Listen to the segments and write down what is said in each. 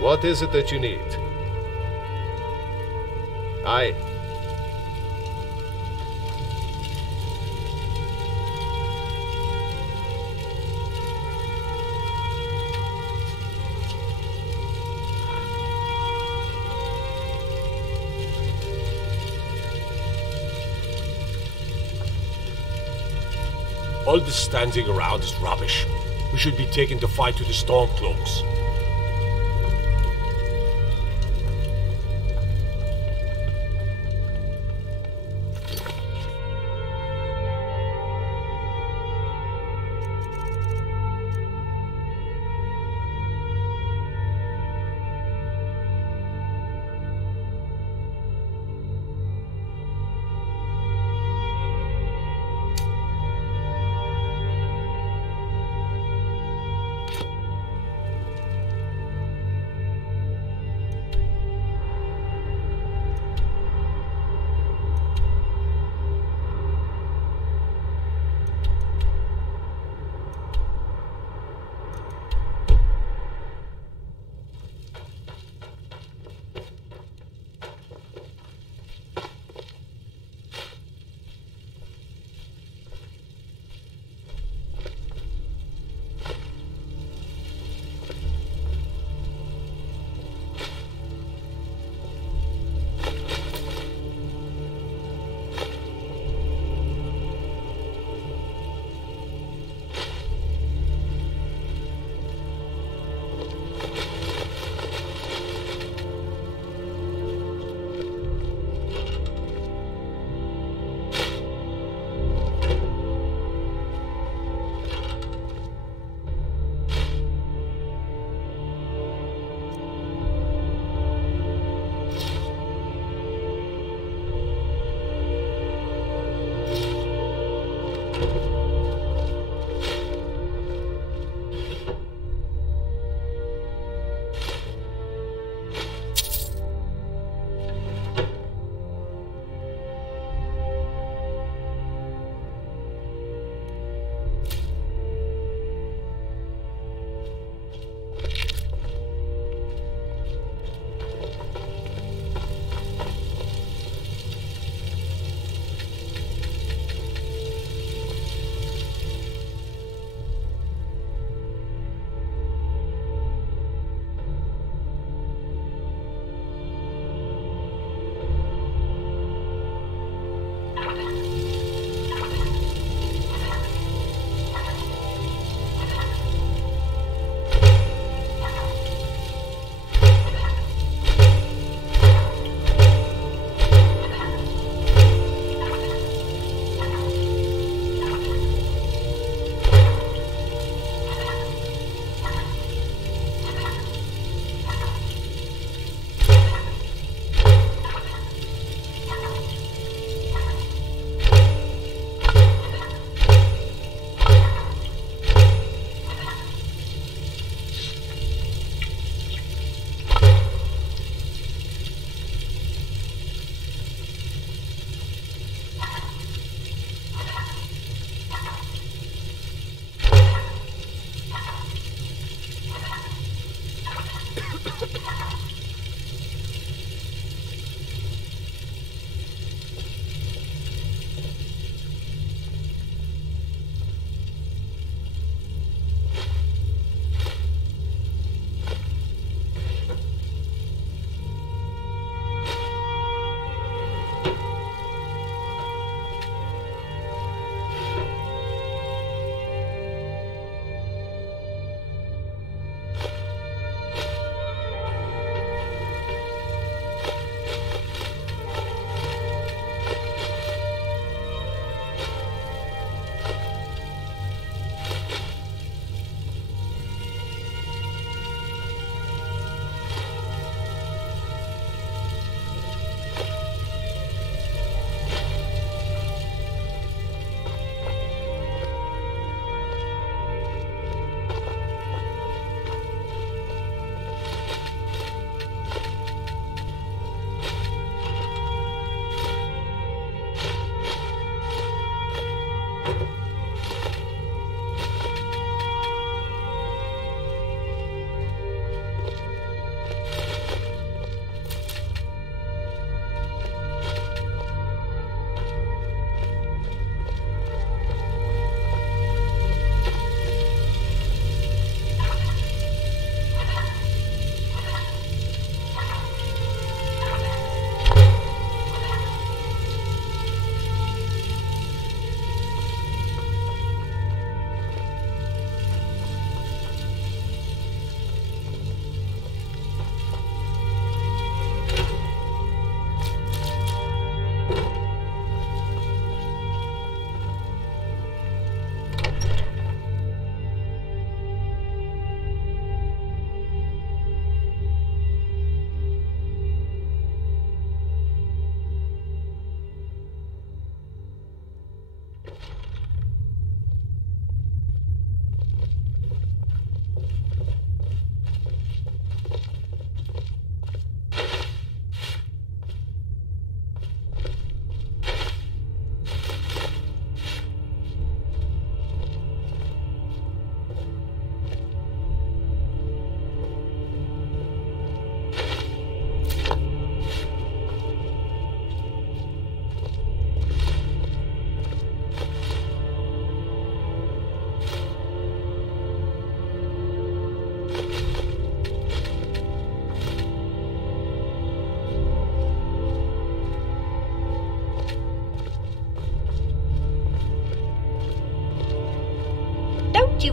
What is it that you need? Aye. All this standing around is rubbish. We should be taking the fight to the Stormcloaks.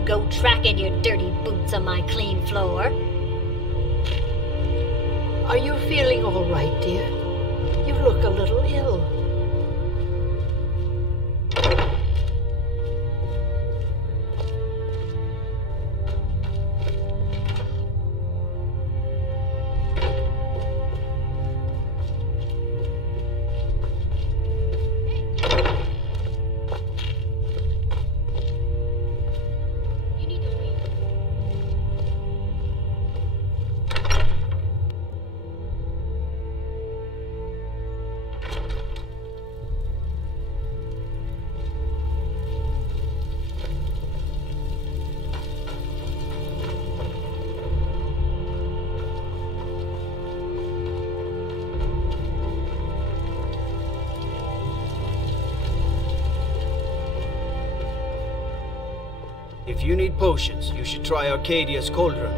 go tracking your dirty boots on my clean floor. Are you feeling all right, dear? You look a little ill. If you need potions, you should try Arcadia's cauldron.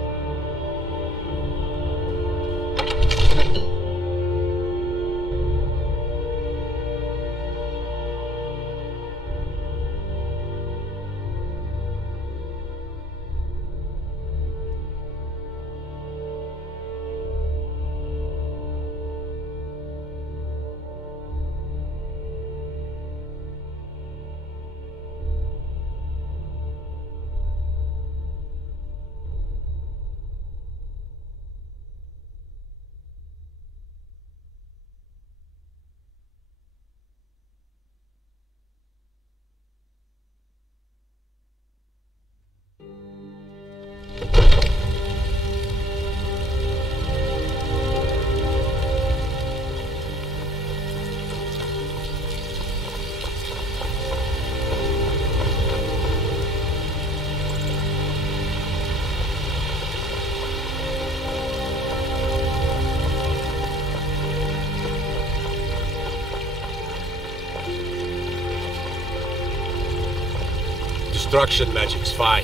Destruction magic's fine.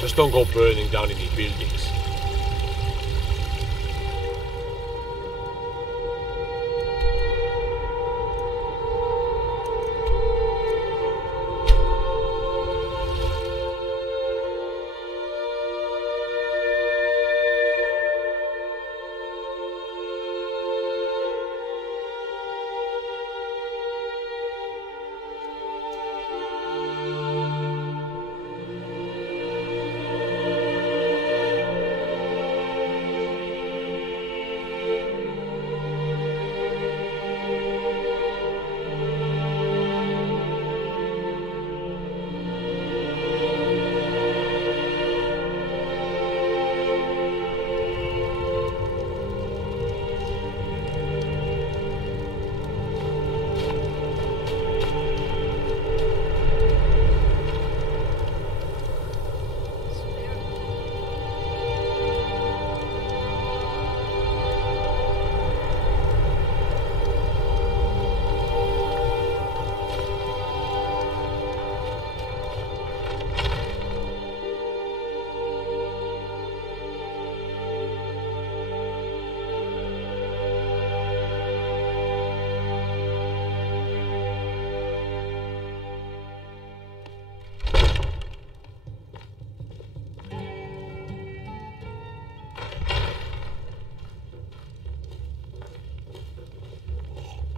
Just don't go burning down any buildings.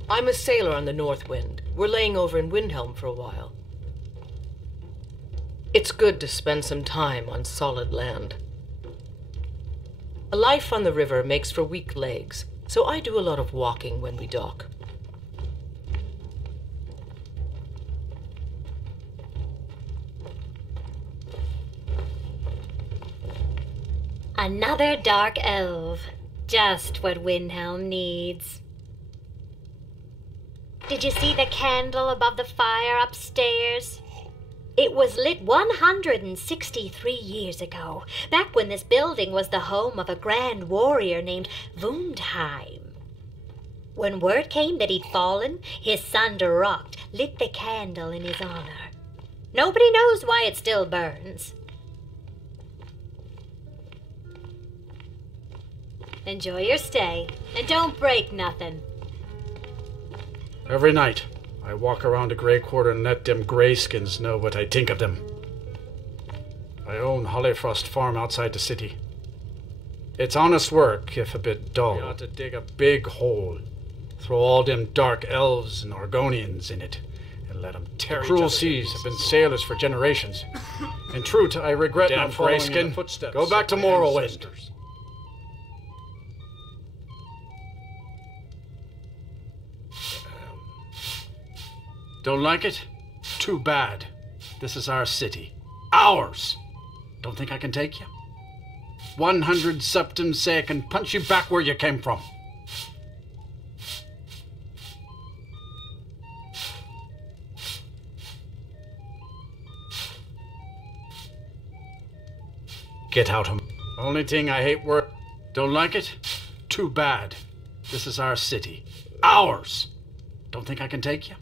I'm a sailor on the North Wind. We're laying over in Windhelm for a while. It's good to spend some time on solid land. A life on the river makes for weak legs, so I do a lot of walking when we dock. Another dark elf. Just what Windhelm needs. Did you see the candle above the fire upstairs? It was lit 163 years ago, back when this building was the home of a grand warrior named Wundheim. When word came that he'd fallen, his son Durocht lit the candle in his honor. Nobody knows why it still burns. Enjoy your stay, and don't break nothing. Every night, I walk around the Grey Quarter and let them greyskins know what I think of them. I I own Hollyfrost Farm outside the city. It's honest work, if a bit dull. We ought to dig a big hole, throw all them dark elves and Argonians in it, and let them tear each other. Cruel seas have been sailors for generations. In truth, I regret not following in the footsteps. Go back to Morrowind. Don't like it? Too bad. This is our city. Ours! Don't think I can take you? 100 septim say I can punch you back where you came from. Get out of... Only thing I hate work. Don't like it? Too bad. This is our city. Ours! Don't think I can take you?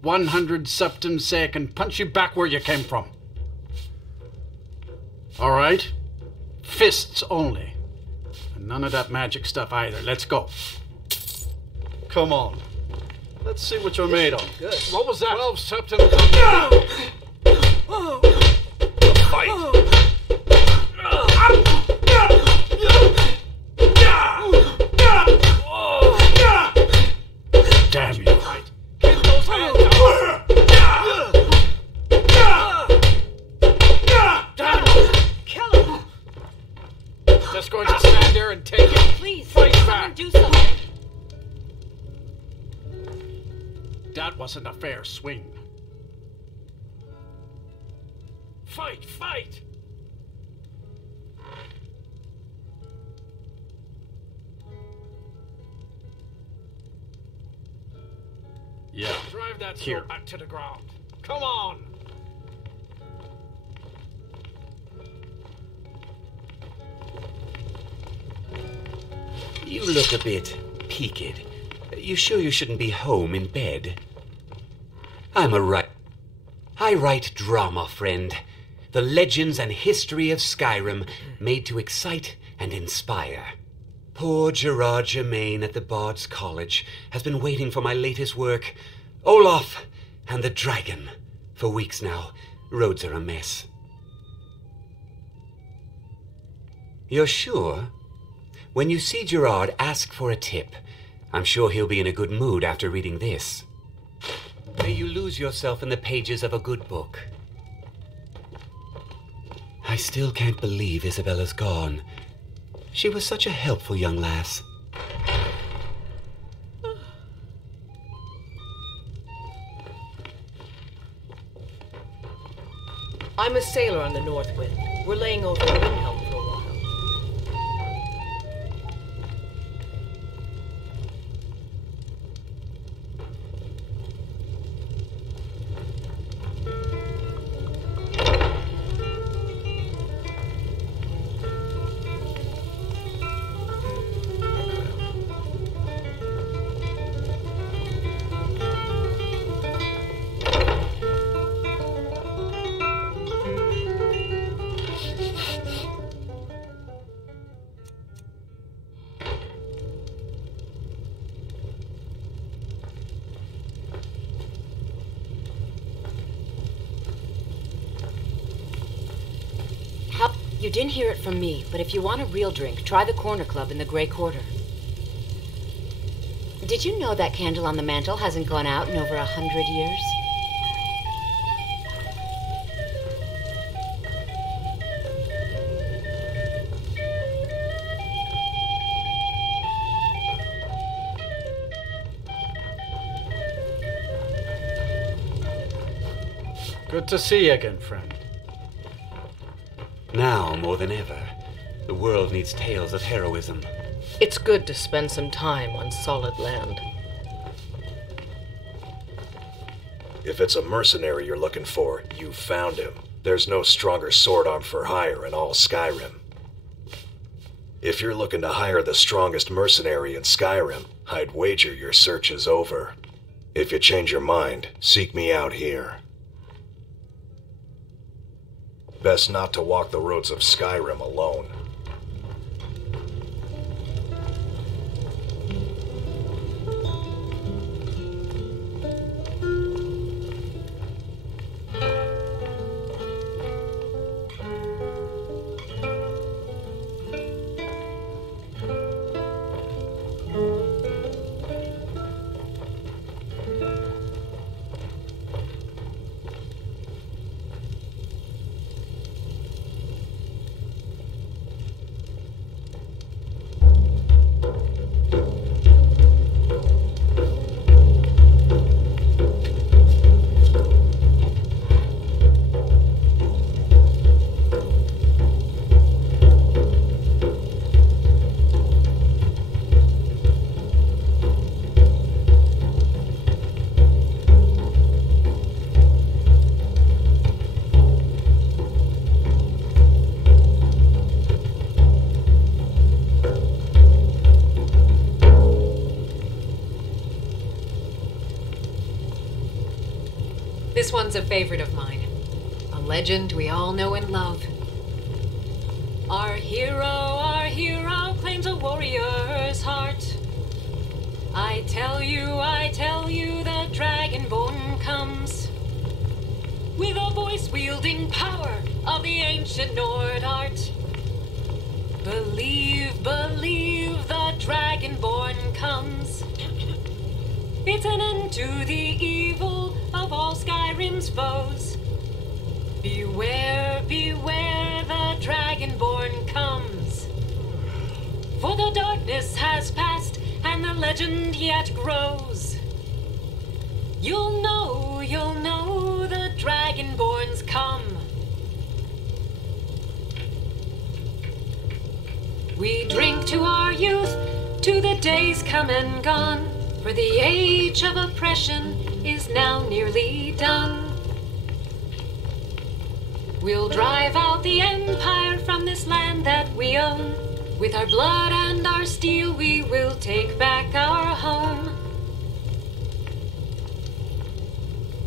100 septim say I can punch you back where you came from. All right? Fists only. And none of that magic stuff either. Let's go. Come on. Let's see what you're made of. Good. What was that? 12 septim. Fight! Damn you. Get those hands out! Kill him! Just going to stand there and take it. Please, Fight someone back. do something. That wasn't a fair swing. Fight! Fight! Yeah. Drive that Here. sword back to the ground. Come on! You look a bit peaked. You sure you shouldn't be home in bed? I write drama, friend. The legends and history of Skyrim made to excite and inspire. Poor Gerard Germain at the Bard's College has been waiting for my latest work, Olaf and the Dragon, for weeks now. Roads are a mess. You're sure? When you see Gerard, ask for a tip. I'm sure he'll be in a good mood after reading this. May you lose yourself in the pages of a good book. I still can't believe Isabella's gone. She was such a helpful young lass. I'm a sailor on the North Wind. We're laying over in Windhelm for a while. You didn't hear it from me, but if you want a real drink, try the Corner Club in the Grey Quarter. Did you know that candle on the mantel hasn't gone out in over 100 years? Good to see you again, friend. Now, more than ever, the world needs tales of heroism. It's good to spend some time on solid land. If it's a mercenary you're looking for, you've found him. There's no stronger sword arm for hire in all Skyrim. If you're looking to hire the strongest mercenary in Skyrim, I'd wager your search is over. If you change your mind, seek me out here. Best not to walk the roads of Skyrim alone. This one's a favorite of mine. A legend we all know and love. Our hero claims a warrior's heart. I tell you, the Dragonborn comes with a voice-wielding power of the ancient Nord art. Believe, the Dragonborn comes. It's an end to the evil of all Skyrim's foes. Beware, the Dragonborn comes. For the darkness has passed, and the legend yet grows. You'll know, the Dragonborn's come. We drink to our youth, to the days come and gone, for the age of oppression is now nearly done. We'll drive out the Empire from this land that we own. With our blood and our steel we will take back our home.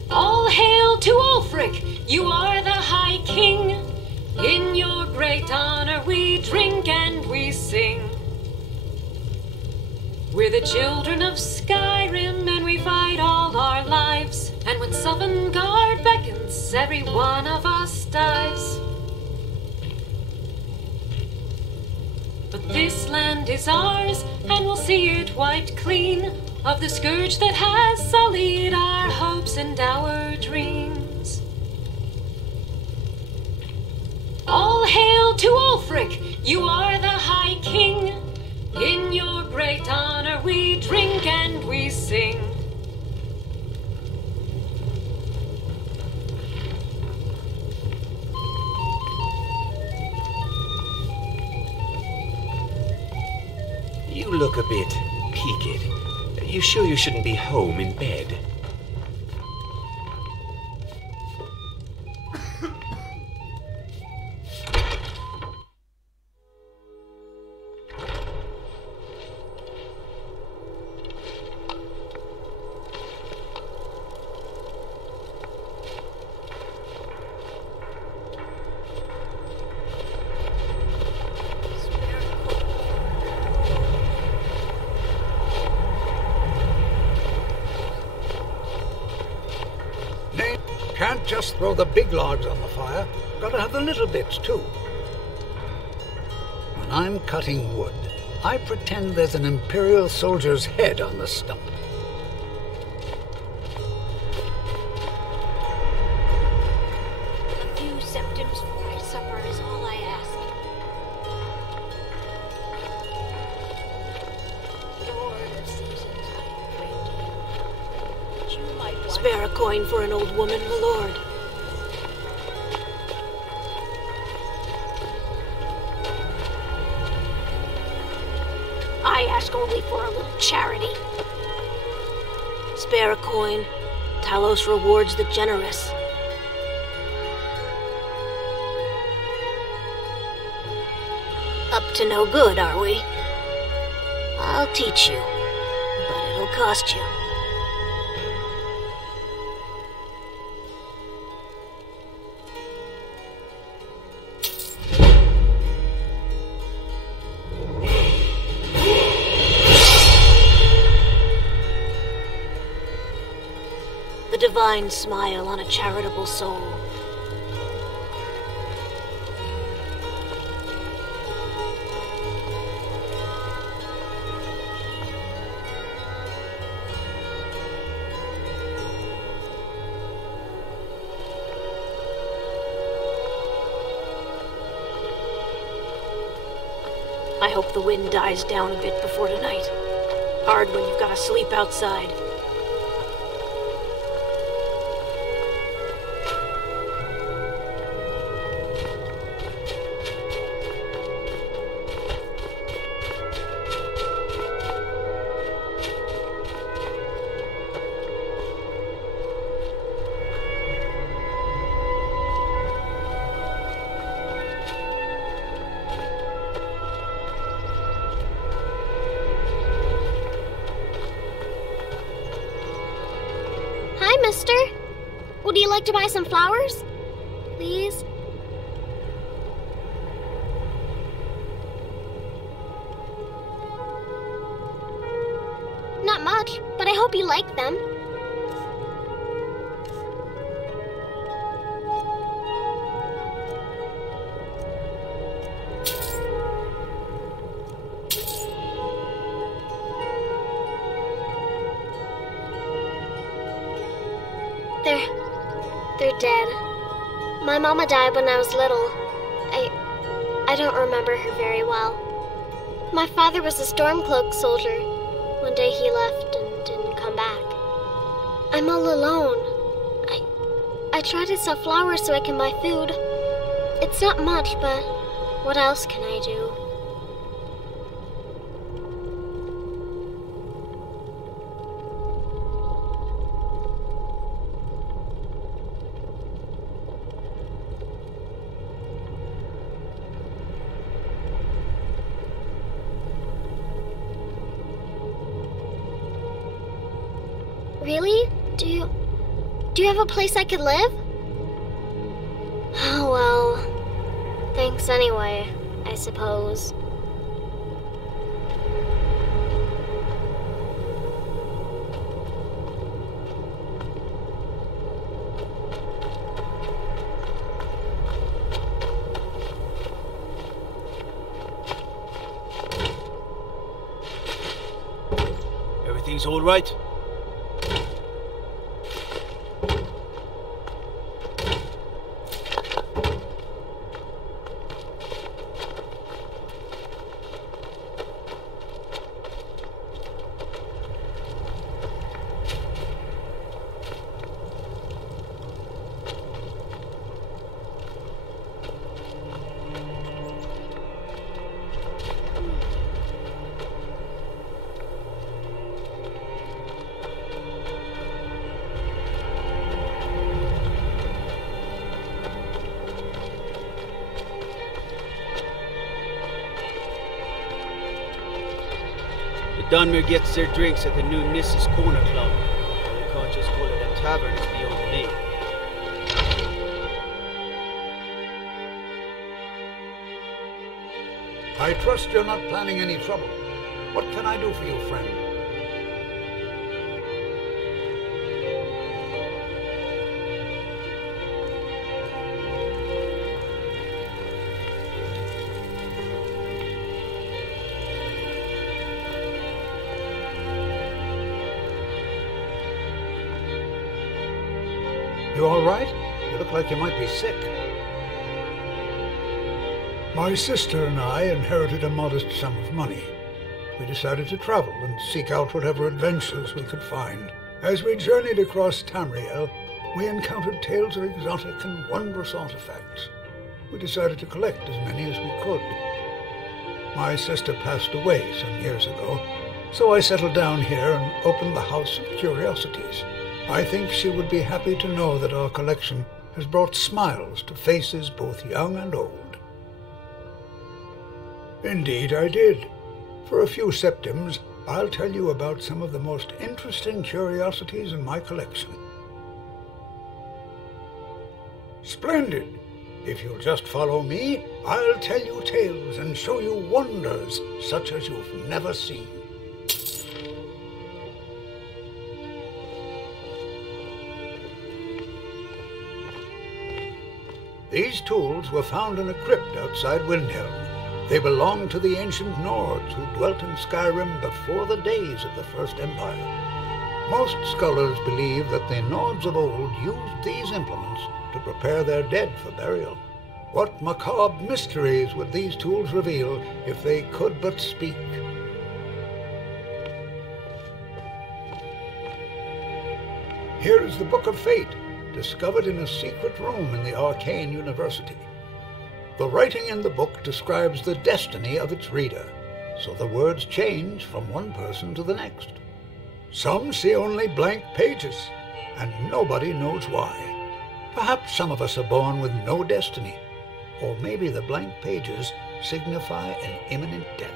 All hail to Ulfric, you are the High King. In your great honor we drink and we sing. We're the children of Skyrim and we fight all our lives. And when Sovngarde beckons, every one of us dies. But this land is ours, and we'll see it wiped clean of the scourge that has sullied our hopes and our dreams. All hail to Ulfric, you are the High King. In your great honor we drink and we sing. You look a bit peaked. You sure you shouldn't be home in bed? Can't just throw the big logs on the fire. Gotta have the little bits, too. When I'm cutting wood, I pretend there's an Imperial soldier's head on the stump. A few septims for my supper is all I ask. Lord of seasons, I pray to you. You might spare a coin for an old woman, my lord. I ask only for a little charity. Spare a coin. Talos rewards the generous. Up to no good, are we? I'll teach you, but it'll cost you. The divine smile on a charitable soul. I hope the wind dies down a bit before tonight. Hard when you've got to sleep outside. Would you like to buy some flowers? Please? Not much, but I hope you like them. They're dead. My mama died when I was little. I don't remember her very well. My father was a Stormcloak soldier. One day he left and didn't come back. I'm all alone. I try to sell flowers so I can buy food. It's not much, but what else can I do? Really? Do you have a place I could live? Oh, well, thanks anyway, I suppose. Everything's all right? Dunmer gets their drinks at the new Nissa's Corner Club. They can't just call it a tavern, it's beyond me. I trust you're not planning any trouble. What can I do for you, friend? You all right? You look like you might be sick. My sister and I inherited a modest sum of money. We decided to travel and seek out whatever adventures we could find. As we journeyed across Tamriel, we encountered tales of exotic and wondrous artifacts. We decided to collect as many as we could. My sister passed away some years ago, so I settled down here and opened the House of Curiosities. I think she would be happy to know that our collection has brought smiles to faces both young and old. Indeed, I did. For a few septims, I'll tell you about some of the most interesting curiosities in my collection. Splendid! If you'll just follow me, I'll tell you tales and show you wonders such as you've never seen. These tools were found in a crypt outside Windhelm. They belonged to the ancient Nords who dwelt in Skyrim before the days of the First Empire. Most scholars believe that the Nords of old used these implements to prepare their dead for burial. What macabre mysteries would these tools reveal if they could but speak? Here is the Book of Fate, discovered in a secret room in the Arcane University. The writing in the book describes the destiny of its reader, so the words change from one person to the next. Some see only blank pages, and nobody knows why. Perhaps some of us are born with no destiny, or maybe the blank pages signify an imminent death.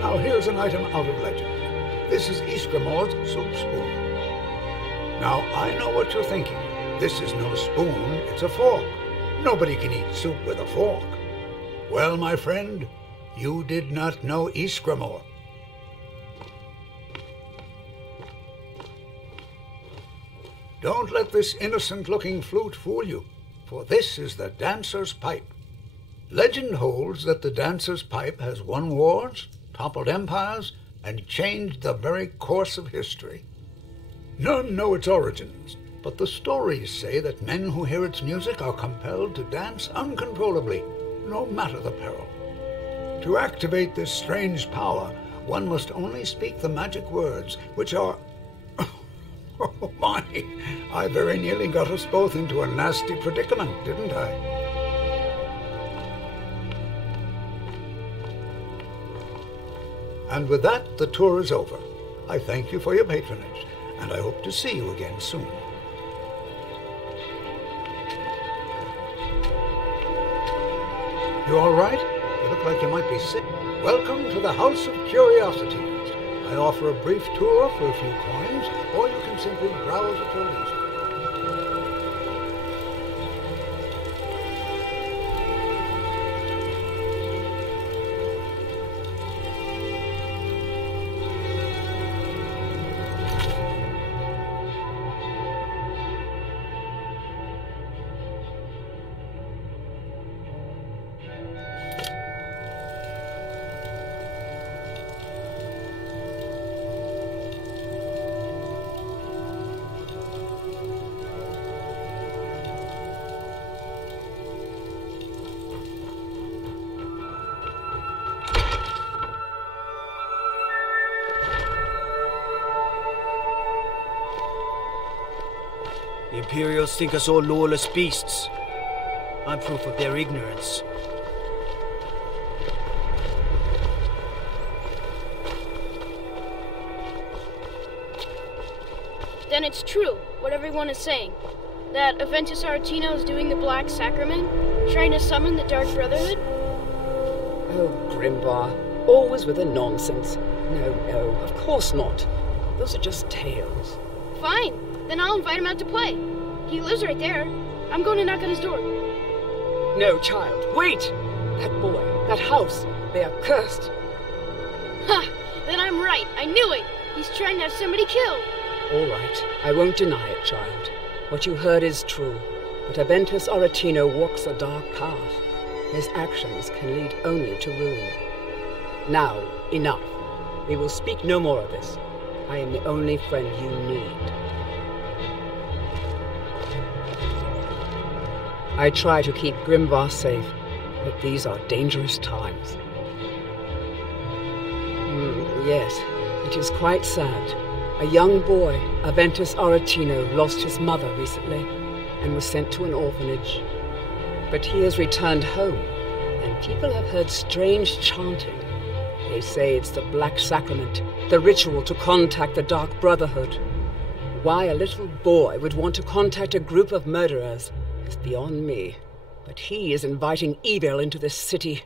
Now here's an item out of legend. This is Ysgramor's soup spoon. Now I know what you're thinking. This is no spoon, it's a fork. Nobody can eat soup with a fork. Well, my friend, you did not know Ysgramor. Don't let this innocent-looking flute fool you, for this is the dancer's pipe. Legend holds that the dancer's pipe has won wars, toppled empires, and changed the very course of history. None know its origins, but the stories say that men who hear its music are compelled to dance uncontrollably, no matter the peril. To activate this strange power, one must only speak the magic words, which are... Oh my! I very nearly got us both into a nasty predicament, didn't I? And with that, the tour is over. I thank you for your patronage, and I hope to see you again soon. You all right? You look like you might be sick. Welcome to the House of Curiosities. I offer a brief tour for a few coins, or you can simply browse at your leisure. The Imperials think us all lawless beasts. I'm proof of their ignorance. Then it's true, what everyone is saying. That Aventus Aretino is doing the Black Sacrament, trying to summon the Dark Brotherhood? Oh, Grimbar, always with the nonsense. No, of course not. Those are just tales. Fine, then I'll invite him out to play. He lives right there. I'm going to knock on his door. No, child, wait! That boy, that house, they are cursed. Ha! Then I'm right, I knew it! He's trying to have somebody killed. All right, I won't deny it, child. What you heard is true, but Aventus Aretino walks a dark path. His actions can lead only to ruin. Now, enough. We will speak no more of this. I am the only friend you need. I try to keep Grimvar safe, but these are dangerous times. Yes, it is quite sad. A young boy, Aventus Aretino, lost his mother recently and was sent to an orphanage. But he has returned home, and people have heard strange chanting. They say it's the Black Sacrament, the ritual to contact the Dark Brotherhood. Why a little boy would want to contact a group of murderers is beyond me. But he is inviting evil into this city.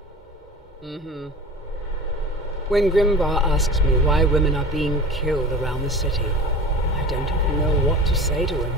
When Grimvar asks me why women are being killed around the city, I don't even know what to say to him.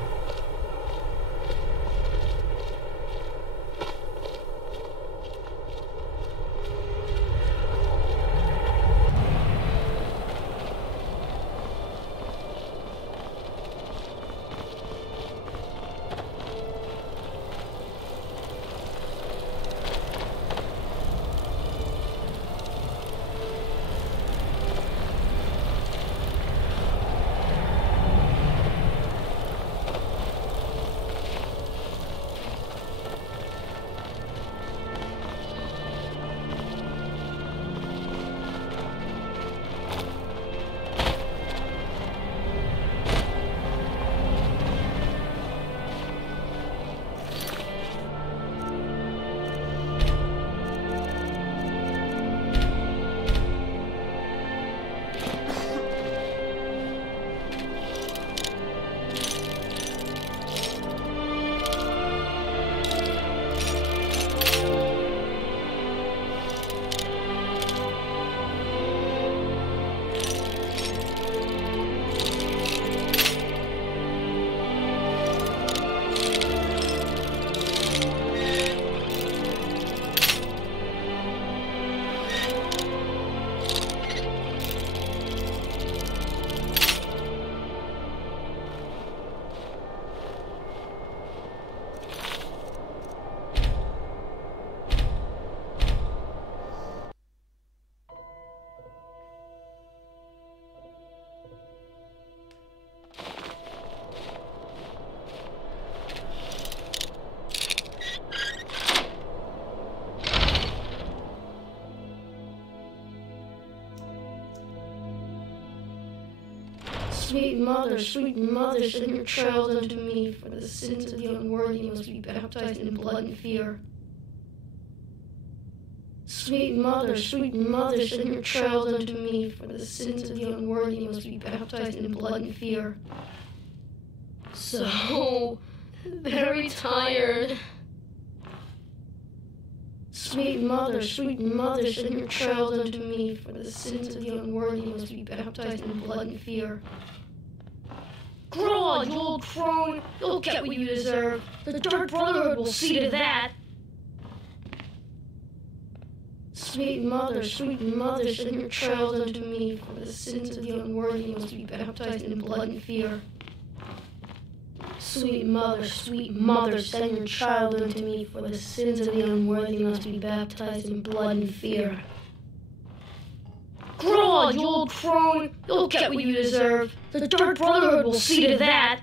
Sweet mother, send your child unto me, for the sins of the unworthy must be baptized in blood and fear. Sweet mother, send your child unto me, for the sins of the unworthy must be baptized in blood and fear. So very tired. Sweet mother, send your child unto me, for the sins of the unworthy must be baptized in blood and fear. Grow on, you old crone, you'll get what you deserve. The Dark Brotherhood will see to that. Sweet mother, send your child unto me, for the sins of the unworthy must be baptized in blood and fear. Sweet mother, send your child unto me, for the sins of the unworthy must be baptized in blood and fear. Grow on, you old crone, you'll get what you deserve. The Dark Brotherhood will see to that.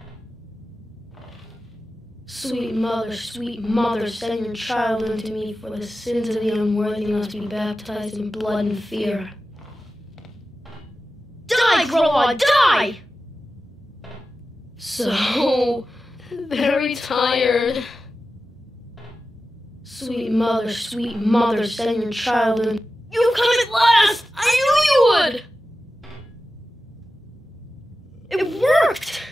Sweet mother, send your child unto me, for the sins of the unworthy must be baptized in blood and fear. Die, Groa, die! So very tired. Sweet mother, send your child unto... You come at last! I knew you would! It worked!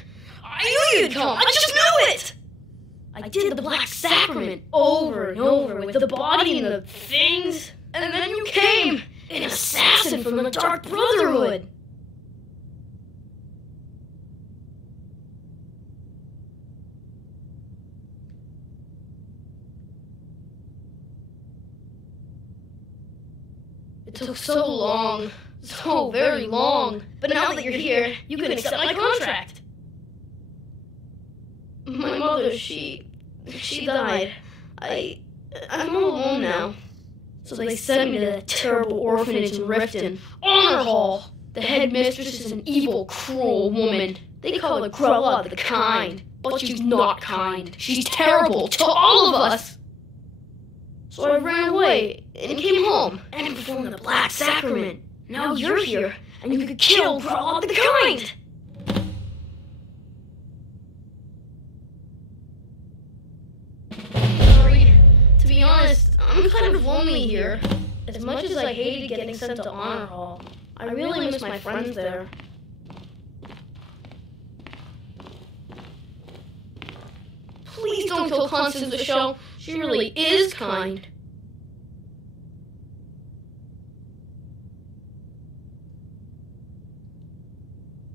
I knew you'd come! I just knew it! I did the Black Sacrament over and over with the body and the things, and then you came, an assassin from the Dark Brotherhood. It took so long, so very long, but now that you're here, you can accept my contract. My mother, she died. I'm all alone now. So they sent me to that terrible orphanage in Riften. Honor Hall! The headmistress is an evil, cruel woman. They call her Grella the Kind. But she's not kind. She's terrible to all of us! So I ran away and came home and performed the Black Sacrament. Now you're here, and you could kill Grella the Kind! To be honest, I'm kind of lonely here. As much as I hated getting sent to Honor Hall, I really miss my friends there. Please don't kill Constance Michelle. She really is kind.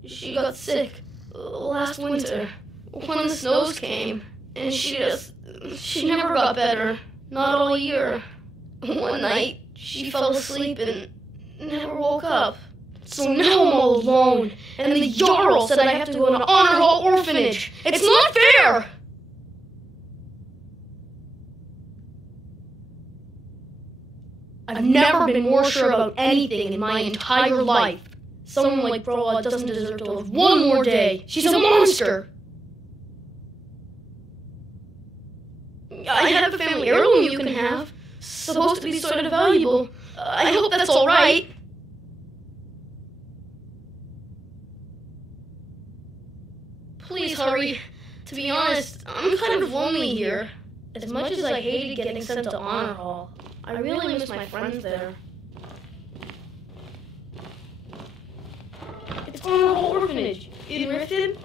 She got sick last winter when the snows came, and she never got better. Not all year. One night, she fell asleep and never woke up. So now I'm all alone, and the Jarl said I have to go to an Honor Hall orphanage. It's not fair! I've never been more sure about anything in my entire life. Someone like Broad doesn't deserve to live one more day. She's a monster! I have a family heirloom you can have. Supposed to be sort of valuable. I hope that's all right. Please hurry. To be honest, I'm kind of lonely here. As much as I hated getting sent to Honor Hall, I really miss my friends there. It's Honor Hall Orphanage in Riften.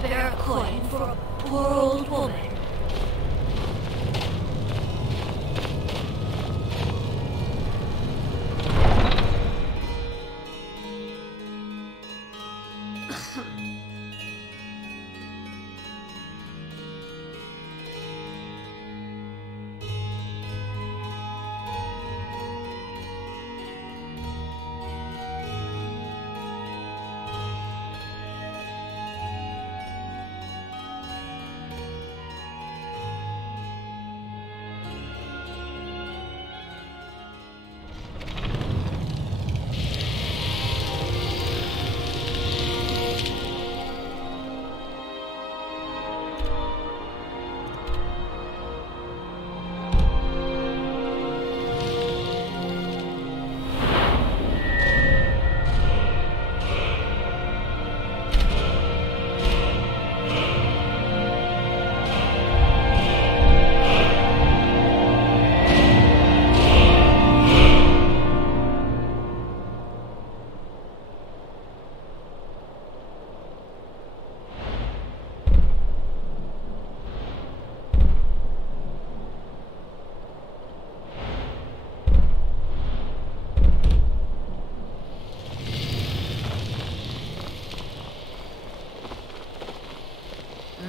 spare a coin for a poor old woman.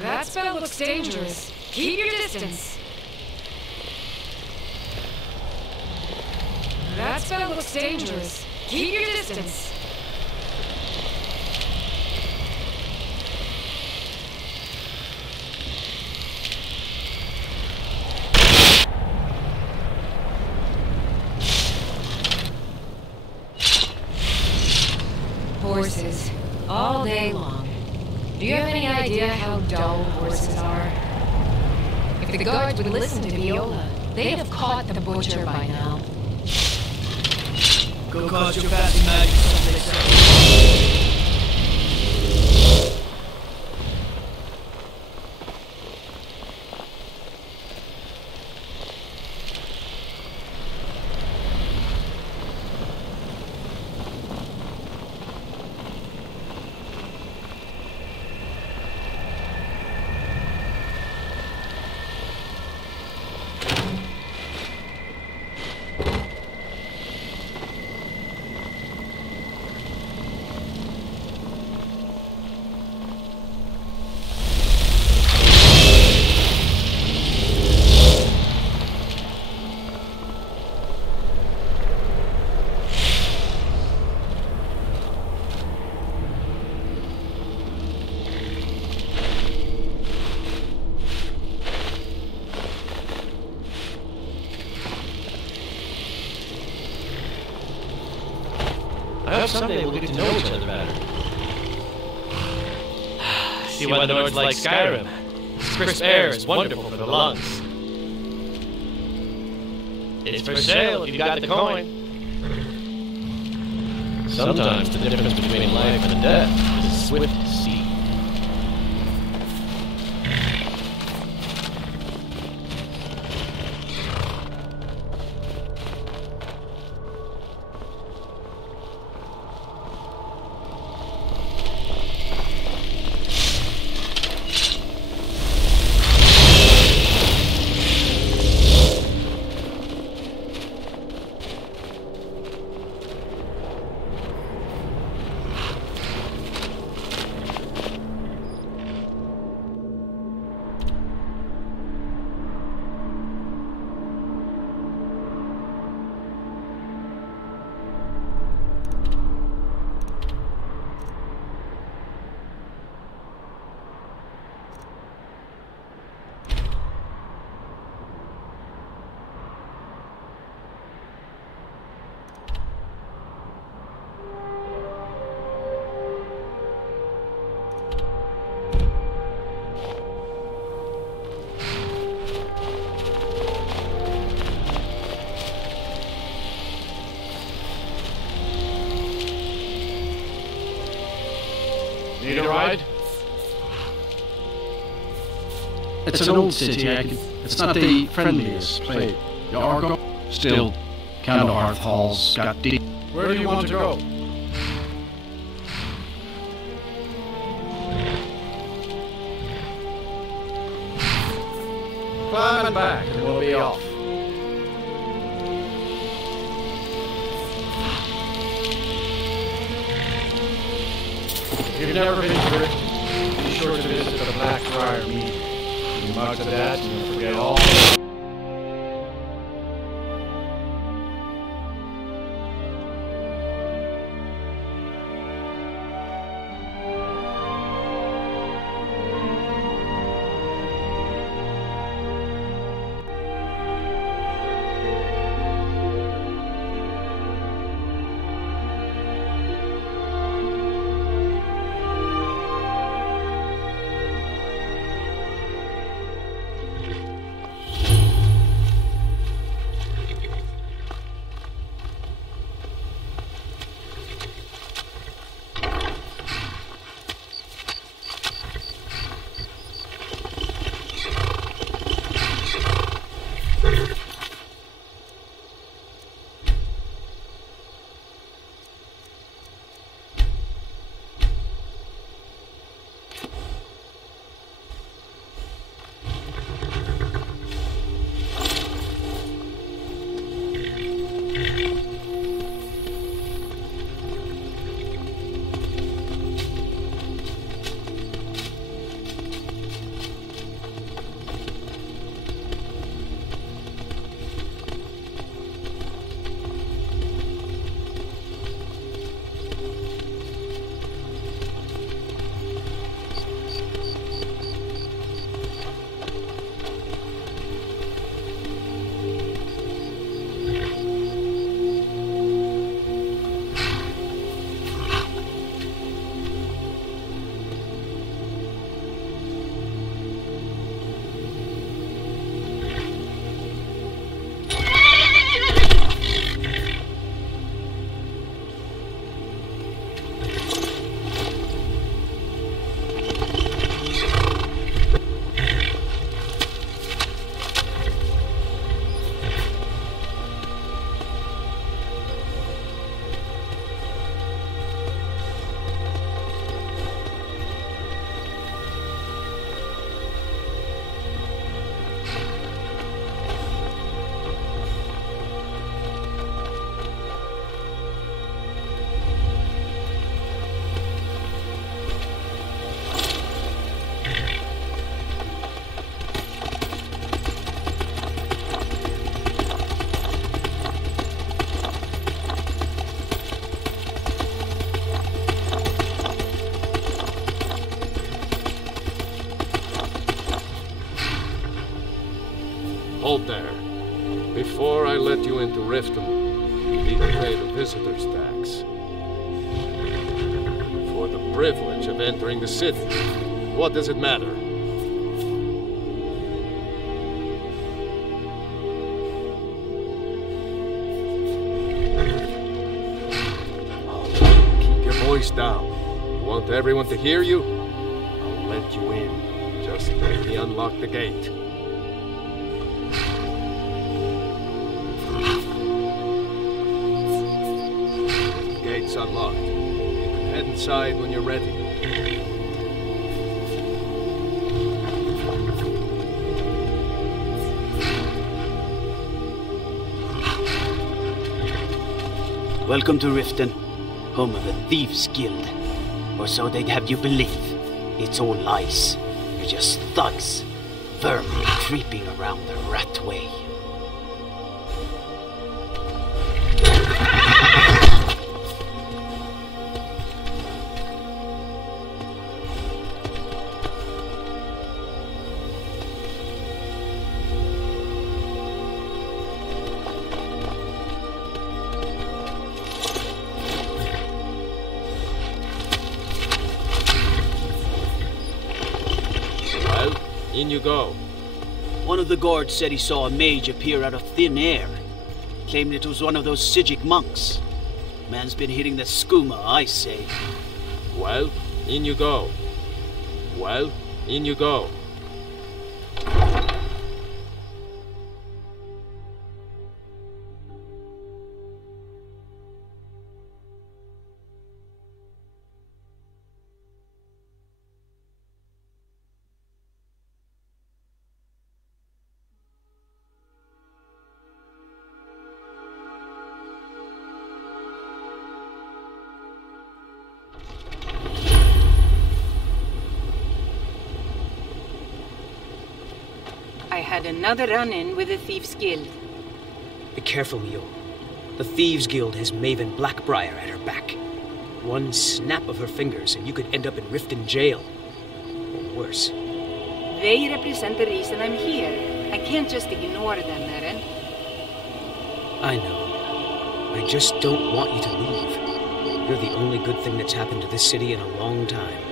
That spell looks dangerous. Keep your distance. That spell looks dangerous. Keep your distance. Horses. All day long. Do you have any idea how dull horses are? If the guards would listen to Viola, they'd have caught the butcher by now. Go cause your fast magic, some they say. I hope someday we'll get to know each other better. See why the Nords like Skyrim. This crisp air is wonderful for the lungs. It's for sale if you got the coin. Sometimes the difference between life and death is a swift sea. Need a ride? It's an old city. It's not the friendliest place. Yargo, still, Candlehearth Hall's got deep. Where do you want to go? stand back and we'll be off. If you've never been to Riften, be sure to visit the Blackfriar Mead. When you mark to that, and you'll forget all. Hold there. Before I let you into Riften, you need to pay the visitor's tax. For the privilege of entering the city. What does it matter? Keep your voice down. You want everyone to hear you? I'll let you in. Just let me unlock the gate. Gate's unlocked. You can head inside when you're ready. Welcome to Riften, home of the Thieves' Guild. Or so they'd have you believe. It's all lies. You're just thugs. Vermin creeping around the rat way. In you go. One of the guards said he saw a mage appear out of thin air. Claimed it was one of those Sijic monks. Man's been hitting the skooma, I say. Well, in you go. Well, in you go. I had another run-in with the Thieves' Guild. Be careful, Mule. The Thieves' Guild has Maven Blackbriar at her back. One snap of her fingers and you could end up in Riften jail. Or worse. They represent the reason I'm here. I can't just ignore them, Eren. I know. I just don't want you to leave. You're the only good thing that's happened to this city in a long time.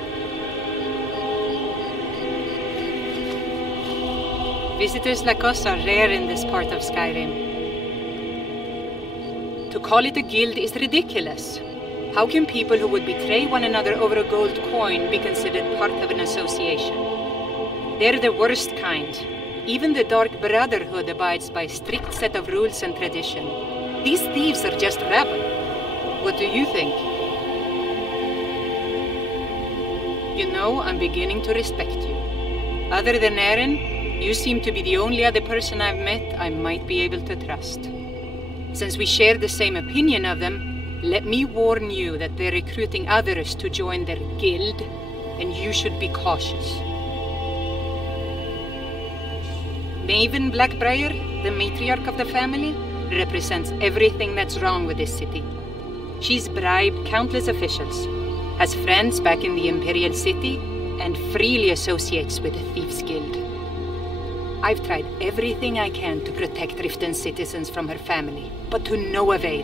Visitors like us are rare in this part of Skyrim. To call it a guild is ridiculous. How can people who would betray one another over a gold coin be considered part of an association? They're the worst kind. Even the Dark Brotherhood abides by a strict set of rules and tradition. These thieves are just rabble. What do you think? You know, I'm beginning to respect you. Other than Eren, you seem to be the only other person I've met I might be able to trust. Since we share the same opinion of them, let me warn you that they're recruiting others to join their guild, and you should be cautious. Maven Blackbriar, the matriarch of the family, represents everything that's wrong with this city. She's bribed countless officials, has friends back in the Imperial City, and freely associates with the Thieves' Guild. I've tried everything I can to protect Riften citizens from her family, but to no avail.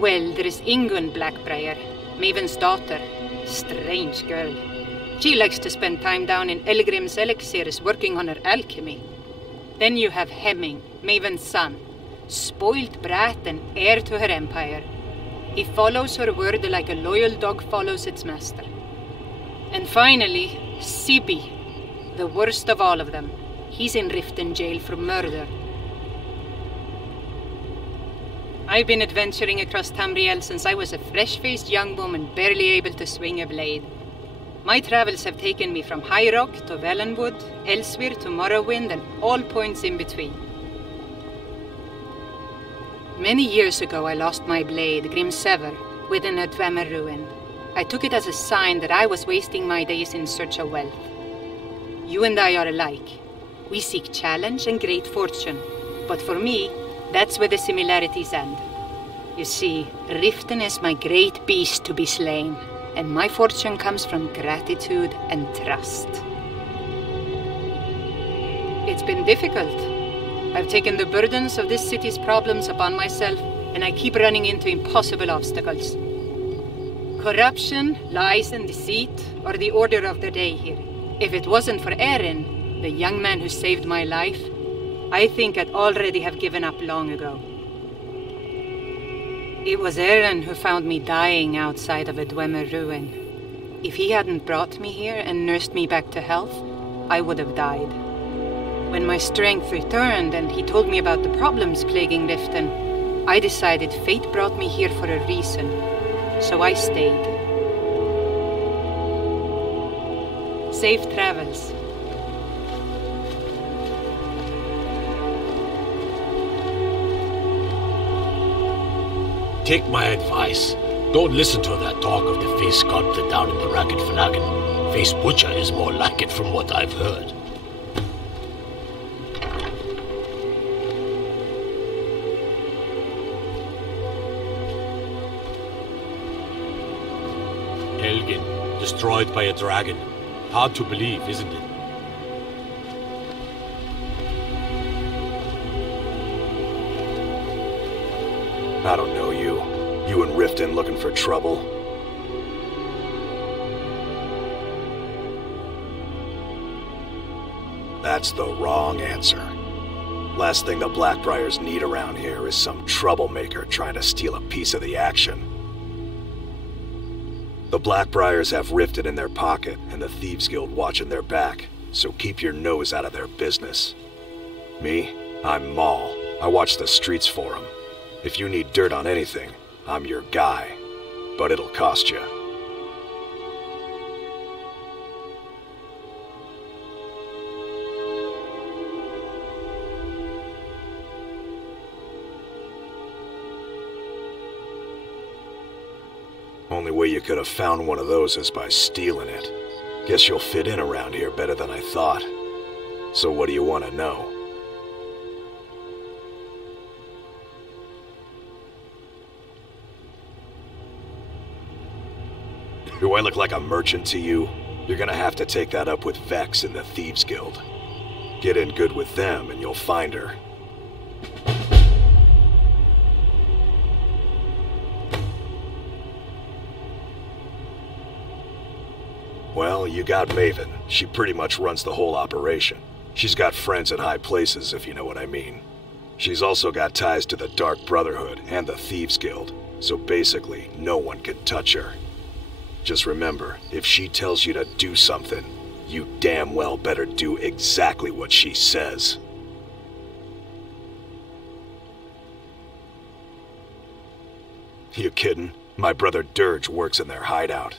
Well, there is Ingun Blackbriar, Maven's daughter. Strange girl. She likes to spend time down in Elgrim's elixirs working on her alchemy. Then you have Hemming, Maven's son. Spoiled brat and heir to her empire. He follows her word like a loyal dog follows its master. And finally, Sibi, the worst of all of them. He's in Riften jail for murder. I've been adventuring across Tamriel since I was a fresh-faced young woman barely able to swing a blade. My travels have taken me from High Rock to Valenwood, Elsewhere to Morrowind, and all points in between. Many years ago I lost my blade, Grimsever, within a Dwemer ruin. I took it as a sign that I was wasting my days in search of wealth. You and I are alike. We seek challenge and great fortune. But for me, that's where the similarities end. You see, Riften is my great beast to be slain, and my fortune comes from gratitude and trust. It's been difficult. I've taken the burdens of this city's problems upon myself, and I keep running into impossible obstacles. Corruption, lies, and deceit are the order of the day here. If it wasn't for Eren, the young man who saved my life, I think I'd already have given up long ago. It was Eren who found me dying outside of a Dwemer ruin. If he hadn't brought me here and nursed me back to health, I would have died. When my strength returned and he told me about the problems plaguing Riften, I decided fate brought me here for a reason. So I stayed. Safe travels. Take my advice. Don't listen to that talk of the face sculptor down in the Ragged Flagon. Face Butcher is more like it from what I've heard. Helgen, destroyed by a dragon. Hard to believe, isn't it? I don't know you. You and Riften looking for trouble? That's the wrong answer. Last thing the Blackbriars need around here is some troublemaker trying to steal a piece of the action. The Blackbriars have Riften in their pocket and the Thieves Guild watching their back, so keep your nose out of their business. Me? I'm Maul. I watch the streets for them. If you need dirt on anything, I'm your guy. But it'll cost you. Only way you could have found one of those is by stealing it. Guess you'll fit in around here better than I thought. So what do you want to know? Do I look like a merchant to you? You're gonna have to take that up with Vex in the Thieves Guild. Get in good with them and you'll find her. Well, you got Maven. She pretty much runs the whole operation. She's got friends at high places, if you know what I mean. She's also got ties to the Dark Brotherhood and the Thieves Guild, so basically, no one can touch her. Just remember, if she tells you to do something, you damn well better do exactly what she says. You kidding? My brother Dirge works in their hideout.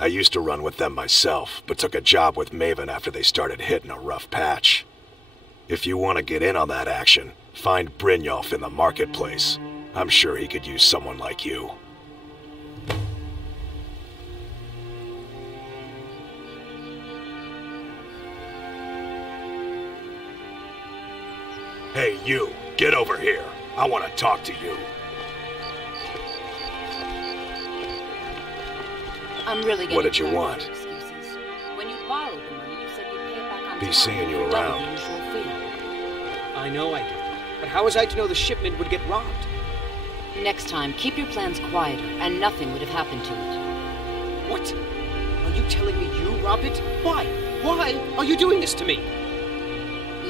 I used to run with them myself, but took a job with Maven after they started hitting a rough patch. If you want to get in on that action, find Brynjolf in the marketplace. I'm sure he could use someone like you. Hey, you, get over here. I want to talk to you. I'm really getting What did you want? excuses. When you borrowed the money, you said you'd pay it back on Be time. seeing you Double around. the usual fee. I know I did. But how was I to know the shipment would get robbed? Next time, keep your plans quieter, and nothing would have happened to it. What? Are you telling me you robbed it? Why? Why are you doing this to me?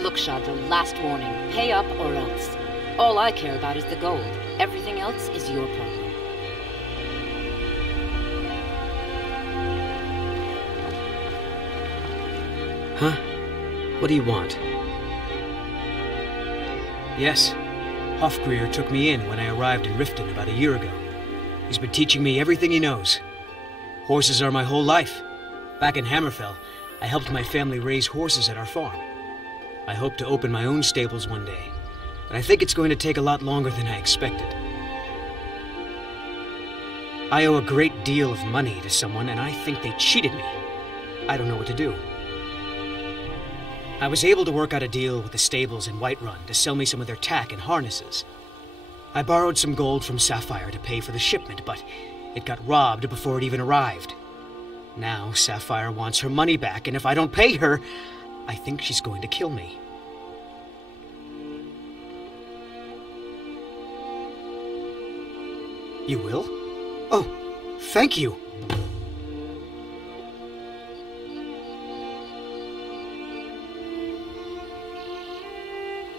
Look, Shadra, last warning. Pay up or else. All I care about is the gold. Everything else is your problem. Huh? What do you want? Yes. Hofgreer took me in when I arrived in Riften about a year ago. He's been teaching me everything he knows. Horses are my whole life. Back in Hammerfell, I helped my family raise horses at our farm. I hope to open my own stables one day, but I think it's going to take a lot longer than I expected. I owe a great deal of money to someone, and I think they cheated me. I don't know what to do. I was able to work out a deal with the stables in Whiterun to sell me some of their tack and harnesses. I borrowed some gold from Sapphire to pay for the shipment, but it got robbed before it even arrived. Now Sapphire wants her money back, and if I don't pay her, I think she's going to kill me. You will? Oh, thank you.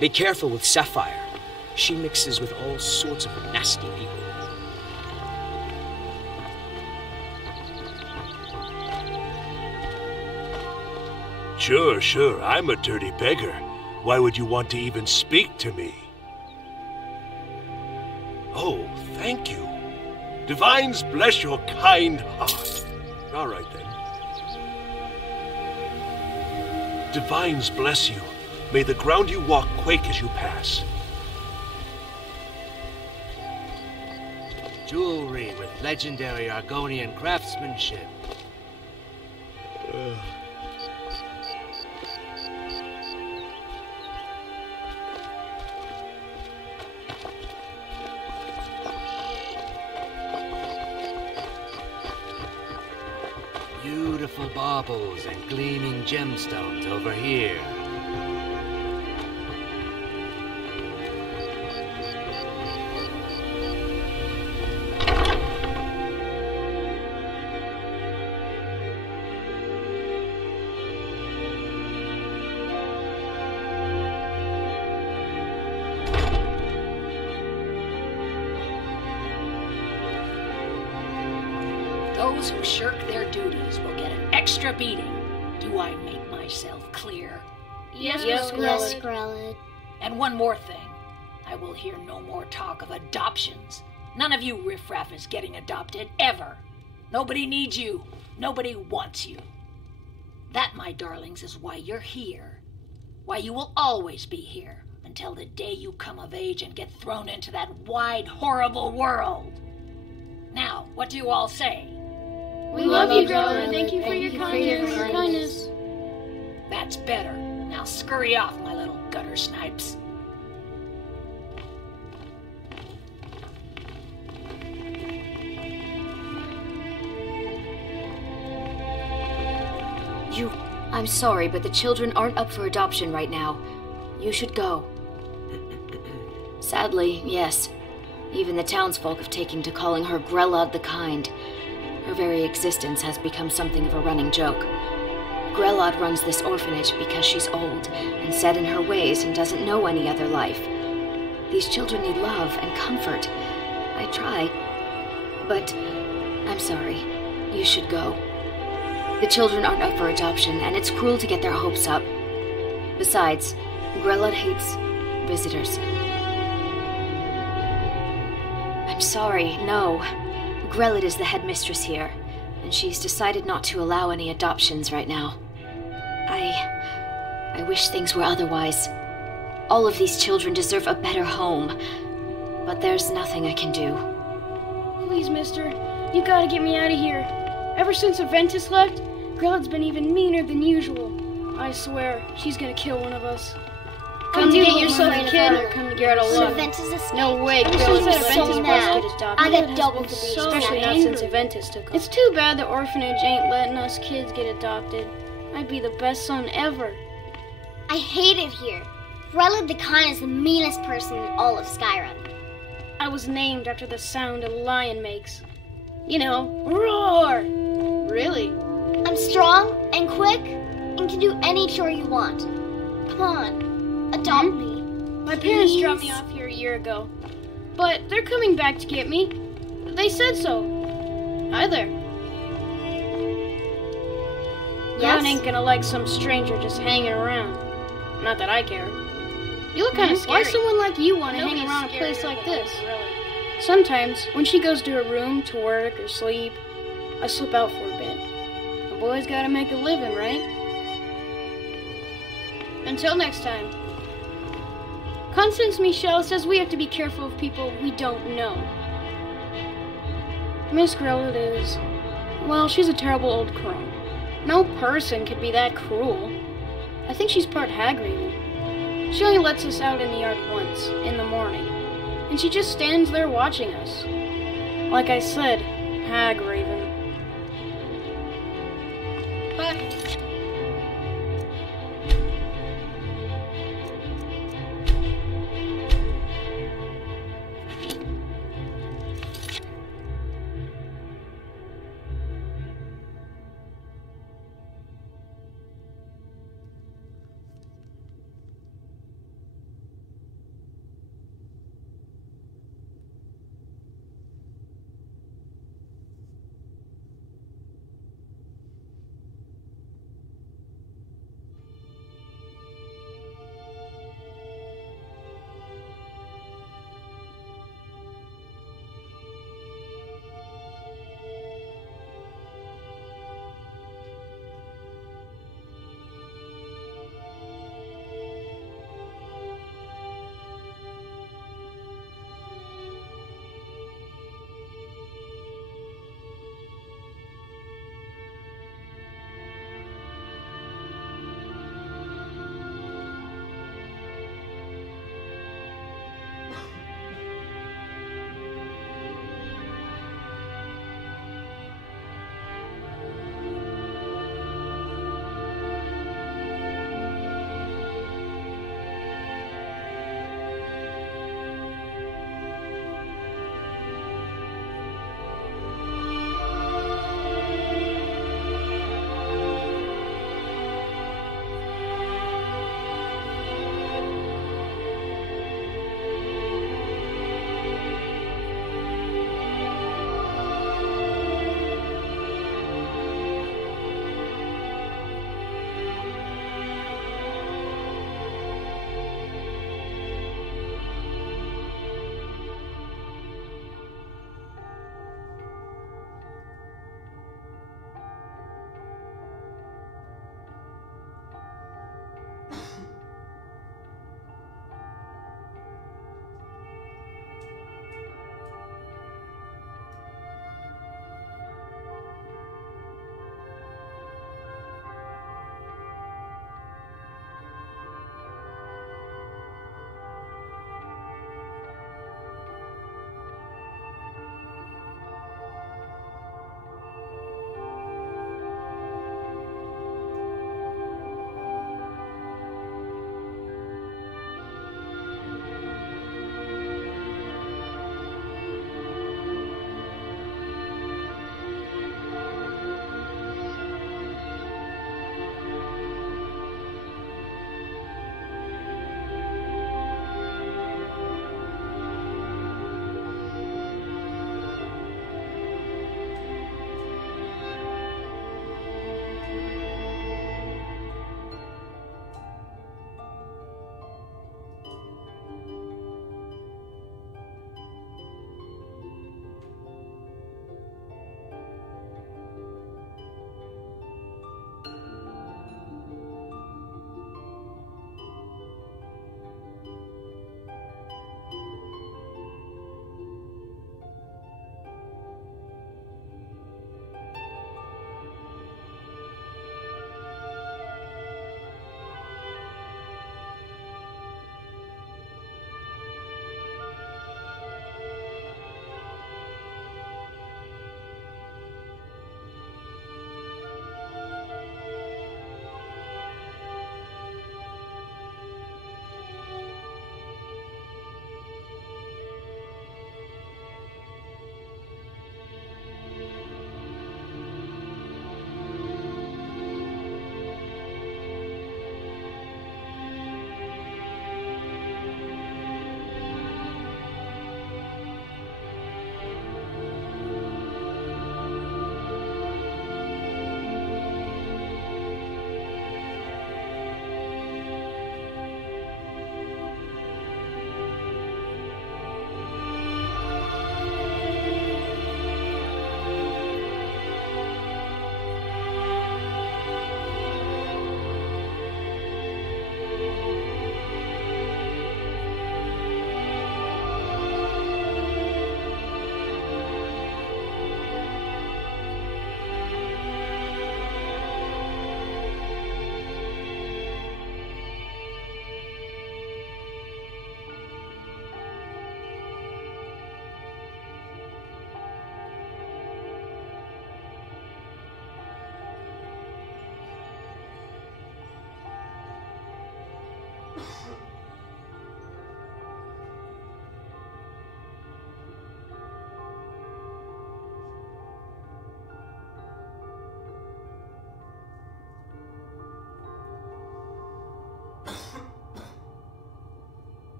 Be careful with Sapphire. She mixes with all sorts of nasty people. Sure, I'm a dirty beggar. Why would you want to even speak to me? Oh, thank you. Divines bless your kind heart. All right, then. Divines bless you. May the ground you walk quake as you pass. Jewelry with legendary Argonian craftsmanship. Beautiful baubles and gleaming gemstones over here. Those who shirk their duties will get an extra beating. Do I make myself clear? Yes, Grelid. And one more thing. I will hear no more talk of adoptions. None of you riffraff is getting adopted, ever. Nobody needs you. Nobody wants you. That, my darlings, is why you're here. Why you will always be here, until the day you come of age and get thrown into that wide, horrible world. Now, what do you all say? We love you, Grella. Thank you for your kindness. That's better. Now scurry off, my little gutter snipes. I'm sorry, but the children aren't up for adoption right now. You should go. Sadly, yes. Even the townsfolk have taken to calling her Grella the Kind. Her very existence has become something of a running joke. Grelod runs this orphanage because she's old and set in her ways and doesn't know any other life. These children need love and comfort. I try, but I'm sorry. You should go. The children aren't up for adoption, and it's cruel to get their hopes up. Besides, Grelod hates visitors. I'm sorry, no. Grelod is the headmistress here, and she's decided not to allow any adoptions right now. I wish things were otherwise. All of these children deserve a better home, but there's nothing I can do. Please, mister, you gotta get me out of here. Ever since Aventus left, Grelod's been even meaner than usual. I swear, she's gonna kill one of us. Come to get yourself a kid or come to get a luck. No way, Grelod let Aventus get adopted. I got double for being Especially not since Aventus took off. It's too bad the orphanage ain't letting us kids get adopted. I'd be the best son ever. I hate it here. Grella the Kind is the meanest person in all of Skyrim. I was named after the sound a lion makes. You know, roar! Really? I'm strong and quick and can do any chore you want. Come on, adopt me. My parents dropped me off here a year ago, but they're coming back to get me. They said so. Hi there. Yes? God ain't gonna like some stranger just hanging around. Not that I care. You look kind of scary. Why someone like you want to hang around a place like this? Sometimes, when she goes to her room to work or sleep, I slip out for a bit. A boy's gotta make a living, right? Until next time. Constance Michelle says we have to be careful of people we don't know. Miss Grelod is... well, she's a terrible old crone. No person could be that cruel. I think she's part Hagrid. She only lets us out in the yard once, in the morning. And she just stands there watching us. Like I said, Hagraven. But...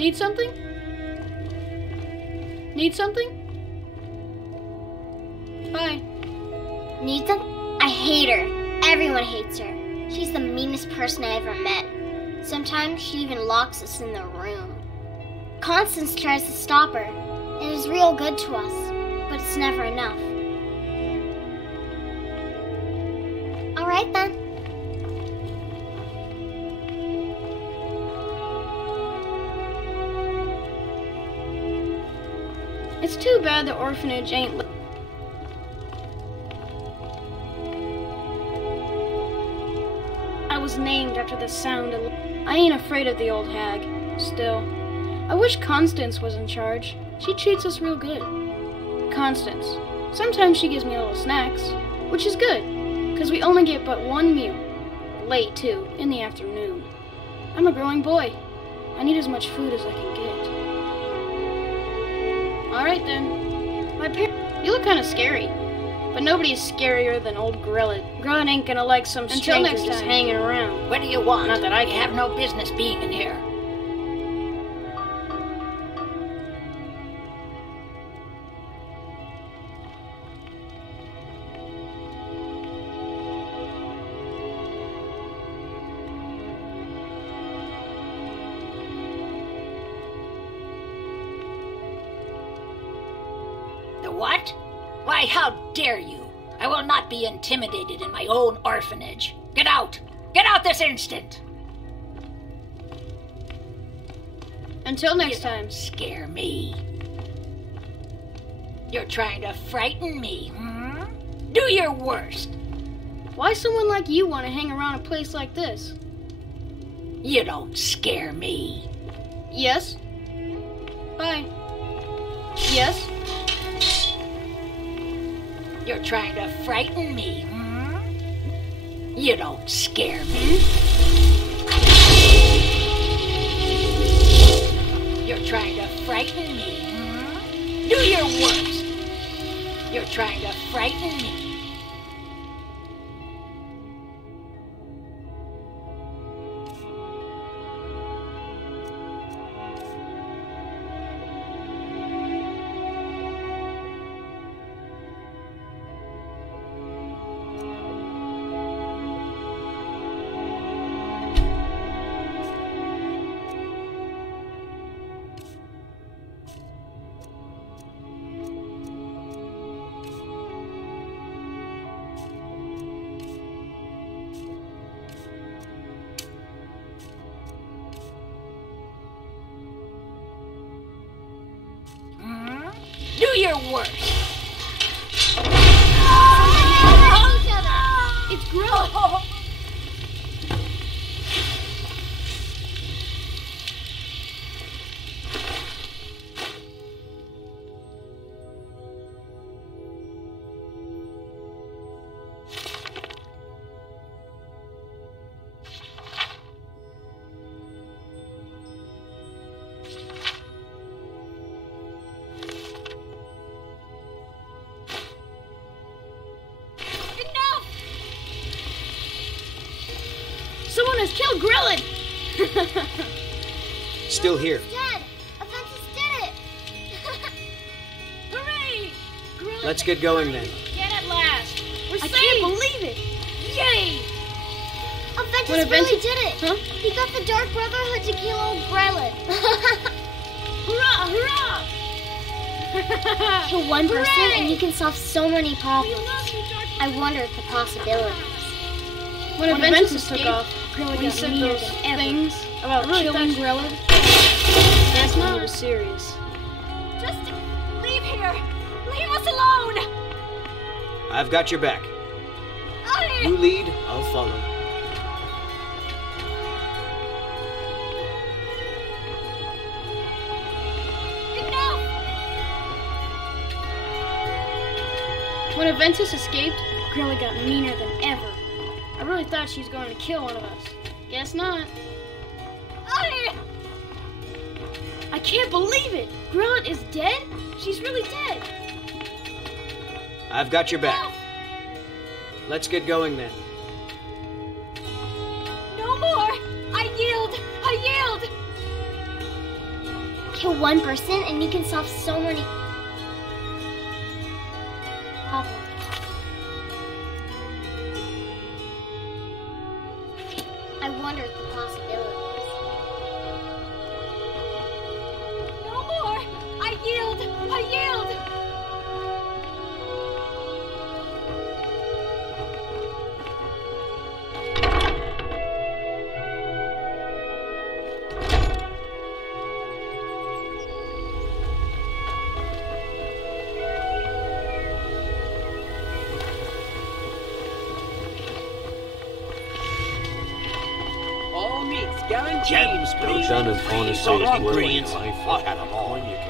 Need something? Need something? Bye. Need them? I hate her. Everyone hates her. She's the meanest person I ever met. Sometimes she even locks us in the room. Constance tries to stop her, and is real good to us, but it's never enough. All right then. It's too bad the orphanage ain't. I was named after the sound of. I ain't afraid of the old hag. Still, I wish Constance was in charge. She treats us real good. Constance. Sometimes she gives me little snacks, which is good, because we only get but one meal. Late, too, in the afternoon. I'm a growing boy. I need as much food as I can get. Alright then. My parents. You look kind of scary. But nobody is scarier than old Grellet. Grellet ain't gonna like some stranger just hanging around. What do you want? Not that I You have no business being in here. The what? Why, how dare you? I will not be intimidated in my own orphanage. Get out! Get out this instant! Until next time. Scare me. You're trying to frighten me, hmm? Do your worst. Why someone like you want to hang around a place like this? You don't scare me. Yes. Bye. Yes. You're trying to frighten me, hmm? You don't scare me. You're trying to frighten me, hmm? Do your worst. You're trying to frighten me. Do your worst. It's Grellet. Someone has killed Grellet! Still here. Dead! Aventus did it! Hooray! Grellet, Let's get going then. Get at last! I can't believe it! Yay! Aventus really did it! Huh? He got the Dark Brotherhood to kill old Grellet. Hurrah! Hurrah! Kill one person and you can solve so many problems. I wonder at the possibilities. When Aventus took off, when he said those things about killing Grellet, that's not he was serious. Just leave here! Leave us alone! I've got your back. You lead, I'll follow. Enough! When Aventus escaped, Grellet got meaner than ever. I really thought she was going to kill one of us. Guess not. I can't believe it! Grellet is dead? She's really dead. I've got your back. Let's get going then. No more! I yield! I yield! Kill one person and you can solve so many problems. I wonder at the possibilities. No more! I yield! I yield! All meats guaranteed. Gems, You're done in honest Some day's work, ingredients. my I'll have them all. When you can.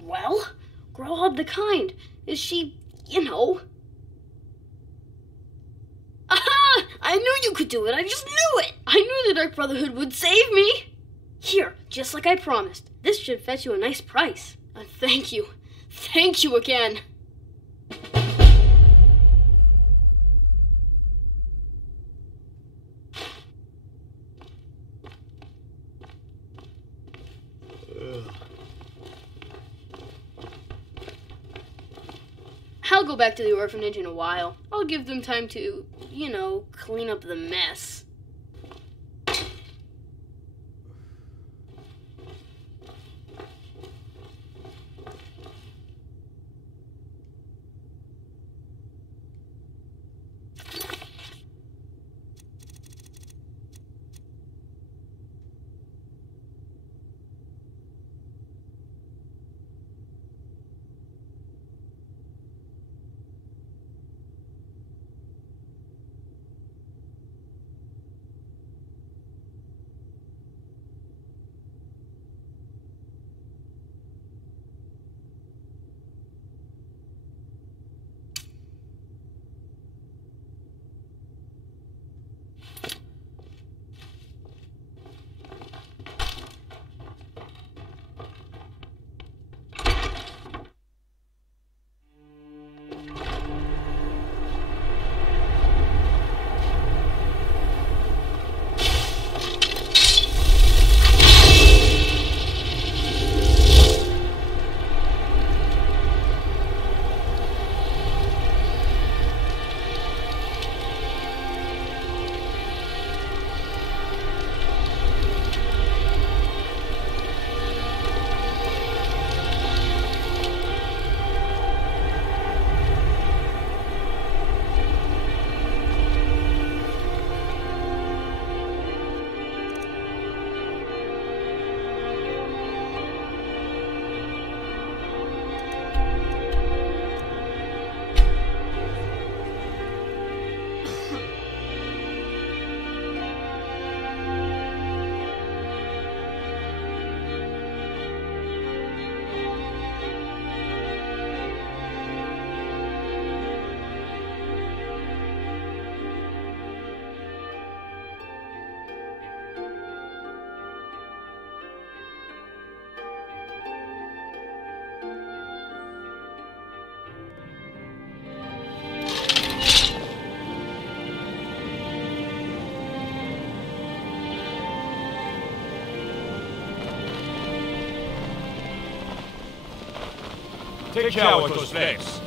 Well, Growlhub the Kind. Is she, Aha! I knew you could do it. I just knew it. I knew the Dark Brotherhood would save me. Here, just like I promised. This should fetch you a nice price. Thank you. Thank you again. I'll go back to the orphanage in a while. I'll give them time to, clean up the mess. Take care with those flames.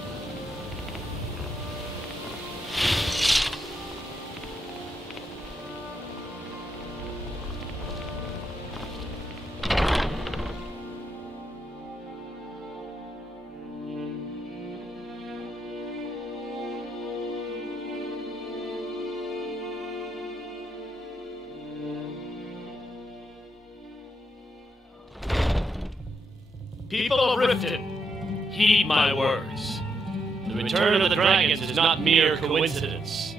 People of Riften, heed my words. The return of the dragons is not mere coincidence.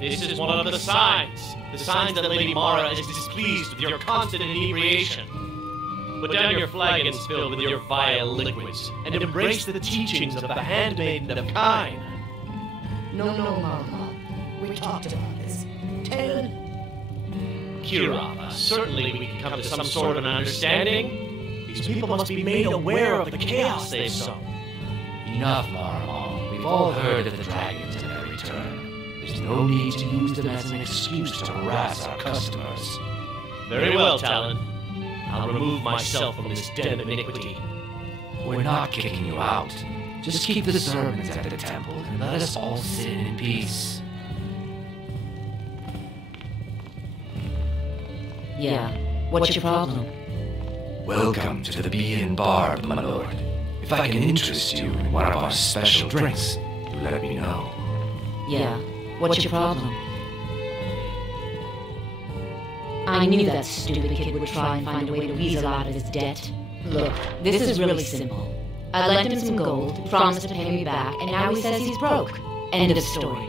This is one of the signs that Lady Mara is displeased with your constant inebriation. Put down your flagons filled with your vile liquids, and embrace the teachings of the handmaiden of Kine. No, Mama. We talked about this. Tell Kirava, certainly we can come to some sort of an understanding. These people must be made aware of the chaos they've sown. Enough, Marmal. We've all heard of the dragons and their return. There's no need to use them as an excuse to harass our customers. Very well, Talon. I'll remove myself from this den of iniquity. We're not kicking you out. Just keep the sermons at the temple and let us all sit in peace. Yeah. What's your problem? Welcome to the Bee and Barb, my lord. If I can interest you in one of our special drinks, you let me know. Yeah. What's your problem? I knew that stupid kid would try and find a way to weasel out of his debt. Look, this is really simple. I lent him some gold, promised to pay me back, and now he says he's broke. End of story.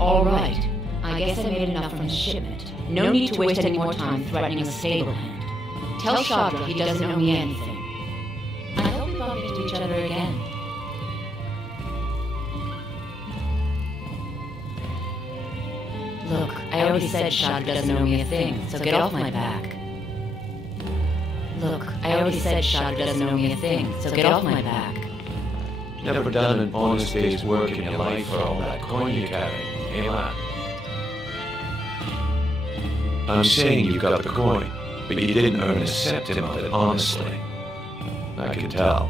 All right. I guess I made enough from his shipment. No need to waste any more time threatening a stable hand. Tell Shadra he doesn't owe me anything. I hope we bump into each other again. Look, I already said Shadra doesn't owe me a thing, so get off my back. Look, I already said Shadra doesn't owe me a thing, so get off my back. Never done an honest day's work in your life for all that coin you carry, eh, lad? I'm saying you got the coin, but you didn't earn a septim of it honestly. I can tell.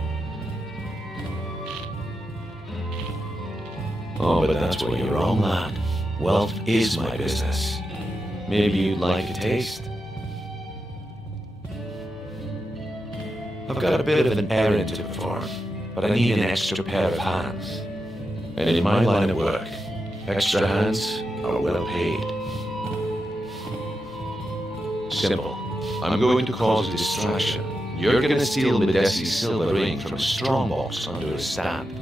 Oh, but that's where you're wrong, lad. Wealth is my business. Maybe you'd like a taste? I've got a bit of an errand to perform, but I need an extra pair of hands. And in my line of work, extra hands are well paid. Simple. I'm going to cause a distraction. You're going to steal Medesi's silver ring from a strongbox under his stand.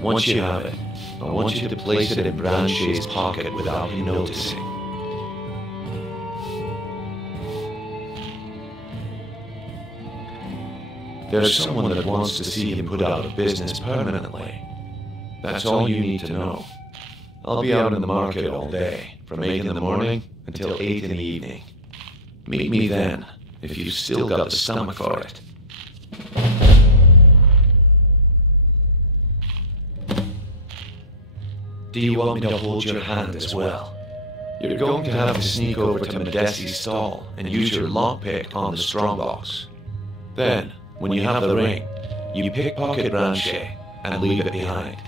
Once you have it, I want you to place it in Branche's pocket without him noticing. There's someone that wants to see him put out of business permanently. That's all you need to know. I'll be out in the market all day, from 8 in the morning until 8 in the evening. Meet me then, if you've still got the stomach for it. Do you want me to hold your hand as well? You're going to have to sneak over to Medesi's stall and use your lockpick on the strongbox. Then, when you have the ring, you pickpocket Branche and leave it behind.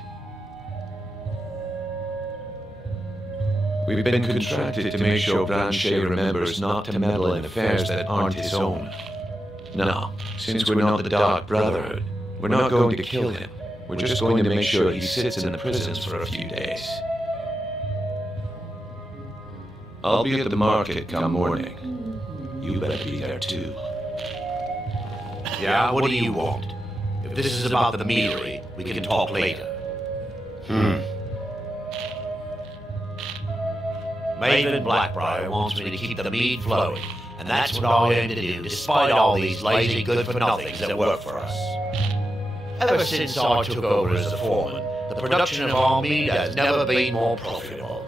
We've been contracted to make sure Branche remembers not to meddle in affairs that aren't his own. Now, since we're not the Dark Brotherhood, we're not going to kill him. We're just going to make sure he sits in the prisons for a few days. I'll be at the market come morning. You better be there too. Yeah, what do you want? If this is about the meadery, we can talk later. Maven Blackbriar wants me to keep the mead flowing, and that's what I aim to do, despite all these lazy good-for-nothings that work for us. Ever since I took over as the foreman, the production of our mead has never been more profitable.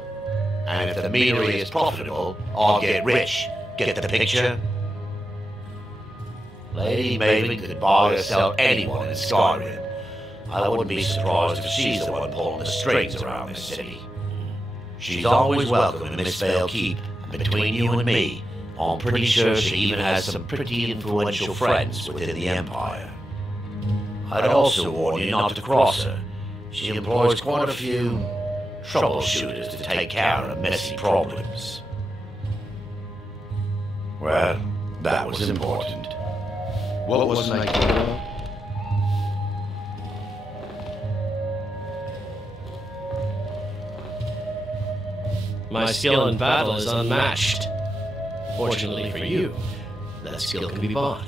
And if the meadery is profitable, I'll get rich. Get the picture? Lady Maven could buy or sell anyone in Skyrim. I wouldn't be surprised if she's the one pulling the strings around this city. She's always welcome in Mistveil Keep, and between you and me, I'm pretty sure she even has some pretty influential friends within the Empire. I'd also warn you not to cross her. She employs quite a few troubleshooters to take care of messy problems. Well, that was important. What was my quota? My skill in battle is unmatched. Fortunately for you, that skill can be bought.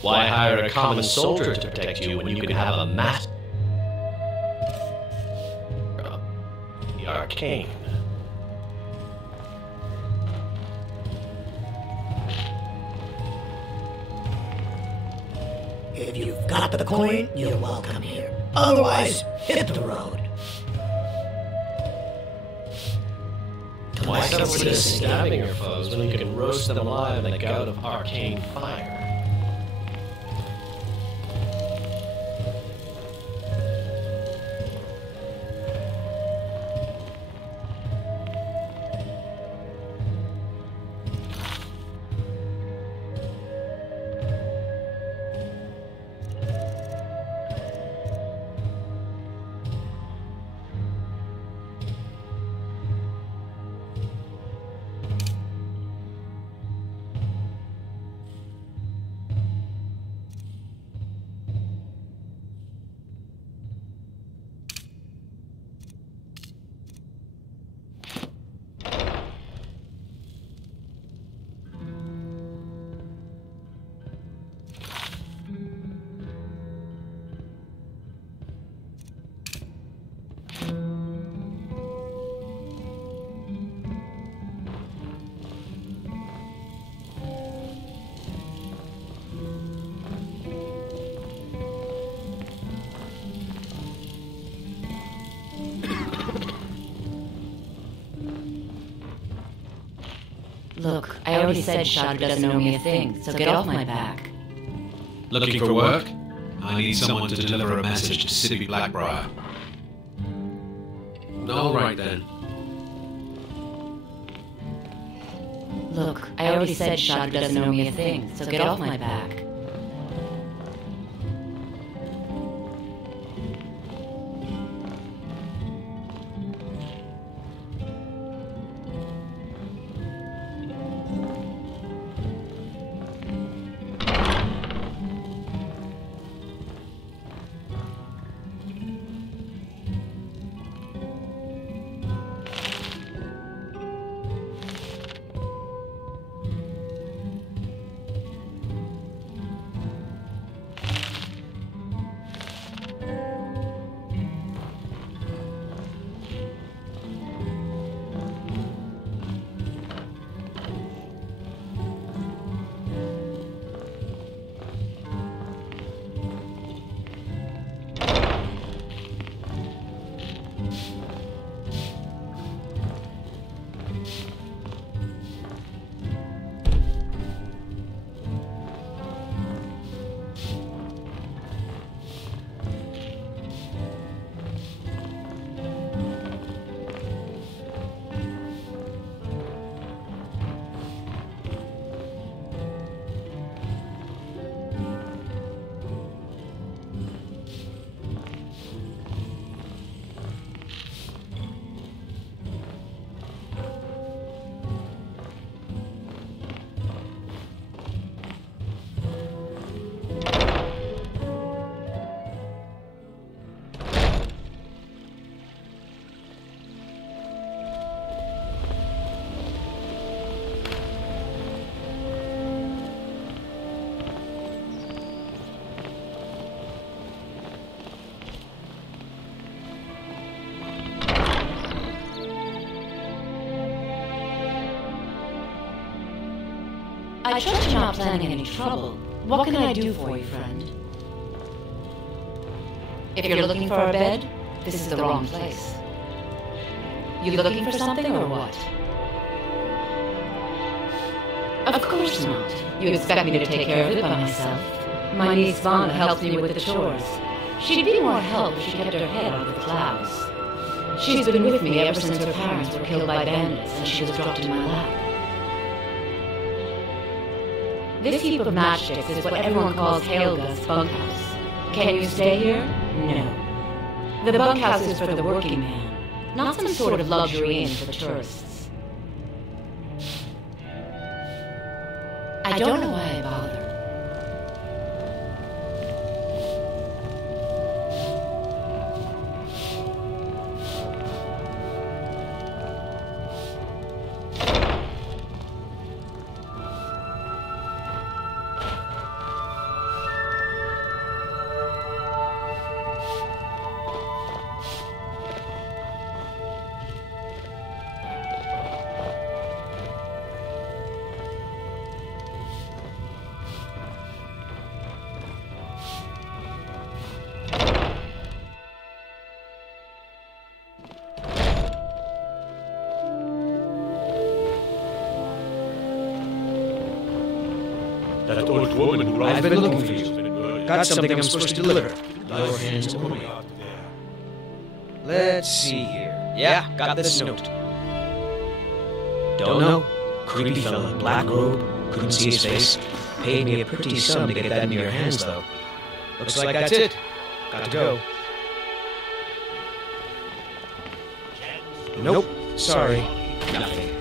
Why hire a common soldier to protect you when you can have a master? The arcane. If you've got the coin, you're welcome here. Otherwise, hit the road. Why consider stabbing your foes when you can roast them alive in a gout of arcane fire? Look, I already said Shadra doesn't owe me a thing, so get off my back. Looking for work? I need someone to deliver a message to City Blackbriar. All right then. Look, I already said Shadra doesn't owe me a thing, so get off my back. I trust you're not planning any trouble. What can I do for you, friend? If you're looking for a bed, this is the wrong place. You looking for something or what? Of course not. You expect me to take care of it by myself. My niece Vana helps me with the chores. She'd be more help if she kept her head out of the clouds. She's been with me ever since her parents were killed by bandits and she was dropped in my lap. This heap of matchsticks is what everyone calls Helga's bunkhouse. Can you stay here? No. The bunkhouse is for the working man, not some sort of luxury inn for tourists. I don't know why I bother. That old woman who I've been looking for you. Got something I'm supposed to deliver. Your hands only. Let's see here. Yeah, got this note. Don't know. Creepy fella, black robe. Couldn't see his face. Paid me a pretty sum to get that into your hands, though. Looks like that's it. Got to go. Nope. Sorry. Nothing.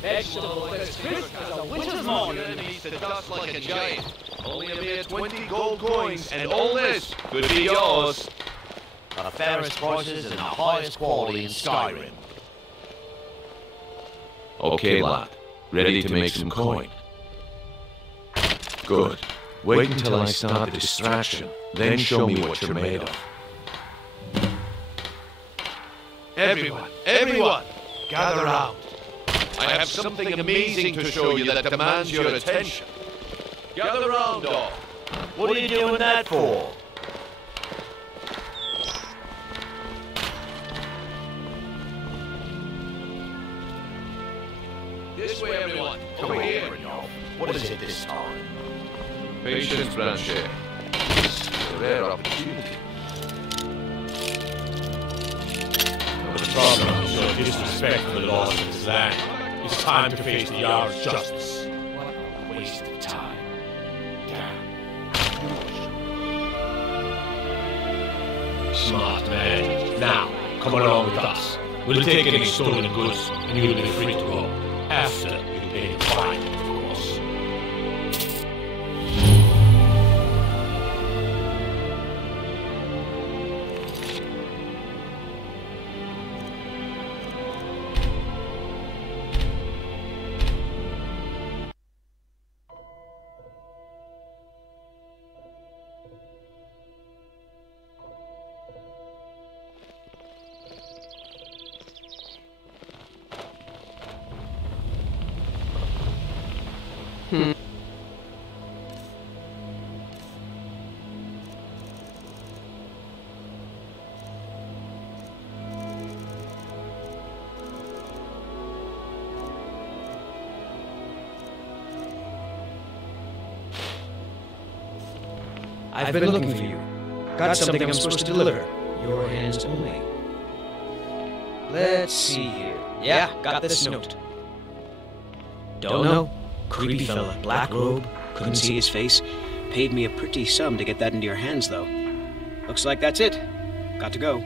Vegetable as crisp as a winter's morning. Enemies to dust like a giant. Only a mere 20 gold coins, and all this could be yours. The fairest prices and the highest quality in Skyrim. Okay, lad. Ready to make some coin? Good. Wait until I start the distraction, then show me what you're made of. Everyone, gather round. I have something amazing to show you that demands your attention. Gather round, all. What are you doing that for? This way, everyone. Come here. What is it this time? Patience, Blanchet. This is a rare opportunity. The problem is your disrespect for the laws of this land. It's time to face the hour of justice. What a waste of time. Damn. Smart man. Now, come along with us. We'll take any stolen goods, and you'll be free to go. After you pay the fine, of course. I've been looking for you. Got something I'm supposed to deliver. Your hands only. Let's see here. Yeah, got this note. Don't know. Creepy fella, black robe. Couldn't see his face. Paid me a pretty sum to get that into your hands, though. Looks like that's it. Got to go.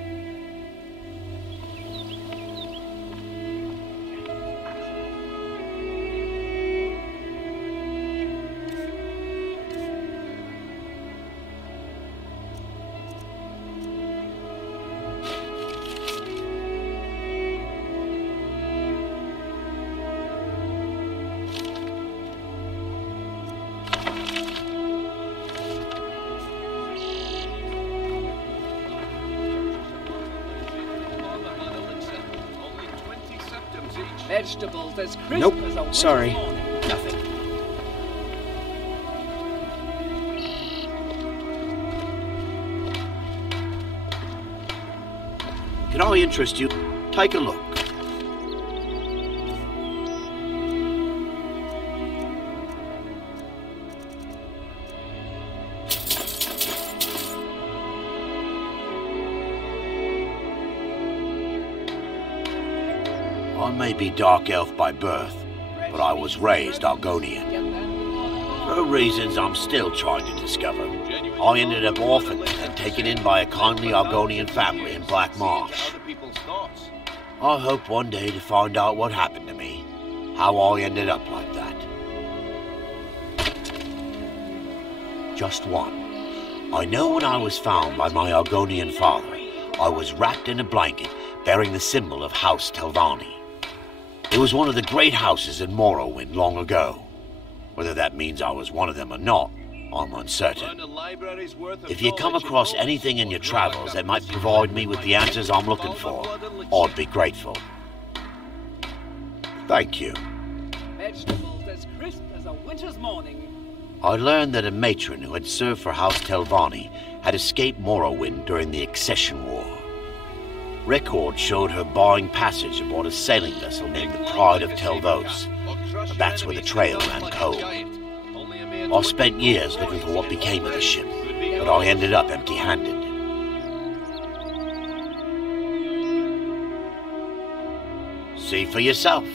Vegetables as crisp Nope, as a winter's sorry. morning. Nothing. Can I interest you? Take a look. I may be Dark Elf by birth, but I was raised Argonian. For reasons I'm still trying to discover, I ended up orphaned and taken in by a kindly Argonian family in Black Marsh. I hope one day to find out what happened to me, how I ended up like that. Just one. I know when I was found by my Argonian father, I was wrapped in a blanket bearing the symbol of House Telvanni. It was one of the great houses in Morrowind long ago. Whether that means I was one of them or not, I'm uncertain. If you come across anything in your travels that might provide me with the answers I'm looking for, I'd be grateful. Thank you. Vegetables as crisp as a winter's morning. I learned that a matron who had served for House Telvanni had escaped Morrowind during the Accession War. Records showed her barring passage aboard a sailing vessel named the Pride of Telvos, but that's where the trail ran cold. I spent years looking for what became of the ship, but I ended up empty-handed. See for yourself.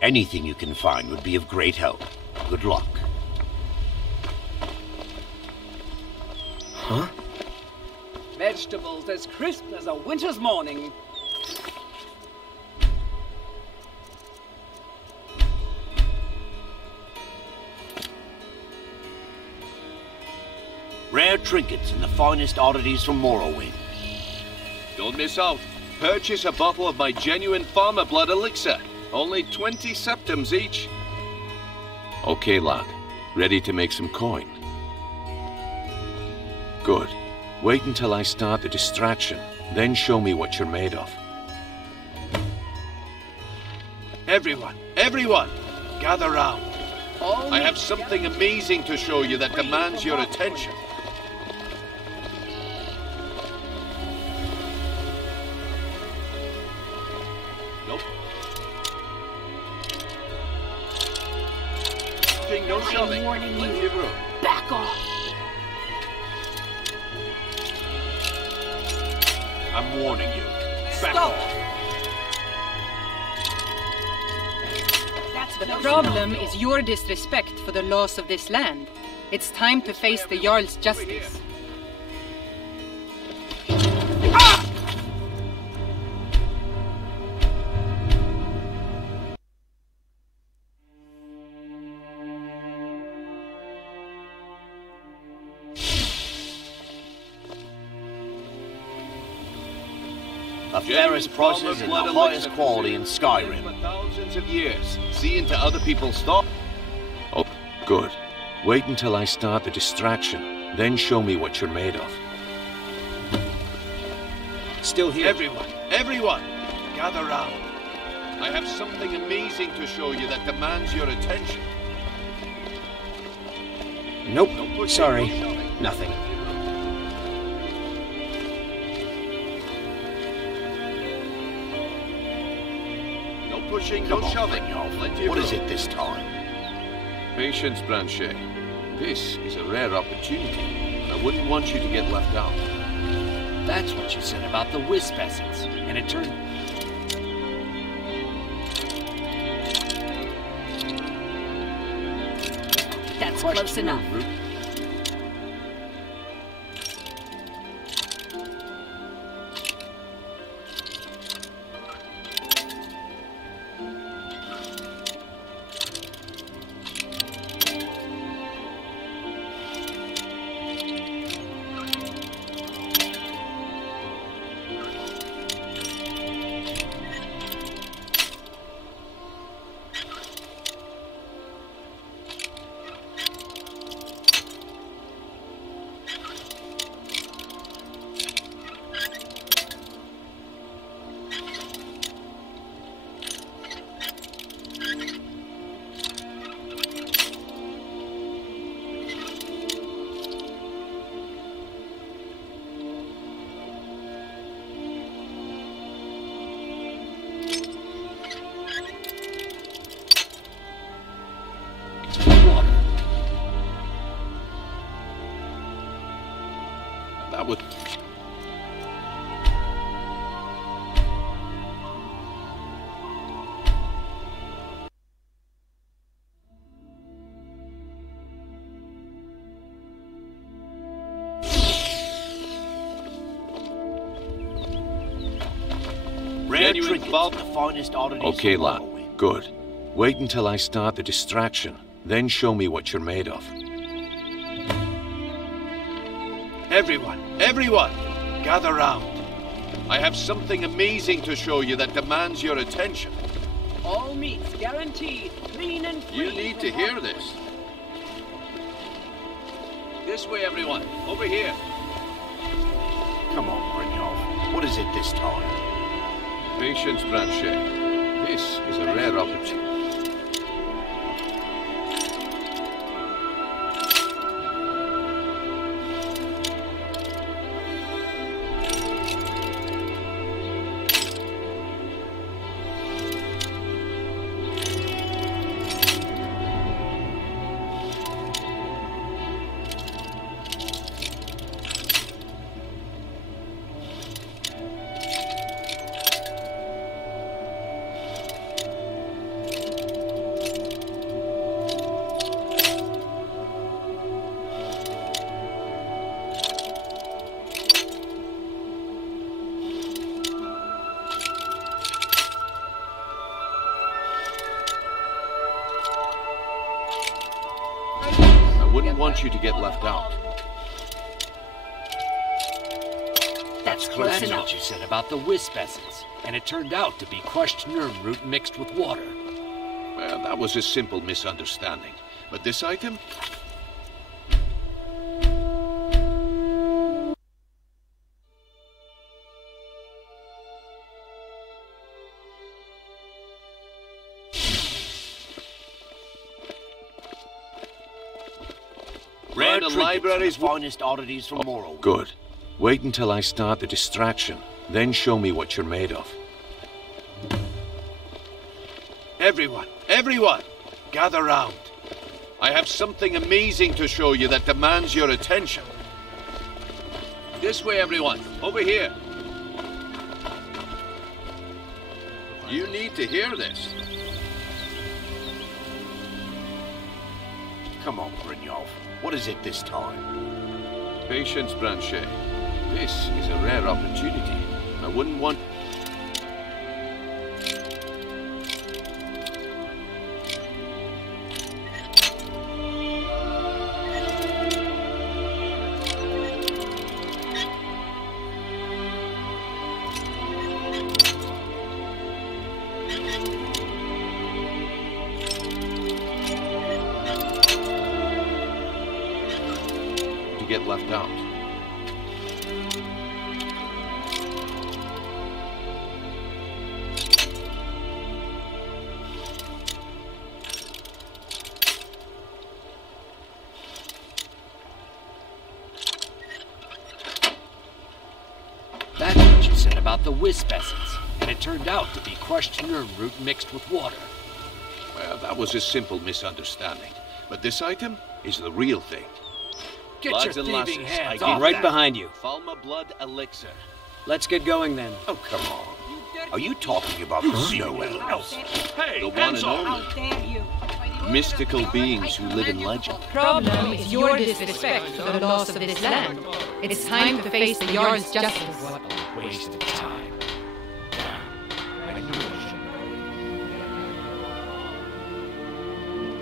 Anything you can find would be of great help. Good luck. Huh? Vegetables as crisp as a winter's morning. Rare trinkets and the finest oddities from Morrowind. Don't miss out. Purchase a bottle of my genuine farmer blood elixir. Only 20 septims each. Okay, lad. Ready to make some coin? Good. Wait until I start the distraction, then show me what you're made of. Everyone, gather round. I have something amazing to show you that demands your attention. No shoving. Plenty of room. Back off. I'm warning you. Back Stop. off. The problem is your disrespect for the laws of this land. It's time to face the Jarl's justice. The fairest prices and the highest quality in Skyrim. For thousands of years, see into other people's stock. Oh, good. Wait until I start the distraction, then show me what you're made of. Still here. Everyone, gather round. I have something amazing to show you that demands your attention. Nope, sorry. Nothing. pushing, no shoving. Plenty of What is room. it this time? Patience, Blanchet. This is a rare opportunity. I wouldn't want you to get left out. That's what you said about the wisp essence. And it turned... That's close enough. That would... Rare trinkets, the finest oddities. Okay, of lad. Morrowind. Good. Wait until I start the distraction. Then show me what you're made of. Everyone, gather round. I have something amazing to show you that demands your attention. All meats guaranteed, clean and free. You need to hear this. This way, everyone. Over here. Come on, Brynjolf. What is it this time? Patience, Blanchet. This is a rare opportunity. Wouldn't want you to get left out. That's close enough. What you said about the wisp essence. And it turned out to be crushed nerve root mixed with water. Well, that was a simple misunderstanding. But this item? Rare the trinkets, library's the finest oddities from Morrowind. Good. Wait until I start the distraction. Then show me what you're made of. Everyone, gather round. I have something amazing to show you that demands your attention. This way, everyone. Over here. You need to hear this. Come on, Brynjolf. What is it this time? Patience, Blanchet. This is a rare opportunity. I wouldn't want... get left out. That's what you said about the wisp essence. And it it turned out to be crushed nerve root mixed with water. Well, that was a simple misunderstanding. But this item is the real thing. Get Lads your and thieving lasses, hands I off give right that. behind you. Falma blood elixir. Let's get going then. Oh, come on. Are you talking about nowhere else? Hey, the one and only. Mystical beings who live in legend. Problem is your disrespect for the laws of this land. It's time to face the Jarl's justice. What a waste of time. I knew I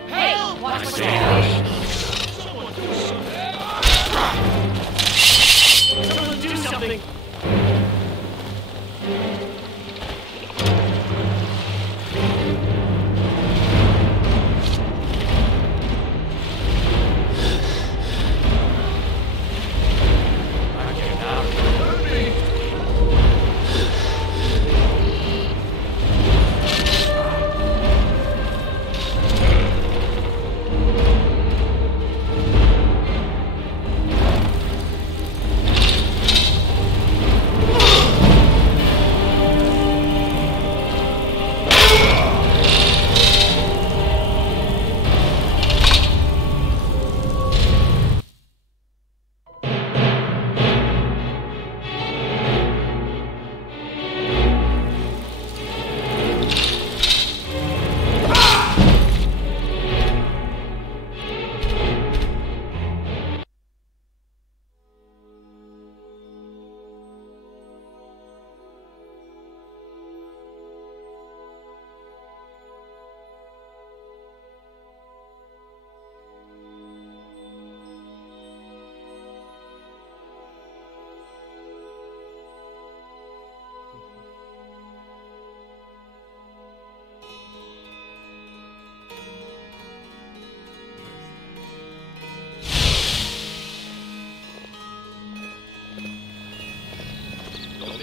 Hey! What's Someone do something!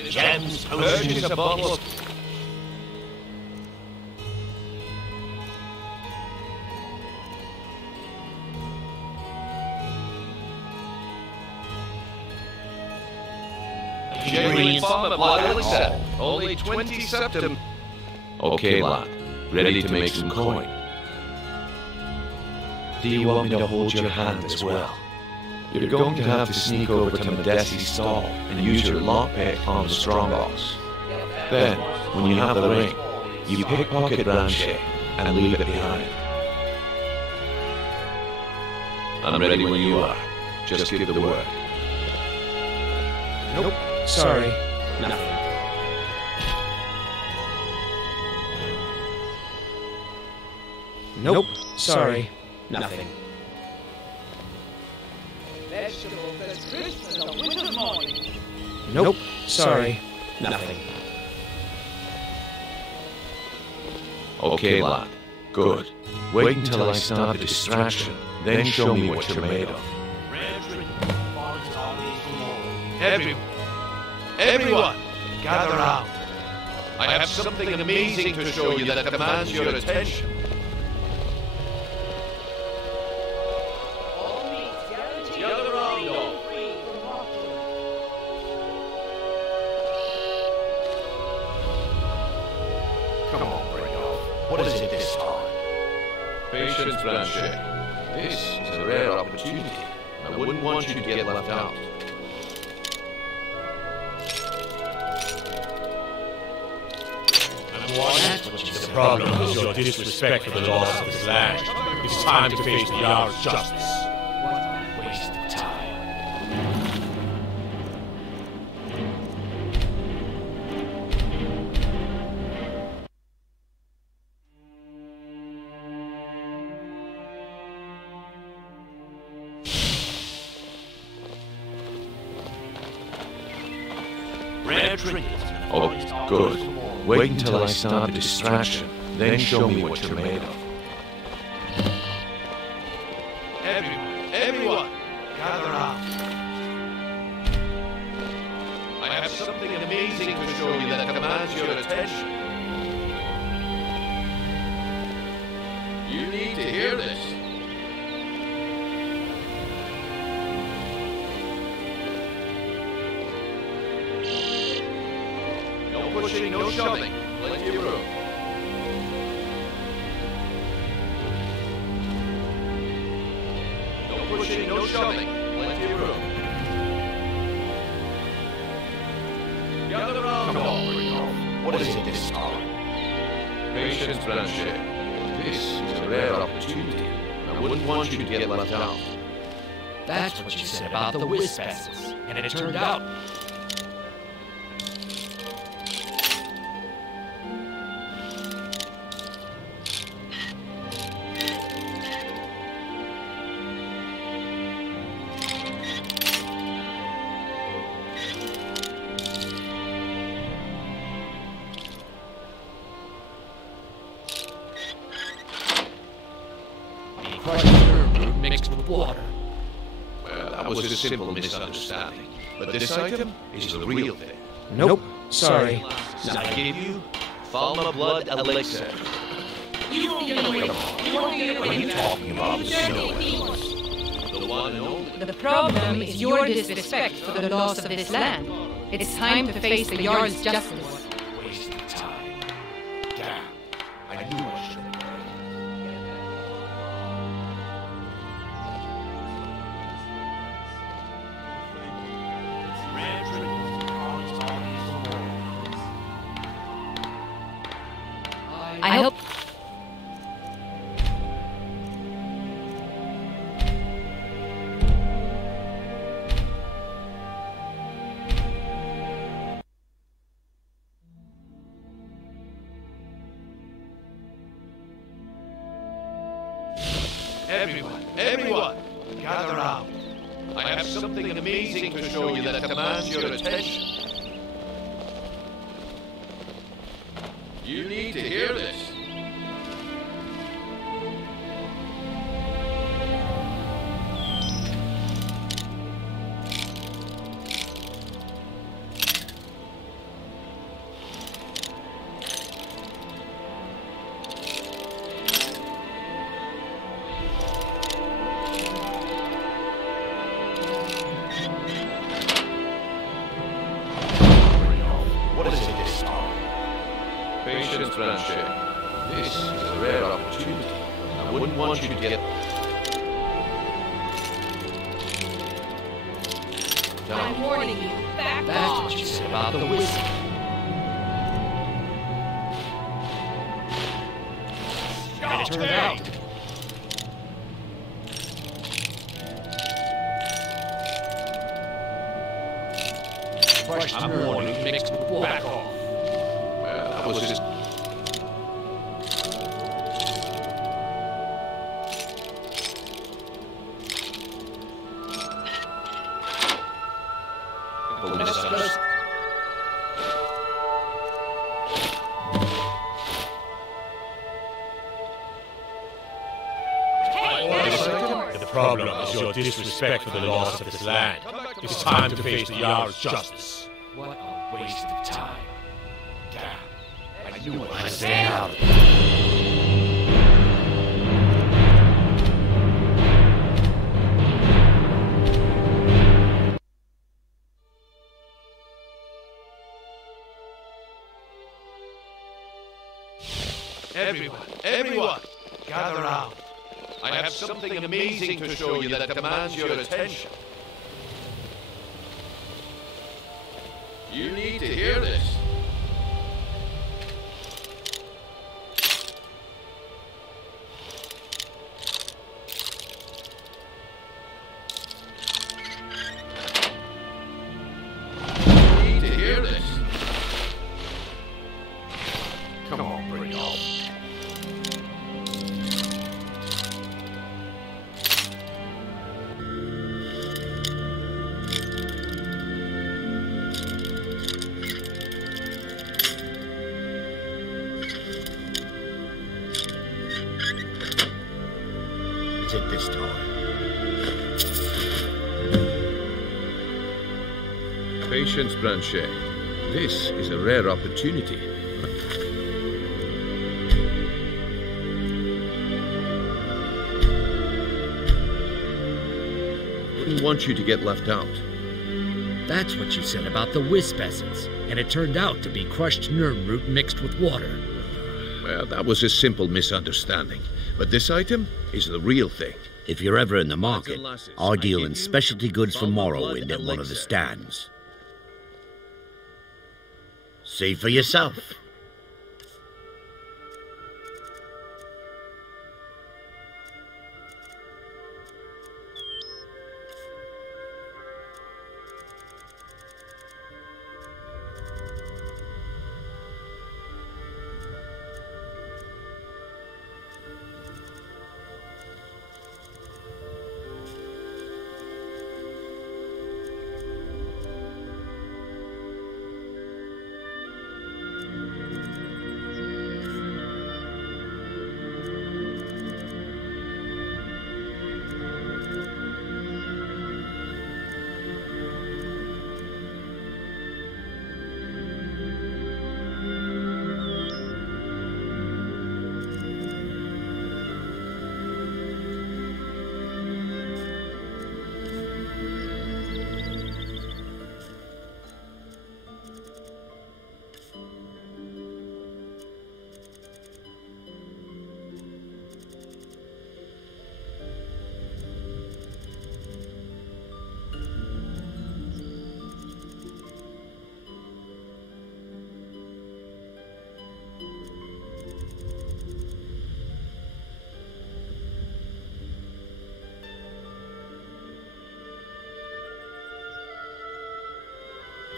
Gems, Purchase a bottle of... Genuine Falma blood elixir. Only 20 septum. Okay, lad. Ready to make some coin. Do you want me to hold your hand as well? You're going to have to sneak over to Modesti's stall and use your lockpick on the strongbox. Then, when you have the ring, you pickpocket Branche and leave it behind. I'm ready when you are. Just give the word. Nope. Sorry. Nothing. Nope. Sorry. Nothing. Vegetables as crisp as a winter's morning. Nope. Sorry. Nothing. Okay, lad. Good. Wait until I start the distraction, then show me what you're made of. Everyone, gather round. I have something amazing to show you that demands your attention. Gather round, all. Come on, bring it off. What is it this time? Patience, Branche. This is a rare opportunity. I wouldn't want you to get left out. The problem is your disrespect for the laws of this land. It's time to face the Jarl's justice. What a waste of time. Rare trinket. Oh, good. Wait until I start the distraction, then show me what you're made of. Everyone, gather round. I have something amazing to show you that demands your attention. You need to hear this. Don't pushing, no shoving. Plenty of room. No pushing, no shoving. Plenty of room. Gather around. Come on, Bruno. What is it this time? Patience, Blanchet. This is a rare opportunity. I wouldn't want you to get left out. That's what you said about the wisp and it turned out. Mixed with water. Well, that was a simple misunderstanding. But this item is the real thing. Nope. Sorry. I give you Falma Blood Elixir. You won't get away. You won't get away. What are you talking about? The one and only. The problem is your disrespect for the laws of this land. It's time to face the Jarl's justice. Wasted time. Damn. I knew I should have. I hope... Everyone, gather round. I have something amazing to show you that demands your attention. You need to hear this. What is it this time? Patience, Blanchet. This is a rare opportunity. I wouldn't want you to get... I'm warning you. Back That's off. what you said about the wisp. And it turned out. I'm warning mixed with water. Back off. Well, that was just... The problem is your disrespect for the laws of this land. It's time to face the Jarl's justice. What a waste of time. Damn. I knew I'd stay out of it. Everyone, gather round. I have something amazing to show you that demands your attention. You need to hear this. You need to hear this. Come on, bring it on. It this time. Patience, Blanchet. This is a rare opportunity. Wouldn't want you to get left out. That's what you said about the wisp essence, and it turned out to be crushed nirnroot mixed with water. Well, that was a simple misunderstanding. But this item is the real thing. If you're ever in the market, I deal in specialty goods from Morrowind at one of the stands. See for yourself.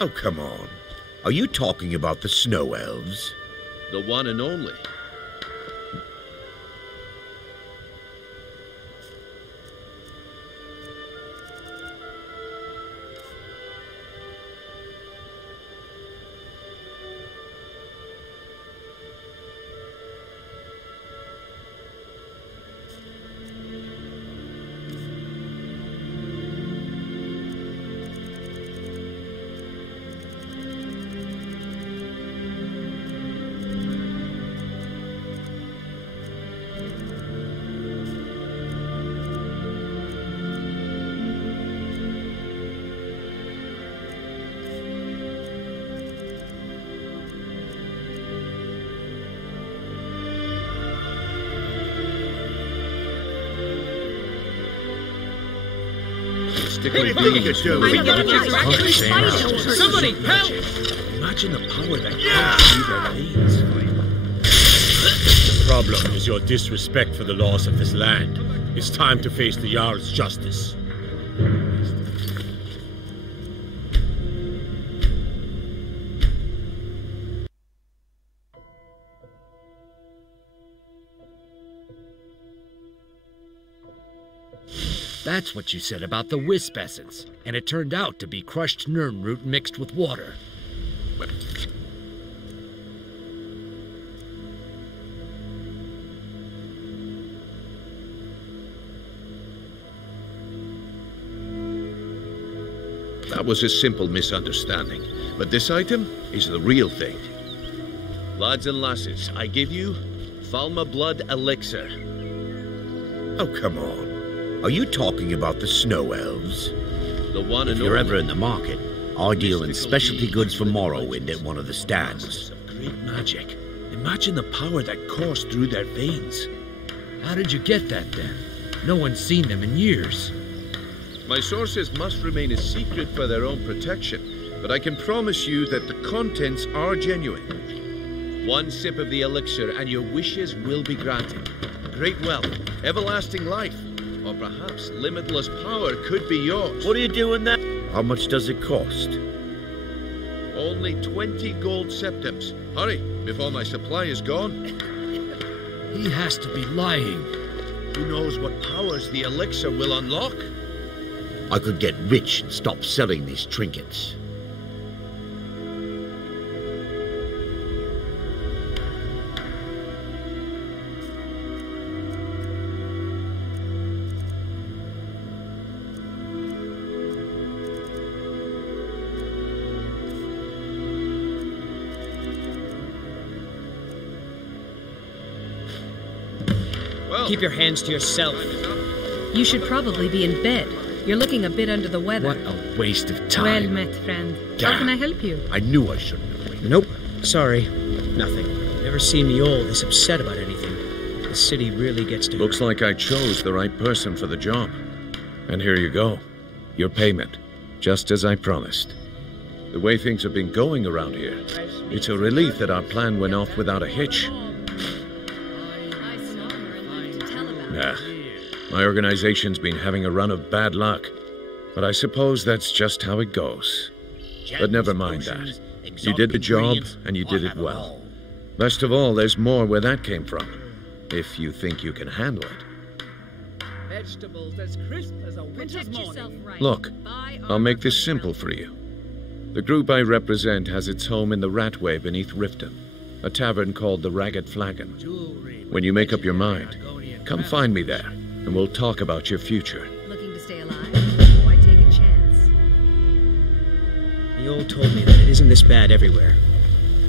Oh, come on. Are you talking about the snow elves? The one and only. Somebody help! Imagine the power that comes through their veins. The problem is your disrespect for the laws of this land. It's time to face the Jarl's justice. That's what you said about the wisp essence, and it turned out to be crushed nirnroot mixed with water. That was a simple misunderstanding. But this item is the real thing. Lads and lasses, I give you Falma Blood Elixir. Oh, come on. Are you talking about the snow elves? The one and If you're ever in the market, I deal in specialty goods from Morrowind at one of the stands. Great magic. Imagine the power that coursed through their veins. How did you get that then? No one's seen them in years. My sources must remain a secret for their own protection, but I can promise you that the contents are genuine. One sip of the elixir and your wishes will be granted. Great wealth, everlasting life, or perhaps limitless power could be yours. What are you doing there? How much does it cost? Only 20 gold septims. Hurry, before my supply is gone. He has to be lying. Who knows what powers the elixir will unlock? I could get rich and stop selling these trinkets. Keep your hands to yourself. You should probably be in bed. You're looking a bit under the weather. What a waste of Well time. met, friend. Gah. How can I help you? I knew I shouldn't have waited. Nope. Sorry. Nothing. Never seen me all this upset about anything. The city really gets to... Looks like I chose the right person for the job. And here you go. Your payment. Just as I promised. The way things have been going around here, it's a relief that our plan went off without a hitch. Nah. My organization's been having a run of bad luck. But I suppose that's just how it goes. But never mind that. You did the job, and you did it well. Best of all, there's more where that came from. If you think you can handle it. Vegetables as crisp as a winter's morning. Look, I'll make this simple for you. The group I represent has its home in the Ratway beneath Riften, a tavern called the Ragged Flagon. When you make up your mind, come find me there, and we'll talk about your future. Looking to stay alive? Why take a chance? You all told me that it isn't this bad everywhere.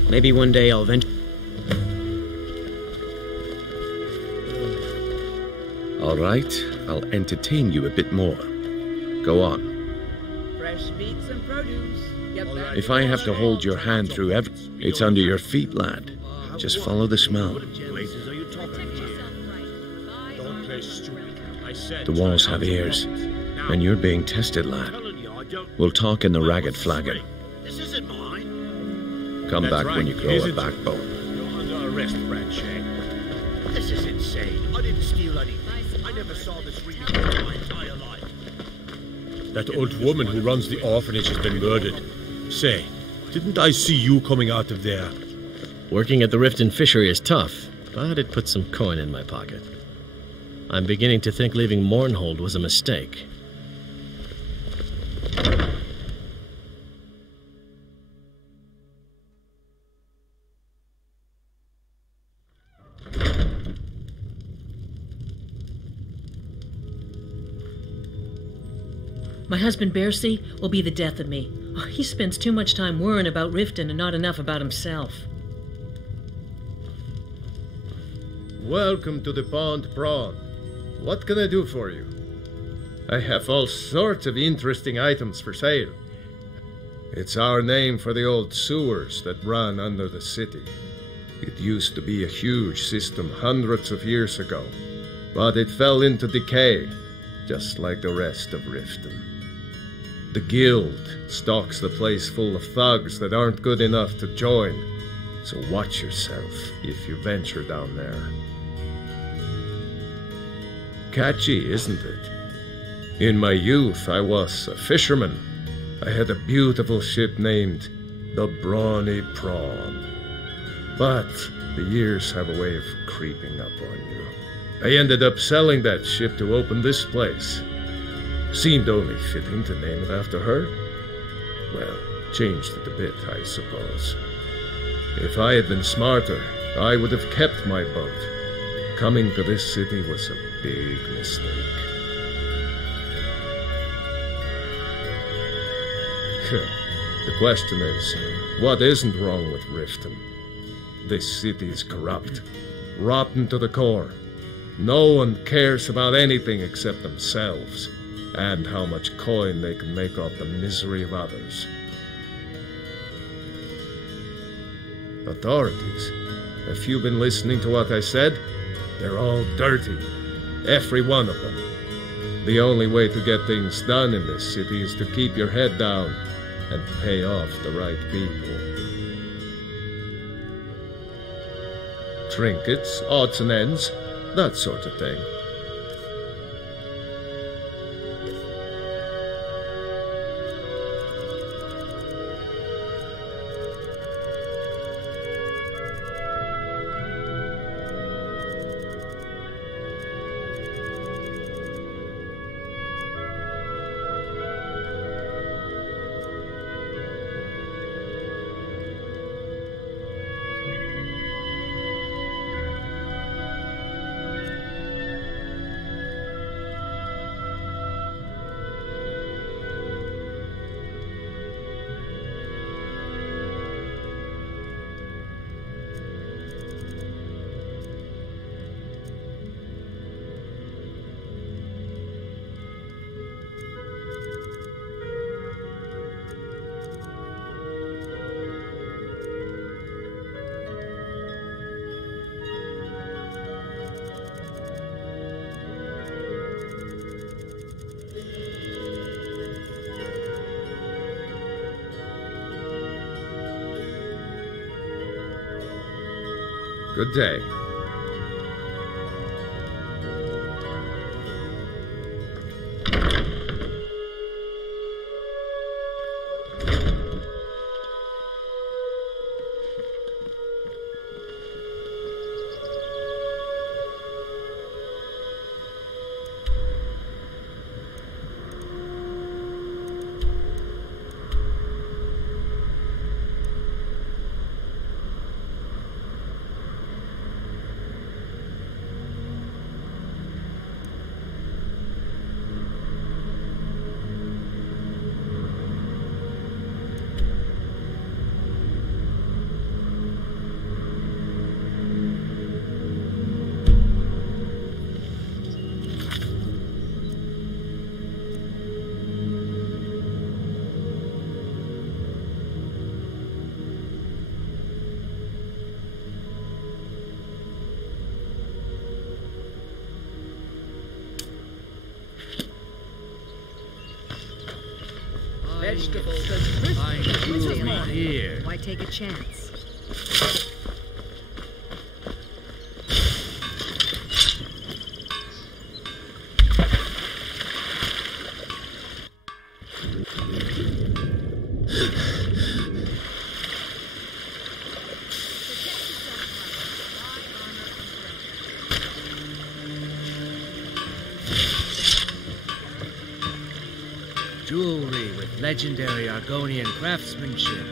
Maybe one day I'll venture... All right, I'll entertain you a bit more. Go on. Fresh meats and produce. Get that. If I have to hold your hand through everything, it's under your feet, lad. Just follow the smell. Places are you talking about? Don't play stupid. I said The walls have ears, and you're being tested, lad. We'll talk in the Ragged Flagon. This isn't mine. Come That's back right, when you it grow a isn't. backbone. You're under arrest, Bradshaw. This is insane. I didn't steal anything. I never saw this really in my entire life. That old woman who runs the orphanage has been murdered. Say, didn't I see you coming out of there? Working at the Riften fishery is tough, but it put some coin in my pocket. I'm beginning to think leaving Mournhold was a mistake. My husband Bercy will be the death of me. Oh, he spends too much time worrying about Riften and not enough about himself. Welcome to the Pond Prawn. What can I do for you? I have all sorts of interesting items for sale. It's our name for the old sewers that run under the city. It used to be a huge system hundreds of years ago, but it fell into decay, just like the rest of Riften. The Guild stocks the place full of thugs that aren't good enough to join, so watch yourself if you venture down there. Catchy, isn't it? In my youth, I was a fisherman. I had a beautiful ship named the Brawny Prawn. But the years have a way of creeping up on you. I ended up selling that ship to open this place. Seemed only fitting to name it after her. Well, changed it a bit, I suppose. If I had been smarter, I would have kept my boat. Coming to this city was a big mistake. The question is, what isn't wrong with Riften? This city is corrupt, rotten to the core. No one cares about anything except themselves, and how much coin they can make off the misery of others. Authorities, have you been listening to what I said? They're all dirty, every one of them. The only way to get things done in this city is to keep your head down and pay off the right people. Trinkets, odds and ends, that sort of thing. Good day. Vegetables and find here. Why take a chance? Jewelry with legendary Argonian craftsmanship.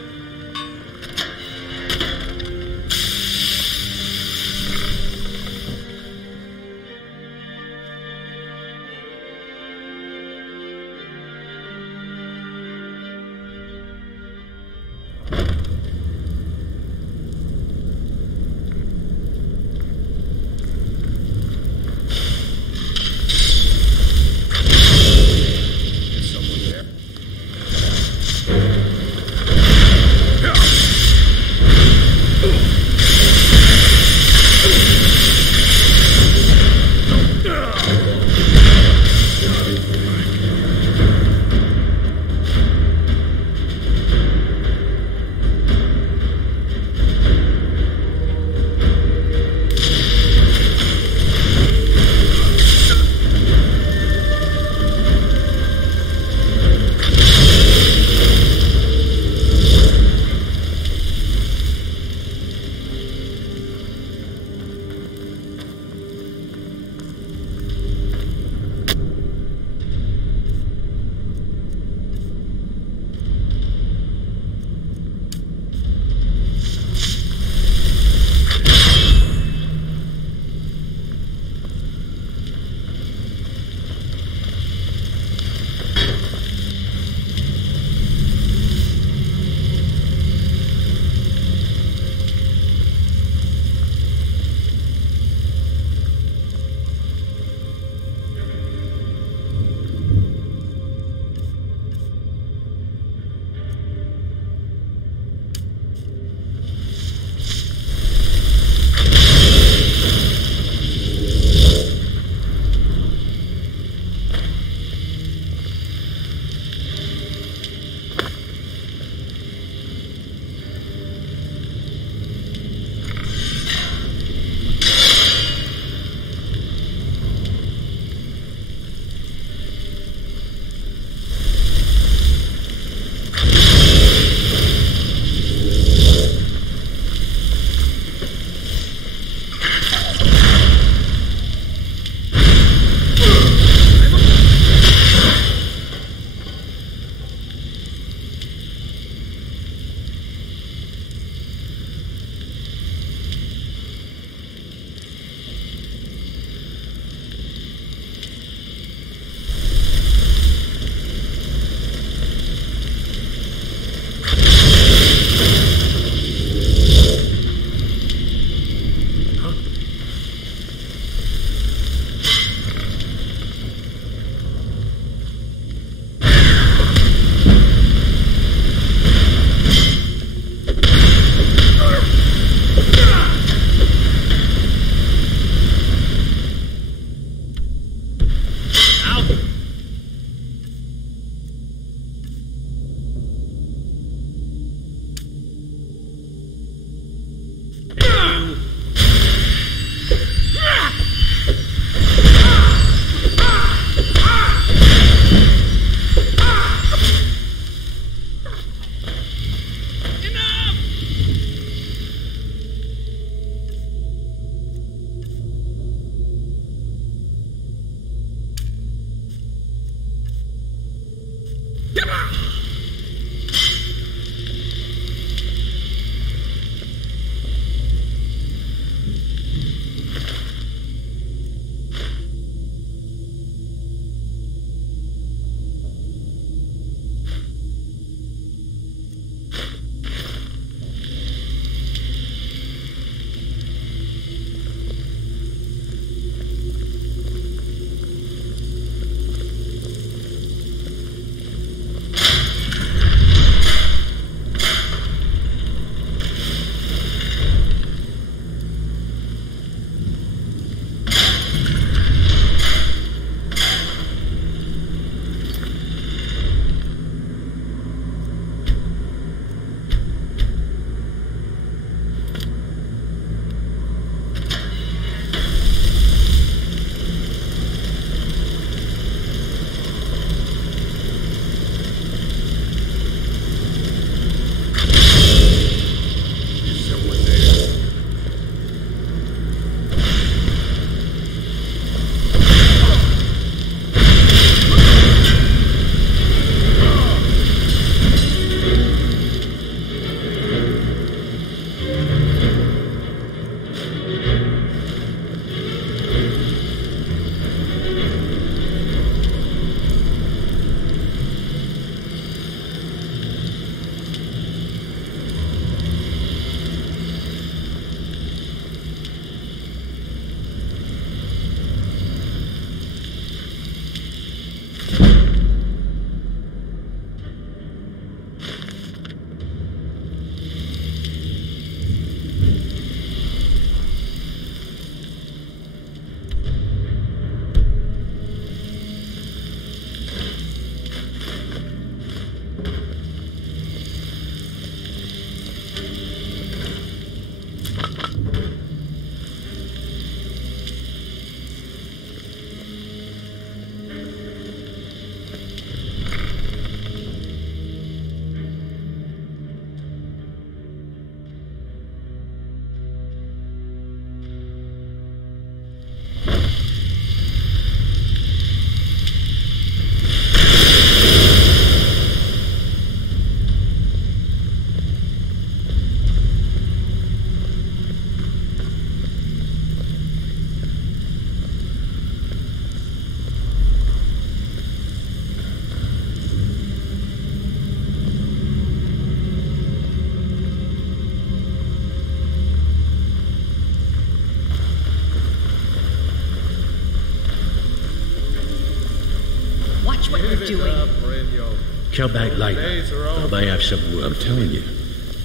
Watch what you're doing. Come back later. I may have some work. I'm telling you,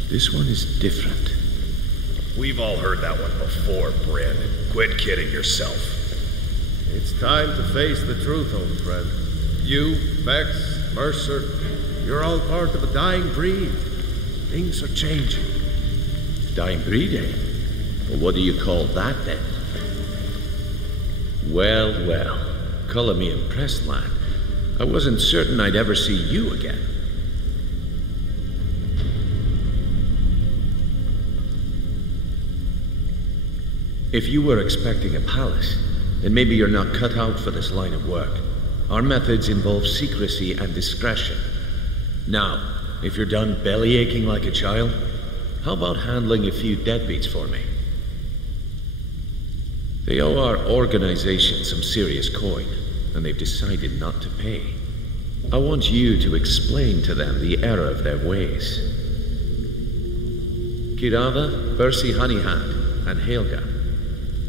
this one is different. We've all heard that one before, Brandon. Quit kidding yourself. It's time to face the truth, old friend. You, Vex, Mercer, you're all part of a dying breed. Things are changing. Dying breed, eh? Well, what do you call that, then? Well, well. Color me impressed, lad. I wasn't certain I'd ever see you again. If you were expecting a palace, then maybe you're not cut out for this line of work. Our methods involve secrecy and discretion. Now, if you're done belly aching like a child, how about handling a few deadbeats for me? They owe our organization some serious coin, and they've decided not to pay. I want you to explain to them the error of their ways. Kirava, Bersi Honeyhand, and Helga.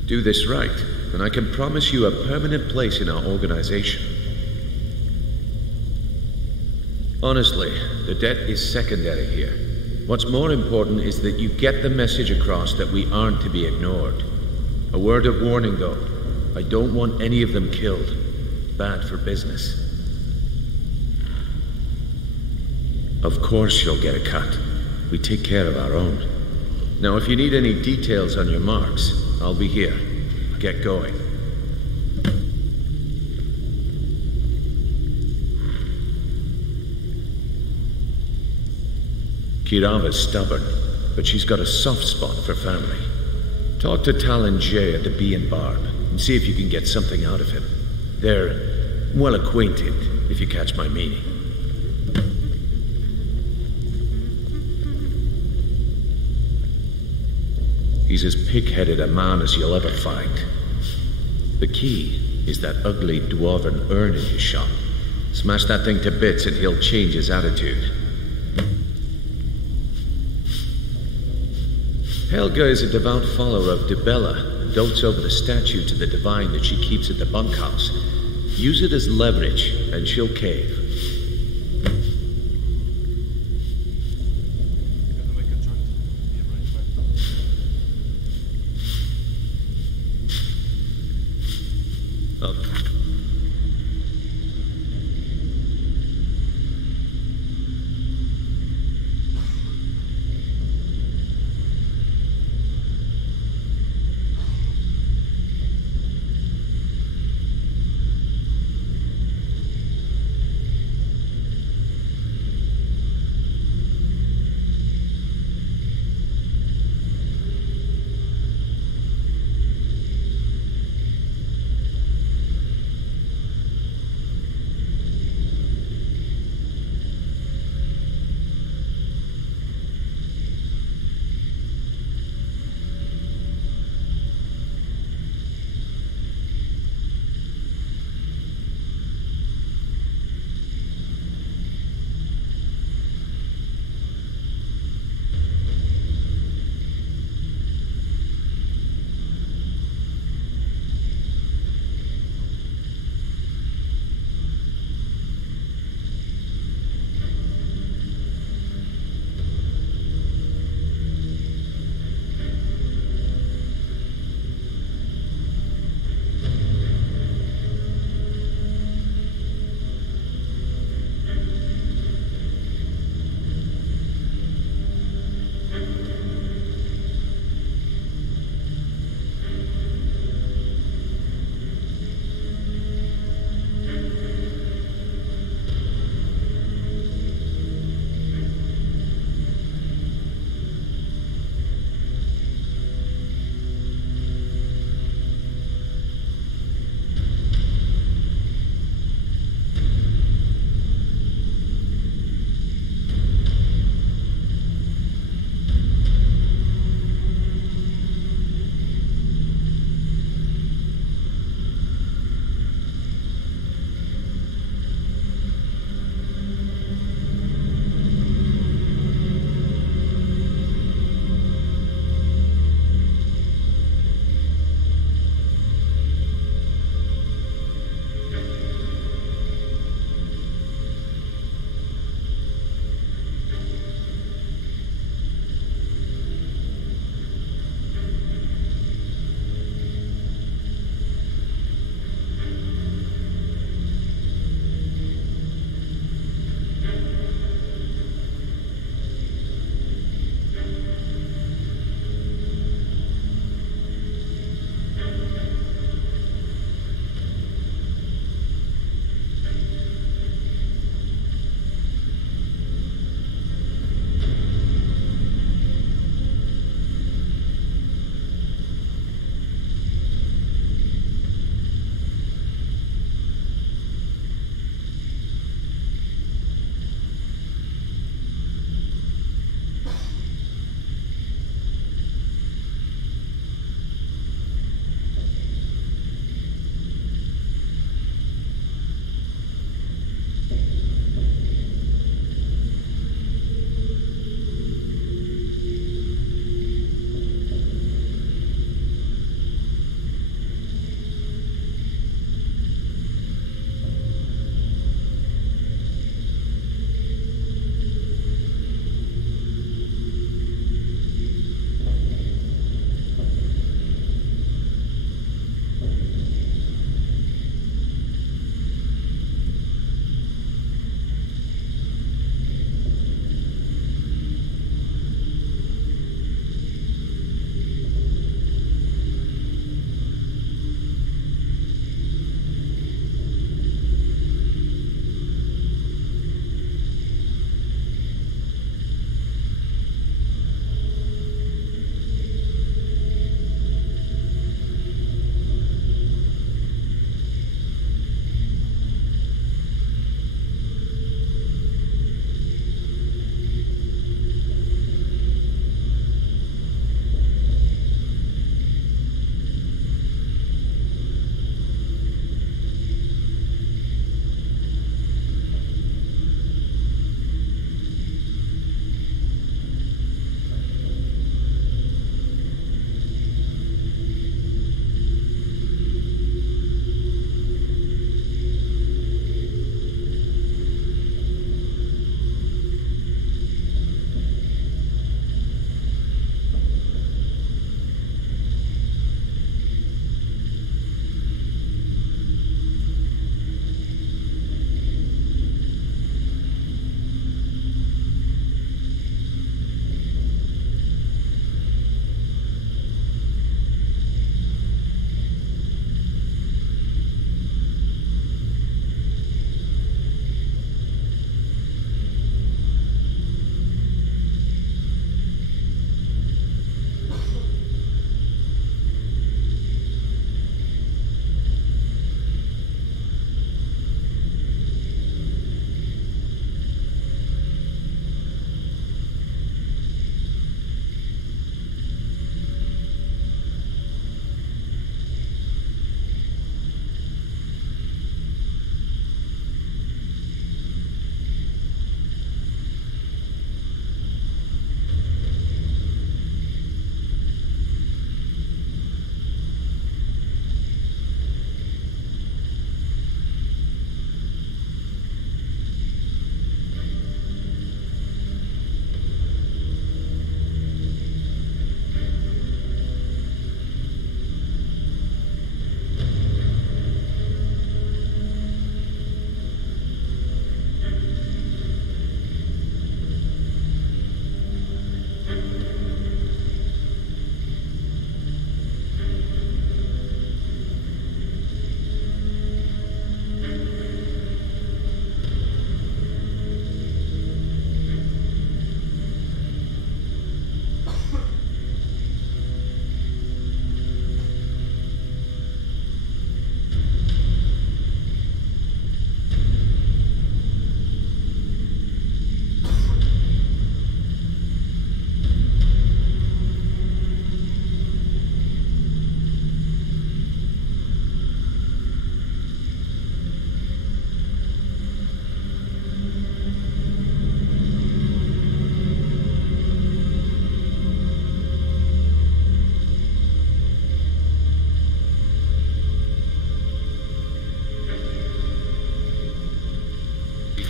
Do this right, and I can promise you a permanent place in our organization. Honestly, the debt is secondary here. What's more important is that you get the message across that we aren't to be ignored. A word of warning, though. I don't want any of them killed. Bad for business. Of course you'll get a cut. We take care of our own. Now, if you need any details on your marks, I'll be here. Get going. Kirava's stubborn, but she's got a soft spot for family. Talk to Talon J at the Bee and Barb and see if you can get something out of him. They're well acquainted, if you catch my meaning. He's as pig-headed a man as you'll ever find. The key is that ugly dwarven urn in his shop. Smash that thing to bits and he'll change his attitude. Helga is a devout follower of Dibella and dotes over the statue to the divine that she keeps at the bunkhouse. Use it as leverage and she'll cave.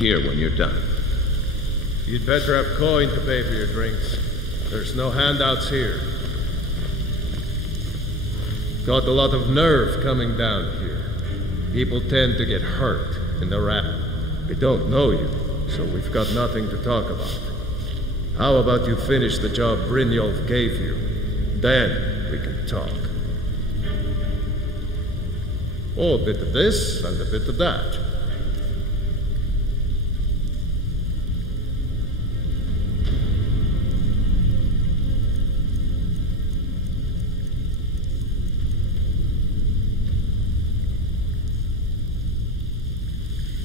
here when you're done. You'd better have coin to pay for your drinks. There's no handouts here. Got a lot of nerve coming down here. People tend to get hurt in the rapid. We don't know you, so we've got nothing to talk about. How about you finish the job Brynjolf gave you? Then we can talk. Oh, a bit of this and a bit of that.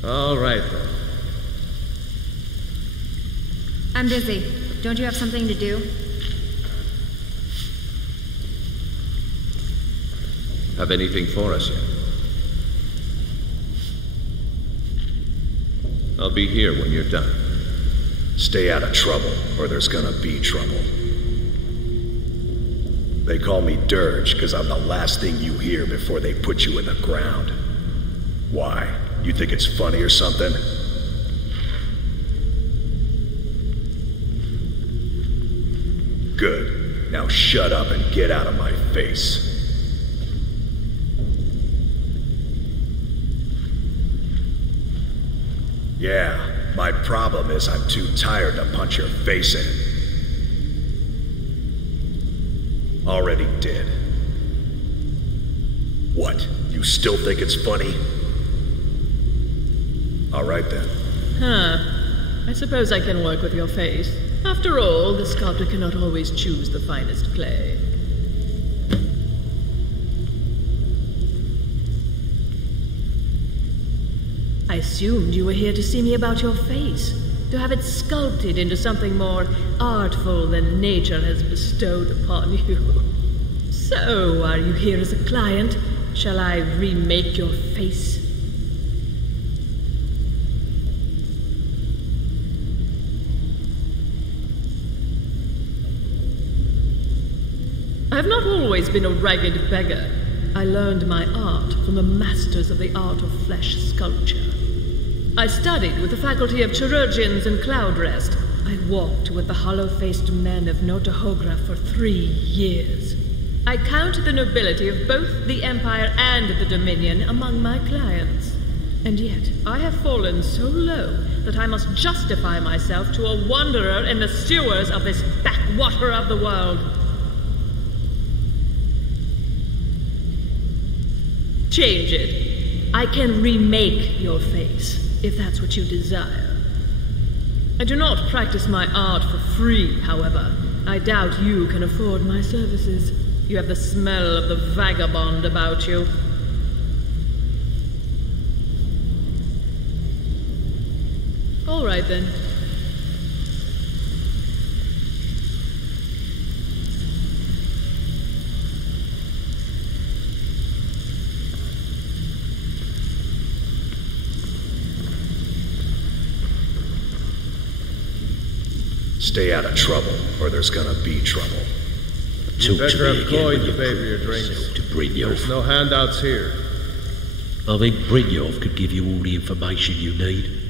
All right, then. I'm busy. Don't you have something to do? Have anything for us yet? I'll be here when you're done. Stay out of trouble, or there's gonna be trouble. They call me Dirge because I'm the last thing you hear before they put you in the ground. Why? You think it's funny or something? Good. Now shut up and get out of my face. Yeah, my problem is I'm too tired to punch your face in. Already did. What? You still think it's funny? All right then. Huh. I suppose I can work with your face. After all, the sculptor cannot always choose the finest clay. I assumed you were here to see me about your face, to have it sculpted into something more artful than nature has bestowed upon you. So, are you here as a client? Shall I remake your face? I have not always been a ragged beggar. I learned my art from the masters of the art of flesh sculpture. I studied with the faculty of chirurgeons and Cloudrest. I walked with the hollow-faced men of Notahogra for 3 years. I count the nobility of both the Empire and the Dominion among my clients. And yet, I have fallen so low that I must justify myself to a wanderer in the sewers of this backwater of the world. Change it. I can remake your face, if that's what you desire. I do not practice my art for free, however. I doubt you can afford my services. You have the smell of the vagabond about you. All right, then. Stay out of trouble, or there's gonna be trouble. You better have coin to pay for your drinks. There's no handouts here. I think Brynjolf could give you all the information you need.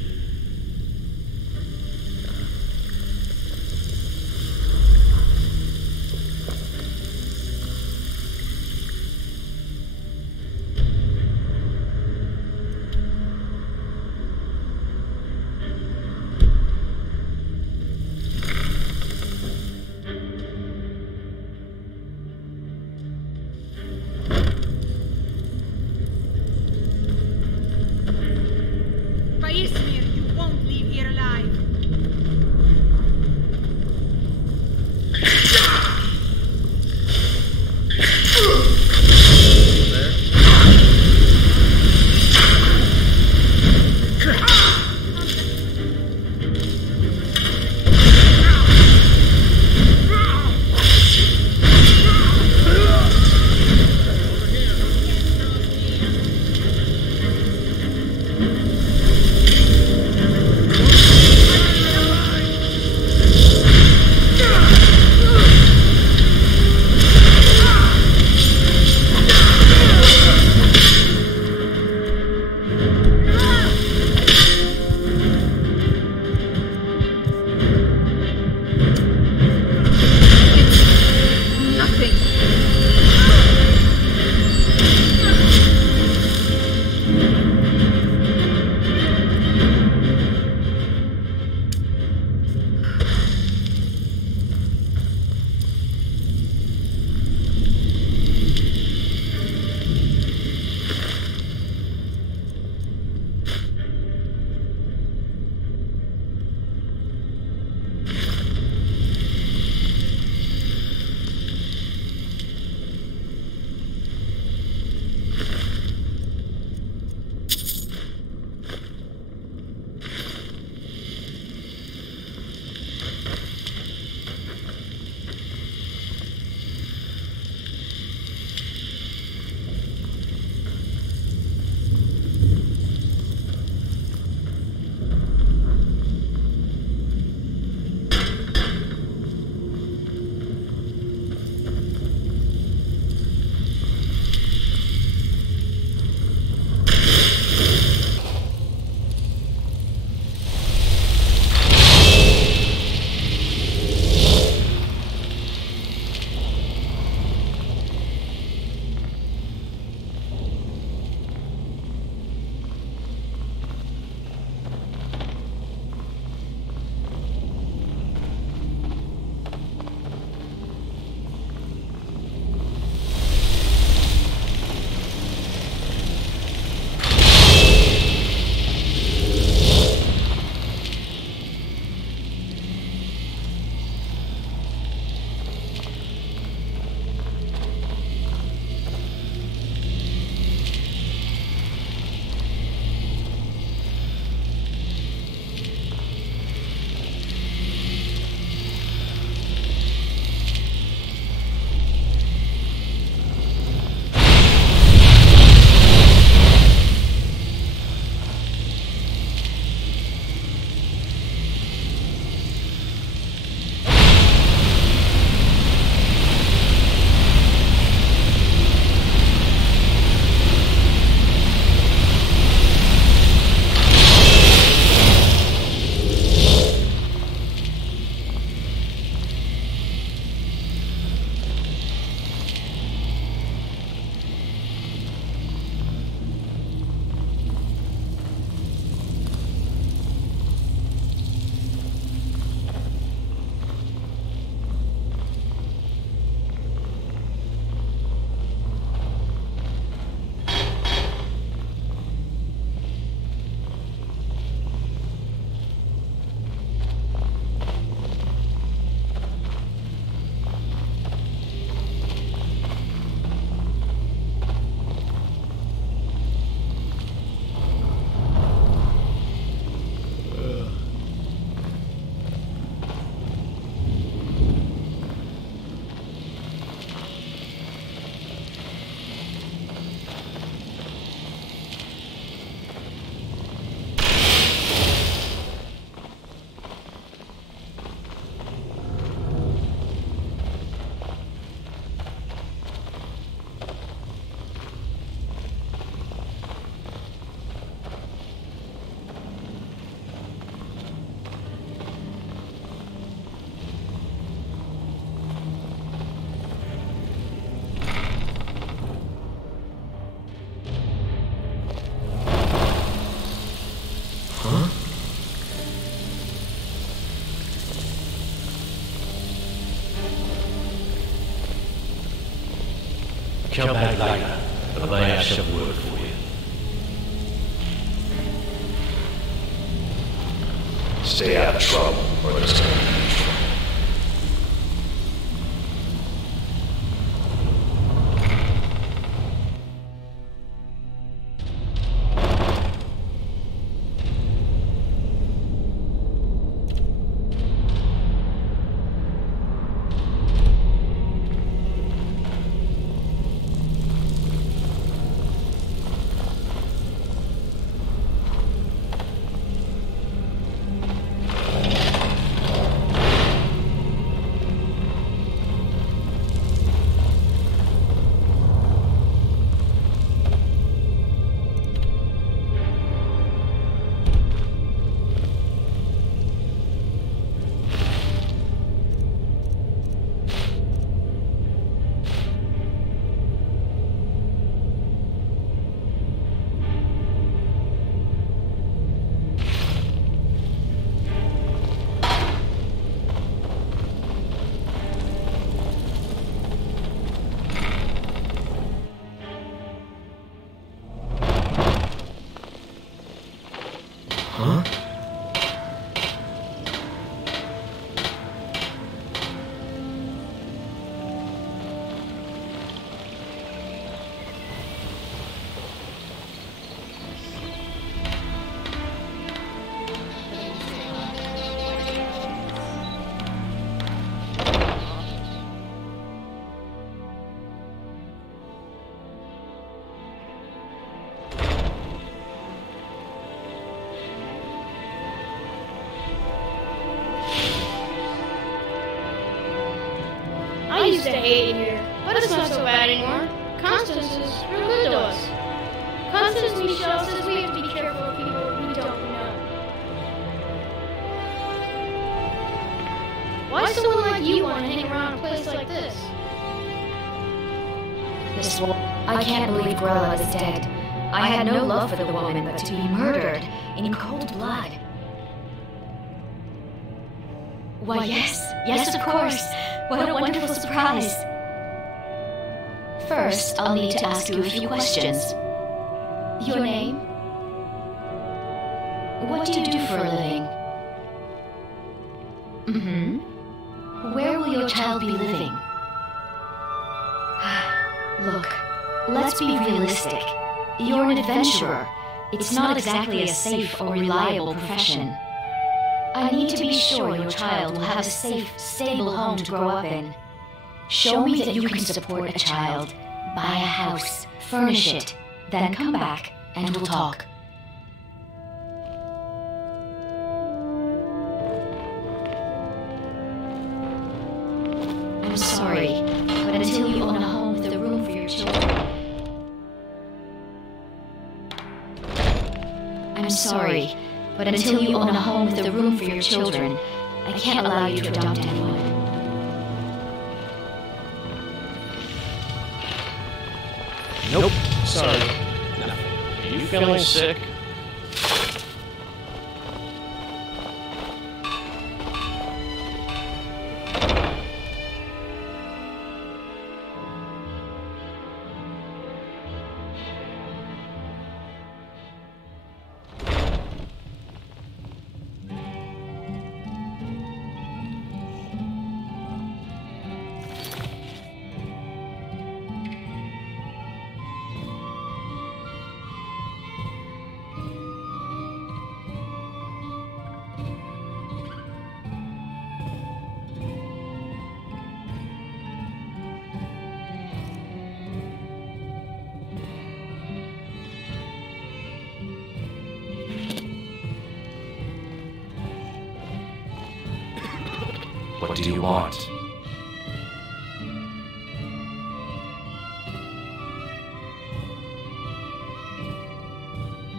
Faiz! come back later, but I may have some work for you. Stay out of trouble, or there's gonna be trouble. I used to hate it here, but it's not so bad anymore. Constance is real good to us. Constance Michelle says we have to be careful of people we don't know. Why someone like you want to hang around a place like this? I can't believe Grella is dead. I had no love for the woman, but to be murdered in cold blood. Why, yes, of course. What a wonderful surprise. First, I'll need to ask you a few questions. Your name? What do you do for a living? Where will your child be living? Look, let's be realistic. You're an adventurer. It's not exactly a safe or reliable profession. I need to be sure your child will have a safe, stable home to grow up in. Show me that you can support a child. Buy a house, furnish it, then come back and we'll talk. I'm sorry, but until you own a home with a room for your children... I'm sorry, but until you own a home with a room for your children, I can't allow you to adopt anyone. Nope. Sorry. Nothing. Are you feeling sick? What do you want?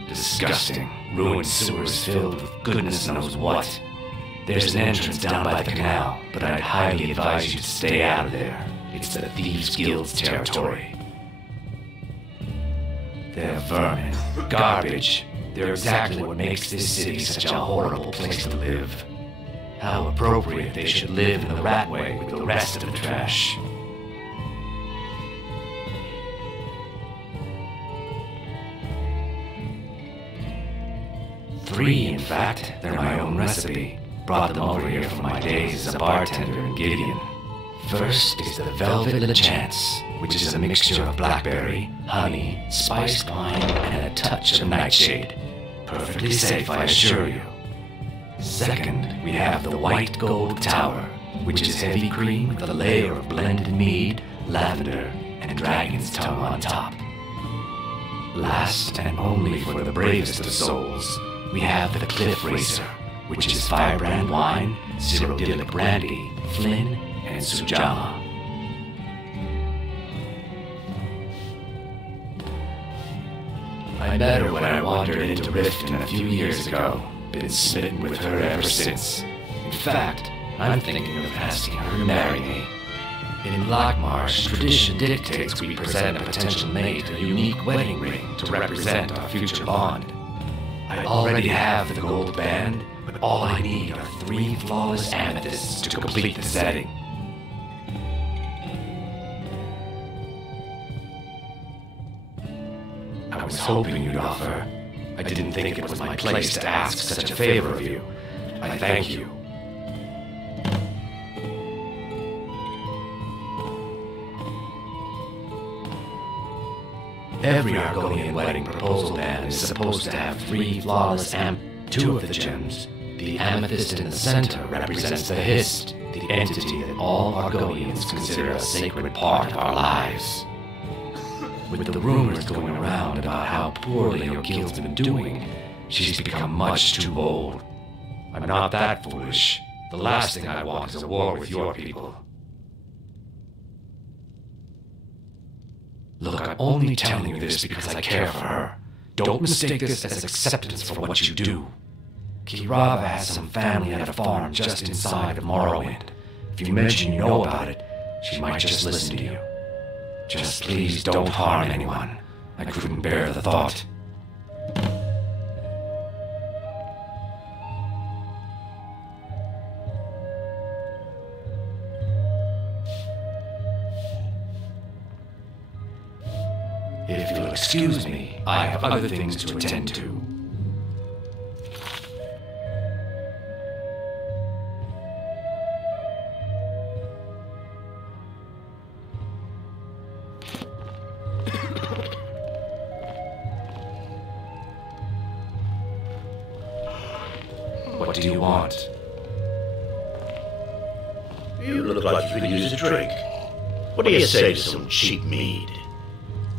Disgusting. Ruined sewers filled with goodness knows what. There's an entrance down by the canal, but I'd highly advise you to stay out of there. It's the Thieves Guild's territory. They're vermin, garbage. They're exactly what makes this city such a horrible place to live. How appropriate they should live in the Ratway with the rest of the trash. 3, in fact. They're my own recipe. Brought them over here from my days as a bartender in Gideon. First is the Velvet Le Chance, which is a mixture of blackberry, honey, spiced wine, and a touch of nightshade. Perfectly safe, I assure you. Second, we have the White Gold Tower, which is heavy cream with a layer of blended mead, lavender, and dragon's tongue on top. Last and only for the bravest of souls, we have the Cliff Racer, which is firebrand wine, cyrodiilic brandy, Flynn, and Sujama. I met her when I wandered into Riften a few years ago. Been smitten with her ever since. In fact, I'm thinking of asking her to marry me. In Blackmarsh, tradition dictates we present a potential mate a unique wedding ring to represent our future bond. I already have the gold band, but all I need are 3 flawless amethysts to complete the setting. I was hoping you'd offer. I didn't think it was my place to ask such a favor of you. I thank you. Every Argonian wedding proposal band is supposed to have 3 flawless 2 of the gems. The amethyst in the center represents the Hist, the entity that all Argonians consider a sacred part of our lives. With the rumors going around about how poorly your guild's been doing, she's become much too old. I'm not that foolish. The last thing I want is a war with your people. Look, I'm only telling you this because I care for her. Don't mistake this as acceptance for what you do. Kirava has some family at a farm just inside of Morrowind. If you mention you know about it, she might just listen to you. Just please don't harm anyone. I couldn't bear the thought. If you'll excuse me, I have other things to attend to. What do you want? You look like you could use a drink. What do you say to some cheap mead?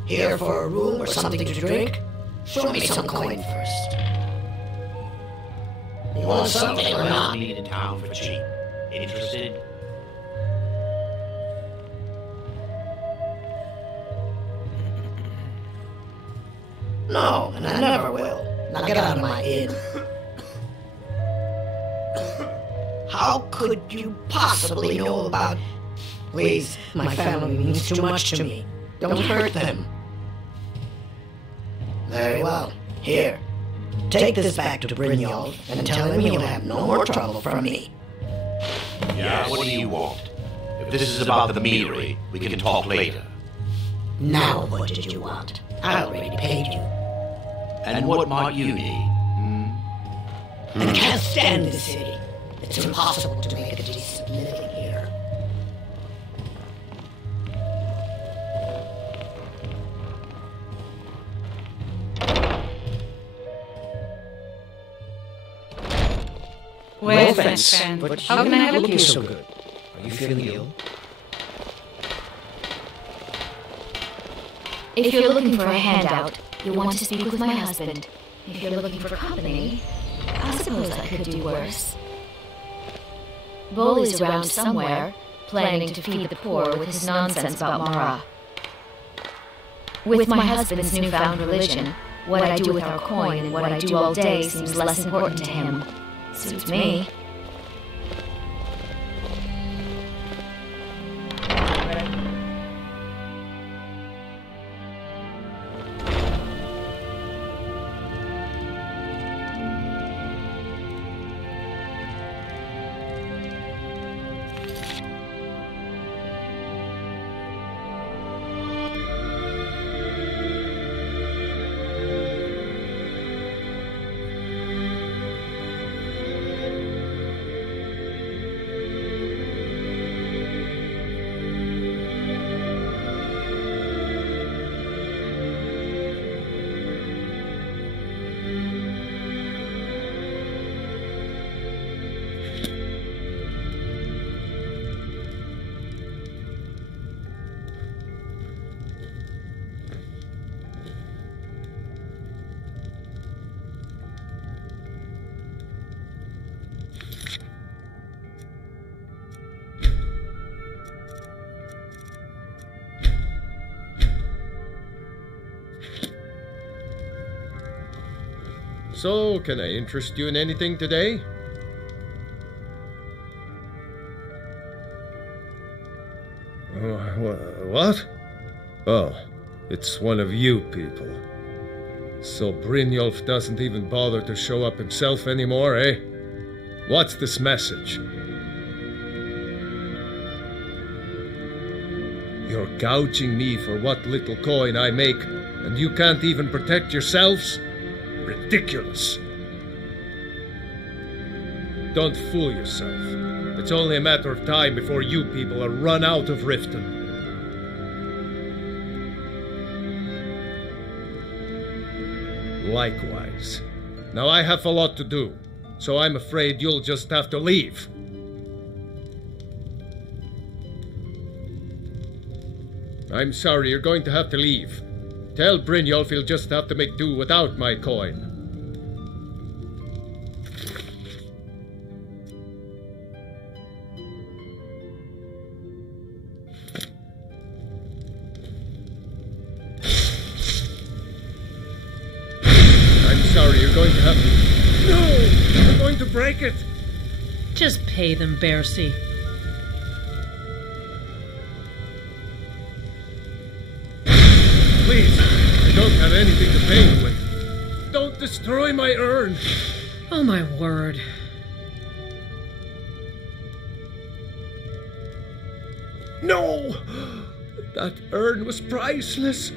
Here for a room or something to drink? Show me some coin first. You want something or not? Mead in town for cheap. Interested? No, and I never will. Now get out of my inn. How could you possibly know about... Please, my family means too much to me. Don't hurt them. Very well. Here. Take this back to Brynjolf and tell him he'll have no more trouble from me. Yeah, what do you want? If this is about the meadery, we can talk later. Now what did you want? I already paid you. And what might you need? I can't stand this city. It's impossible to make a decent living here. Well, thanks, but how can I help you so good? Are you feeling ill? If you're looking for a handout, you'll want to speak with my husband. If you're looking for company, I suppose I could do worse. Bull is around somewhere, planning to feed the poor with his nonsense about Mara. With my husband's newfound religion, what I do with our coin and what I do all day seems less important to him. Suits me. So, can I interest you in anything today? What? Oh, it's one of you people. So Brynjolf doesn't even bother to show up himself anymore, eh? What's this message? You're gouging me for what little coin I make, and you can't even protect yourselves? Ridiculous. Don't fool yourself. It's only a matter of time before you people are run out of Riften. Likewise. Now I have a lot to do, so I'm afraid you'll just have to leave. I'm sorry, you're going to have to leave. Tell Brynjolf he'll just have to make do without my coin. Sorry, you're going to have to... No! I'm going to break it! Just pay them, Bercy. Please, I don't have anything to pay you with. Don't destroy my urn! Oh, my word. No! That urn was priceless.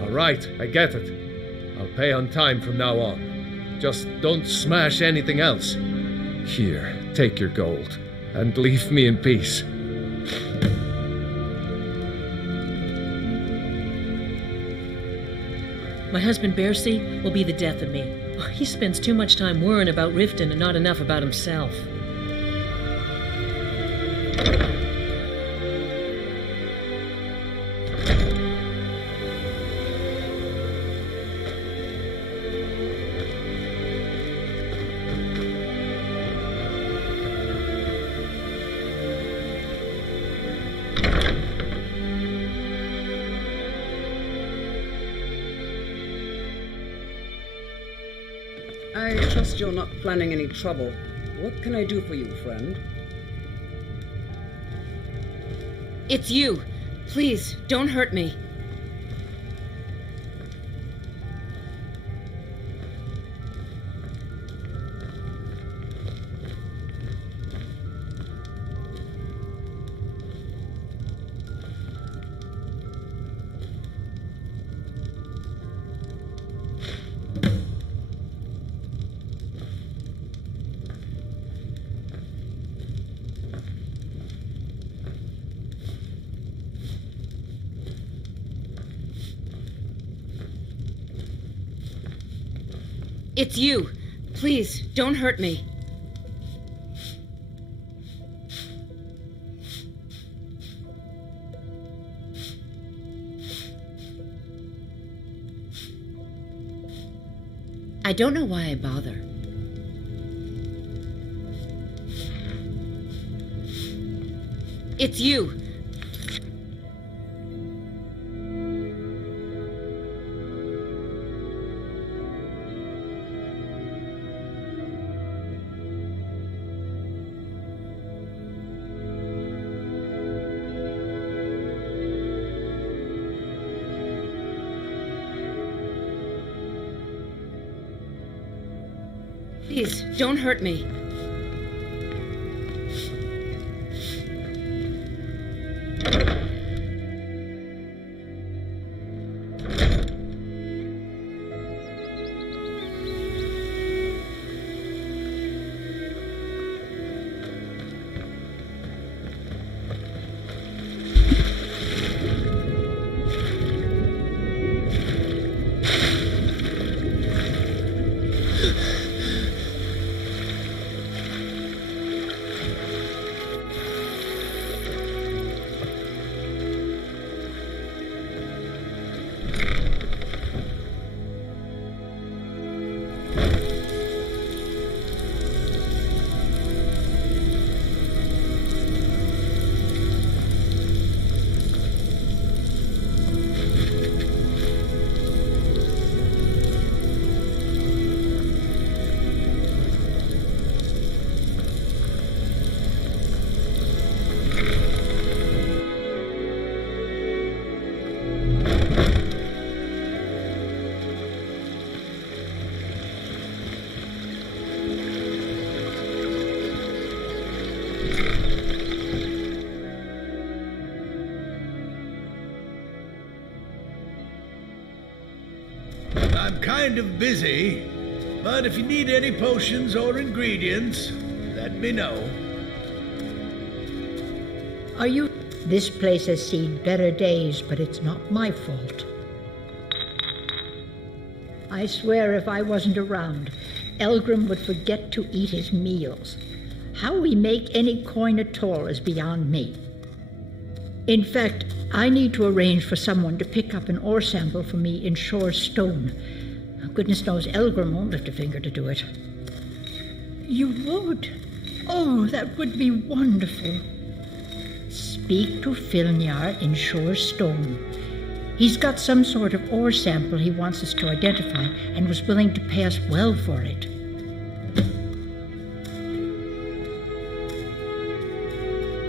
All right, I get it. I'll pay on time from now on. Just don't smash anything else. Here, take your gold, and leave me in peace. My husband Bercy will be the death of me. He spends too much time worrying about Riften and not enough about himself. I trust you're not planning any trouble. What can I do for you, friend? It's you. Please, don't hurt me. It's you. Please, don't hurt me. I don't know why I bother. It's you. Please, don't hurt me. kind of busy, but if you need any potions or ingredients, let me know. Are you... This place has seen better days, but it's not my fault. I swear if I wasn't around, Elgrim would forget to eat his meals. How we make any coin at all is beyond me. In fact, I need to arrange for someone to pick up an ore sample for me in Shore's stone. Goodness knows Elgrim won't lift a finger to do it. You would? Oh, that would be wonderful. Speak to Filnyar in Shore's stone. He's got some sort of ore sample he wants us to identify and was willing to pay us well for it.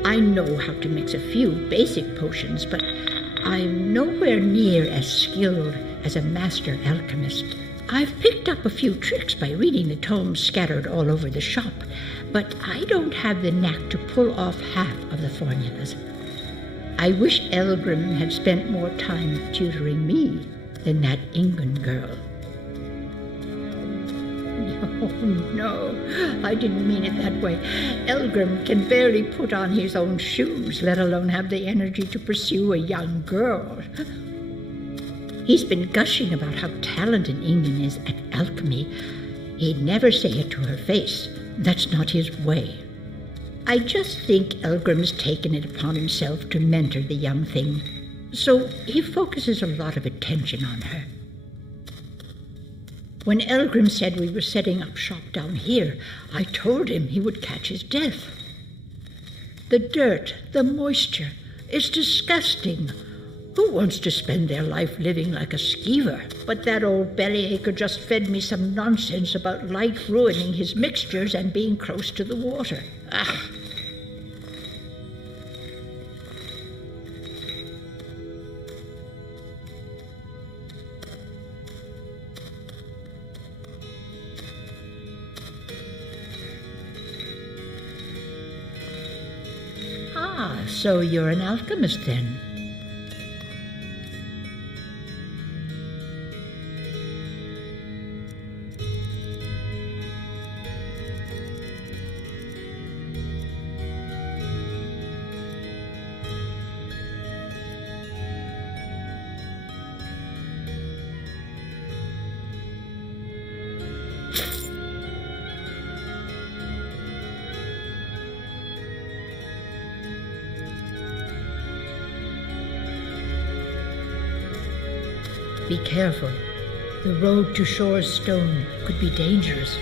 I know how to mix a few basic potions, but I'm nowhere near as skilled as a master alchemist. I've picked up a few tricks by reading the tomes scattered all over the shop, but I don't have the knack to pull off half of the formulas. I wish Elgrim had spent more time tutoring me than that Ingun girl. Oh, no, I didn't mean it that way. Elgrim can barely put on his own shoes, let alone have the energy to pursue a young girl. He's been gushing about how talented Ingun is at alchemy. He'd never say it to her face. That's not his way. I just think Elgrim's taken it upon himself to mentor the young thing, so he focuses a lot of attention on her. When Elgrim said we were setting up shop down here, I told him he would catch his death. The dirt, the moisture, it's disgusting. Who wants to spend their life living like a skeever? But that old bellyacre just fed me some nonsense about light ruining his mixtures and being close to the water. Ah! Ah, so you're an alchemist then? Be careful. The road to Shore's stone could be dangerous.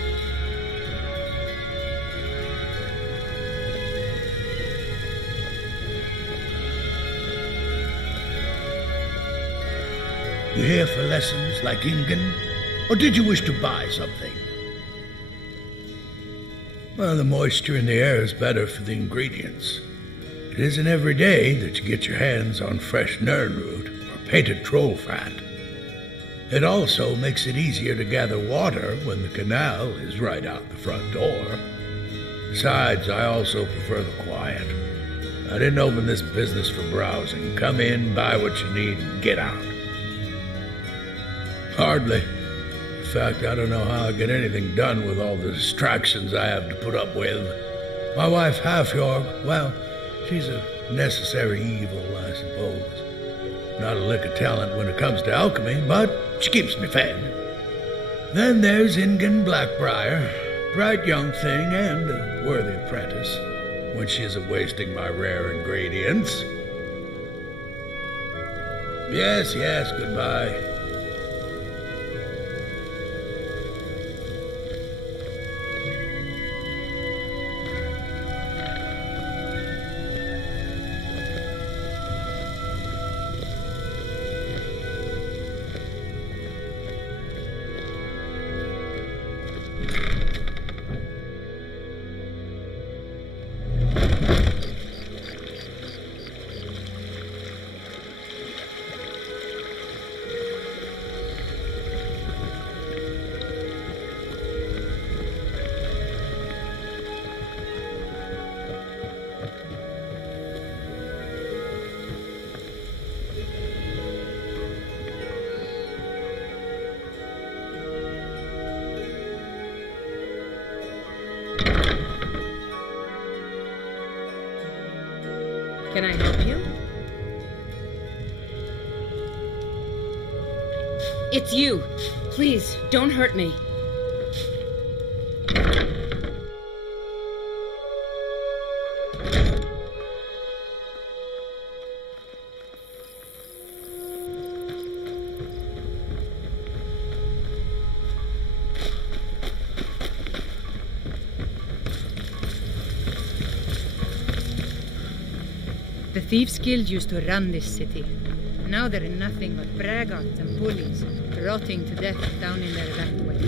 You here for lessons like Ingun? Or did you wish to buy something? Well, the moisture in the air is better for the ingredients. It isn't every day that you get your hands on fresh nernroot or painted troll fat. It also makes it easier to gather water when the canal is right out the front door. Besides, I also prefer the quiet. I didn't open this business for browsing. Come in, buy what you need, and get out. Hardly. In fact, I don't know how I get anything done with all the distractions I have to put up with. My wife, Halfjorg, well, she's a necessary evil, I suppose. Not a lick of talent when it comes to alchemy, but she keeps me fed. Then there's Ingun Blackbriar, bright young thing and a worthy apprentice, when she isn't wasting my rare ingredients. Yes, goodbye. Can I help you? It's you. Please, don't hurt me. The Thieves Guild used to run this city. Now they're nothing but braggarts and bullies, rotting to death down in their rat way.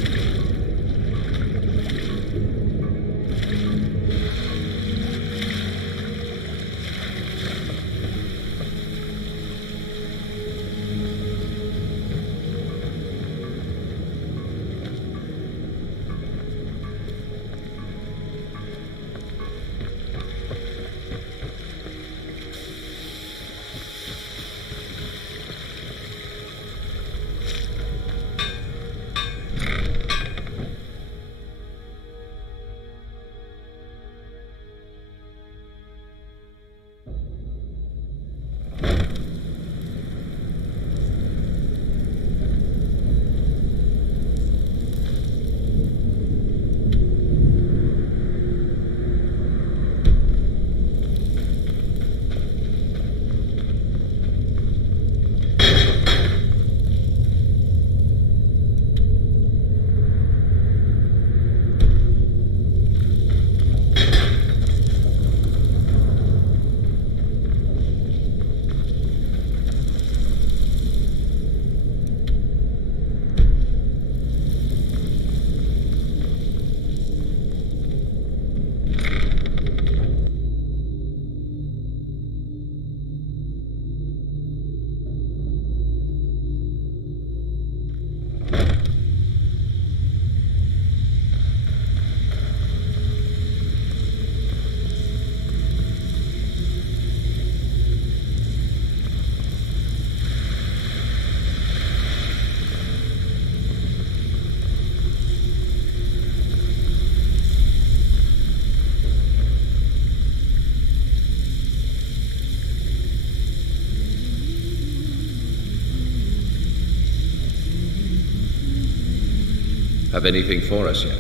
Have anything for us yet?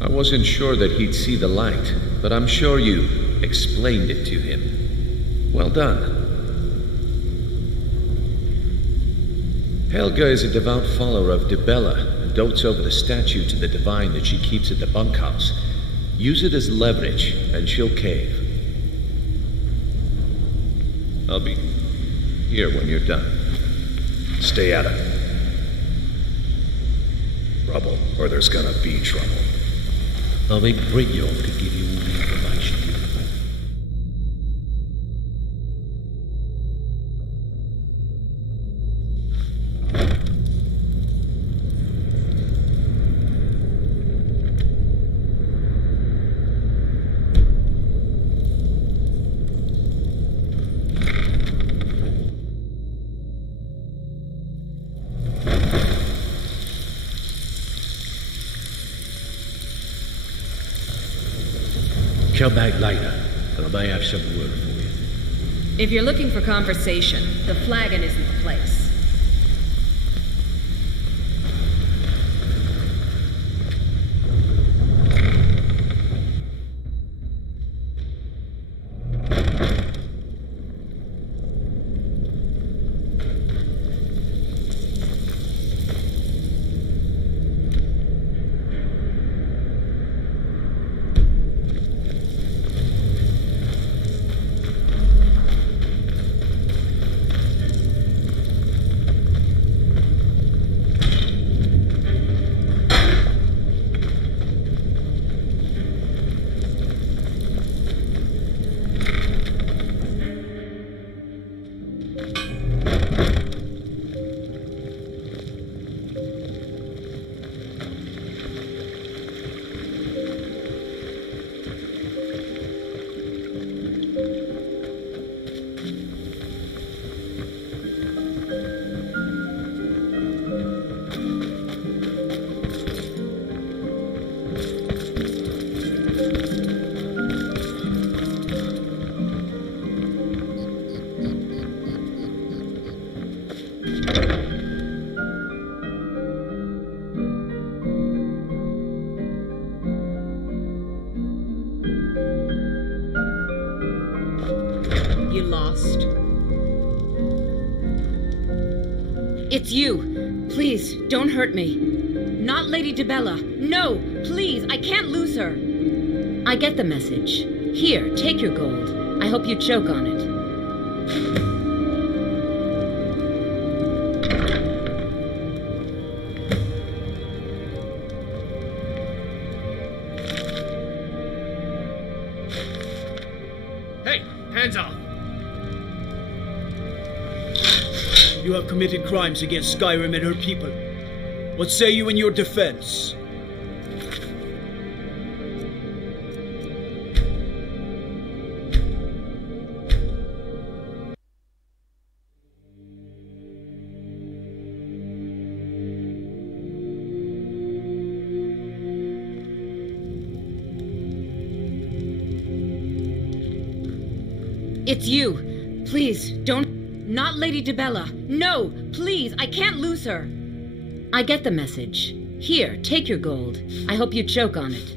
I wasn't sure that he'd see the light, but I'm sure you explained it to him. Well done. Helga is a devout follower of Dibella and dotes over the statue to the divine that she keeps at the bunkhouse. Use it as leverage, and she'll cave. I'll be here when you're done. Stay out of trouble, or there's gonna be trouble. I'll make Brigno to give you all the information. Come back later, and I may have some word for you. If you're looking for conversation, the flagon isn't the place. It's you. Please, don't hurt me. Not Lady DeBella. No, please, I can't lose her. I get the message. Here, take your gold. I hope you choke on it. Hey, hands off! You have committed crimes against Skyrim and her people. What say you in your defense? It's you. Please, don't... Not Lady DeBella. No, please, I can't lose her. I get the message. Here, take your gold. I hope you choke on it.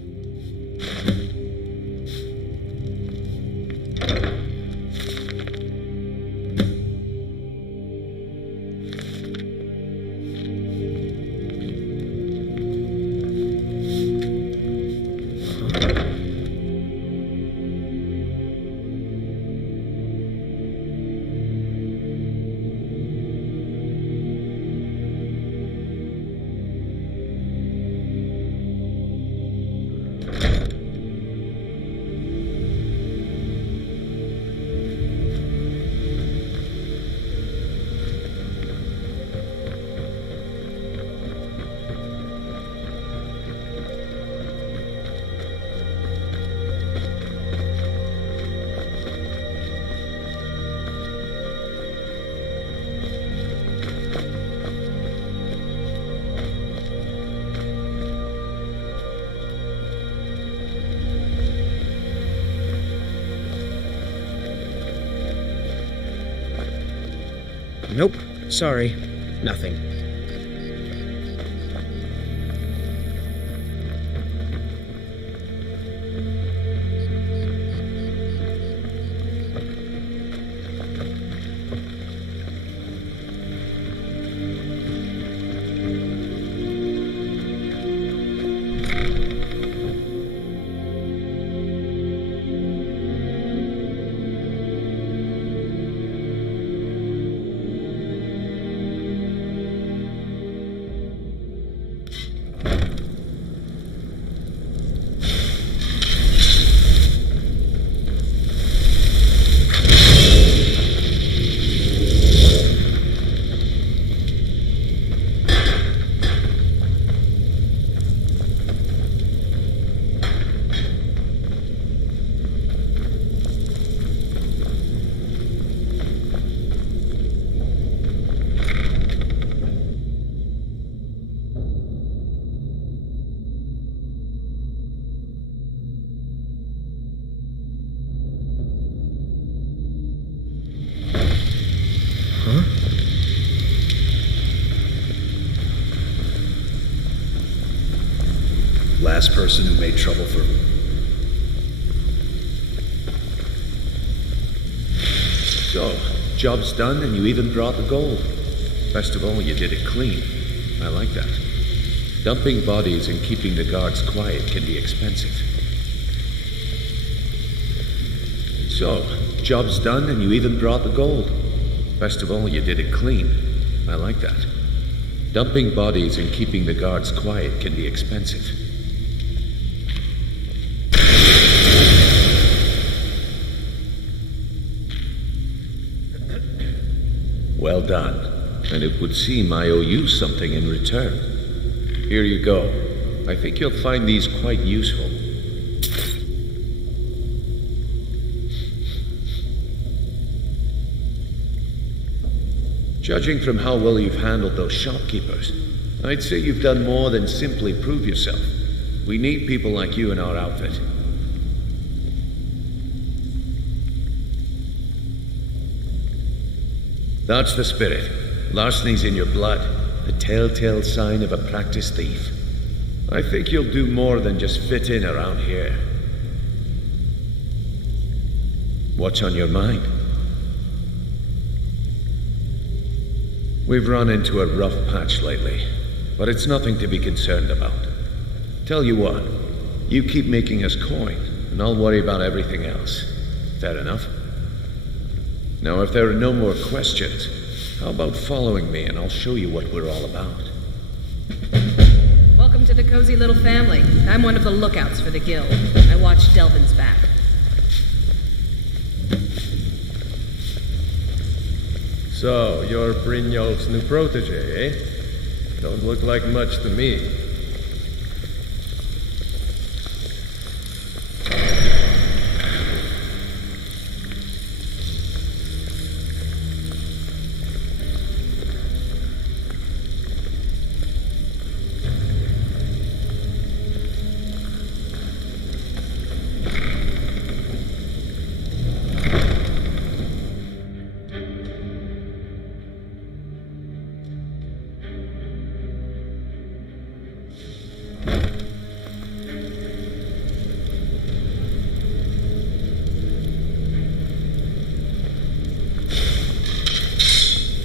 Nope. Sorry. Nothing. Last person who made trouble for... So, job's done and you even brought the gold. Best of all, you did it clean. I like that. Dumping bodies and keeping the guards quiet can be expensive. So, job's done and you even brought the gold. Best of all, you did it clean. I like that. Dumping bodies and keeping the guards quiet can be expensive. Well done. And it would seem I owe you something in return. Here you go. I think you'll find these quite useful. Judging from how well you've handled those shopkeepers, I'd say you've done more than simply prove yourself. We need people like you in our outfit. That's the spirit. Larceny's in your blood, a telltale sign of a practiced thief. I think you'll do more than just fit in around here. What's on your mind? We've run into a rough patch lately, but it's nothing to be concerned about. Tell you what, you keep making us coin, and I'll worry about everything else. Fair enough? Now, if there are no more questions, how about following me and I'll show you what we're all about? Welcome to the cozy little family. I'm one of the lookouts for the guild. I watch Delvin's back. So, you're Brynjolf's new protege, eh? Don't look like much to me.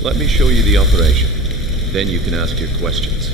Let me show you the operation. Then you can ask your questions.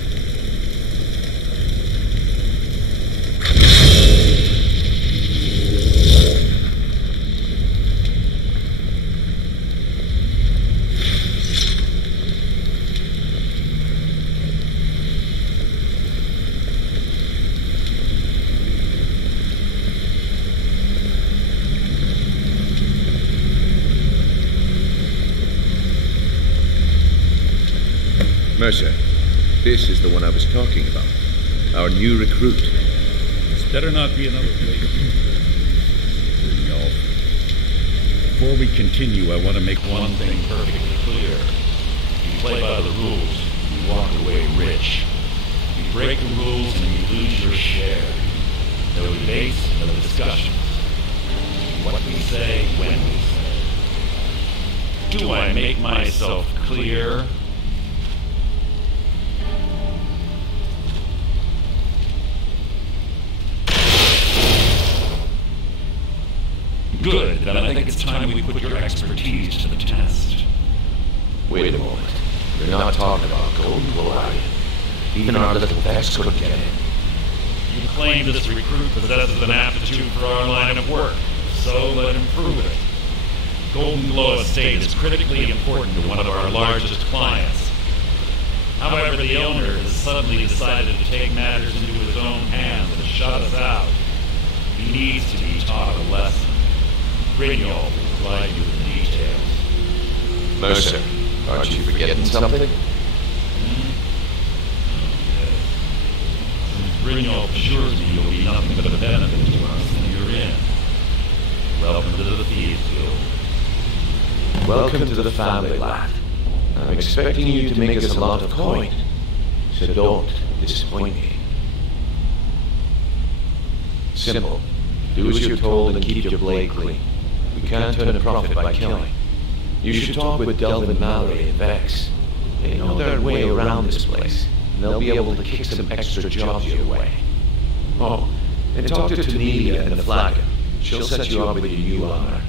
Mercer, this is the one I was talking about. Our new recruit. This better not be another fake. Brynjolf. Before we continue, I want to make one thing perfectly clear. You play by the rules, you walk away rich. You break the rules and you lose your share. No debates, no discussions. What we say, when we say. Do I make myself clear? Good, then I think it's time we put your expertise to the test. Wait a moment. You're not talking about Golden Glow, are you? Even our little Vex couldn't get in. You claim this recruit possesses an aptitude for our line of work, so let him prove it. Golden Glow Estate is critically important to one of our largest clients. However, the owner has suddenly decided to take matters into his own hands and shut us out. He needs to be taught a lesson. Brynjolf will provide you with the details. Mercer, aren't you forgetting something? Brynjolf assures me you'll be nothing but a benefit to us, and you're in. Welcome to the Thieves Guild. Welcome to the family, lad. I'm expecting you to make us a lot of coin, so don't disappoint me. Simple. Do as you're told and keep your blade clean. We can't turn a profit by killing. You should talk with Delvin Mallory and Vex. They know their way around this place, and they'll be able to kick some extra jobs your way. Oh, and talk to Tanelia and the Flagon. She'll set you up with your new armor.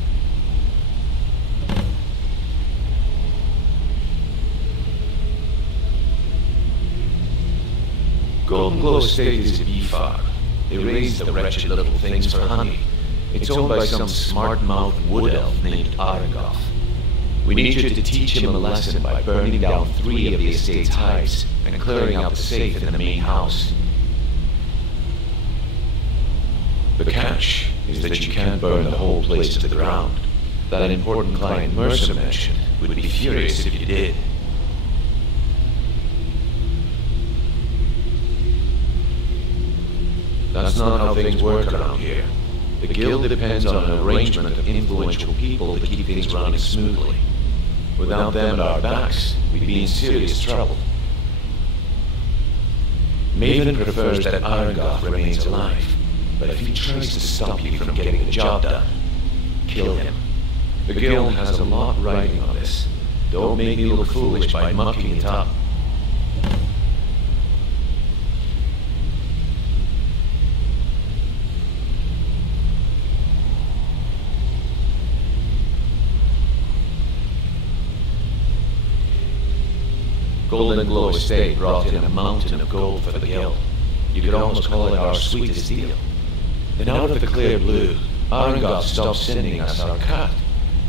Golden Glow Estate is a bee farm. They raise the wretched little things for honey. It's owned by some smart-mouthed wood elf named Aragoth. We need you to teach him a lesson by burning down 3 of the estate's hives and clearing out the safe in the main house. The catch is that you can't burn the whole place to the ground. That important client Mercer mentioned would be furious if you did. That's not how things work around here. The guild depends on an arrangement of influential people to keep things running smoothly. Without them at our backs, we'd be in serious trouble. Maven prefers that Aragoth remains alive, but if he tries to stop you from getting the job done, kill him. The guild has a lot riding on this. Don't make me look foolish by mucking it up. Golden-Glow estate brought in a mountain of gold for the guild. You could almost call it our sweetest deal. Then out of the clear blue, Arengoth stopped sending us our cut.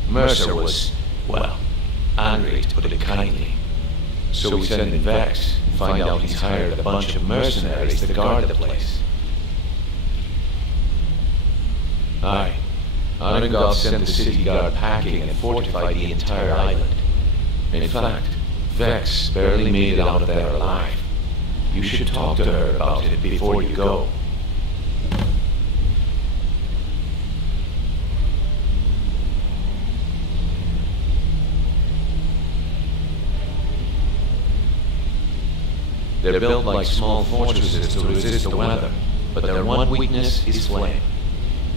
Mercer was, well, angry to put it kindly. So we send in Vex and find out he's hired a bunch of mercenaries to guard the place. Aye. Arengoth sent the city guard packing and fortified the entire island. In fact, Vex barely made it out of there alive. You should talk to her about it before you go. They're built like small fortresses to resist the weather, but their one weakness is flame.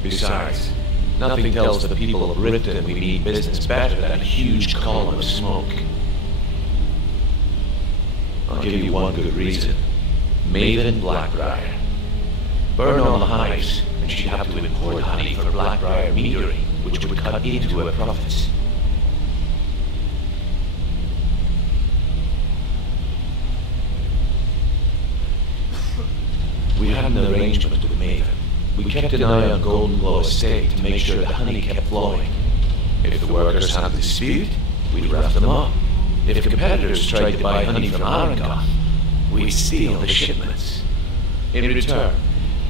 Besides, nothing tells the people of Riften we mean business better than a huge column of smoke. I'll give you one good reason. Maven Blackbriar. Burn all the hives, and she'd have to import honey for Blackbriar metering, which would cut into her profits. We had an arrangement with Maven. We kept an eye on Golden-Glow estate to make sure the honey kept flowing. If the workers had a dispute, we'd rough them up. If competitors tried to buy honey from Arengoth, we'd steal the shipments. In return,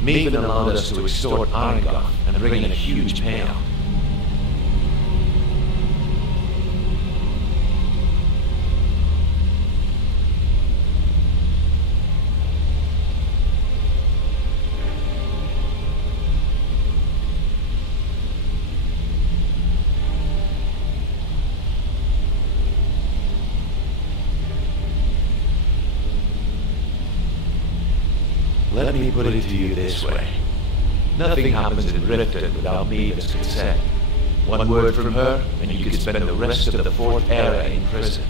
Maven allowed us to extort Arengoth and bring in a huge payout. Let me put it to you this way. Nothing happens in Riften without Maven's consent. One word from her, and you could spend the rest of the Fourth Era in prison.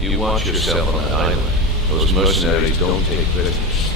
You watch yourself on that island. Those mercenaries don't take prisoners.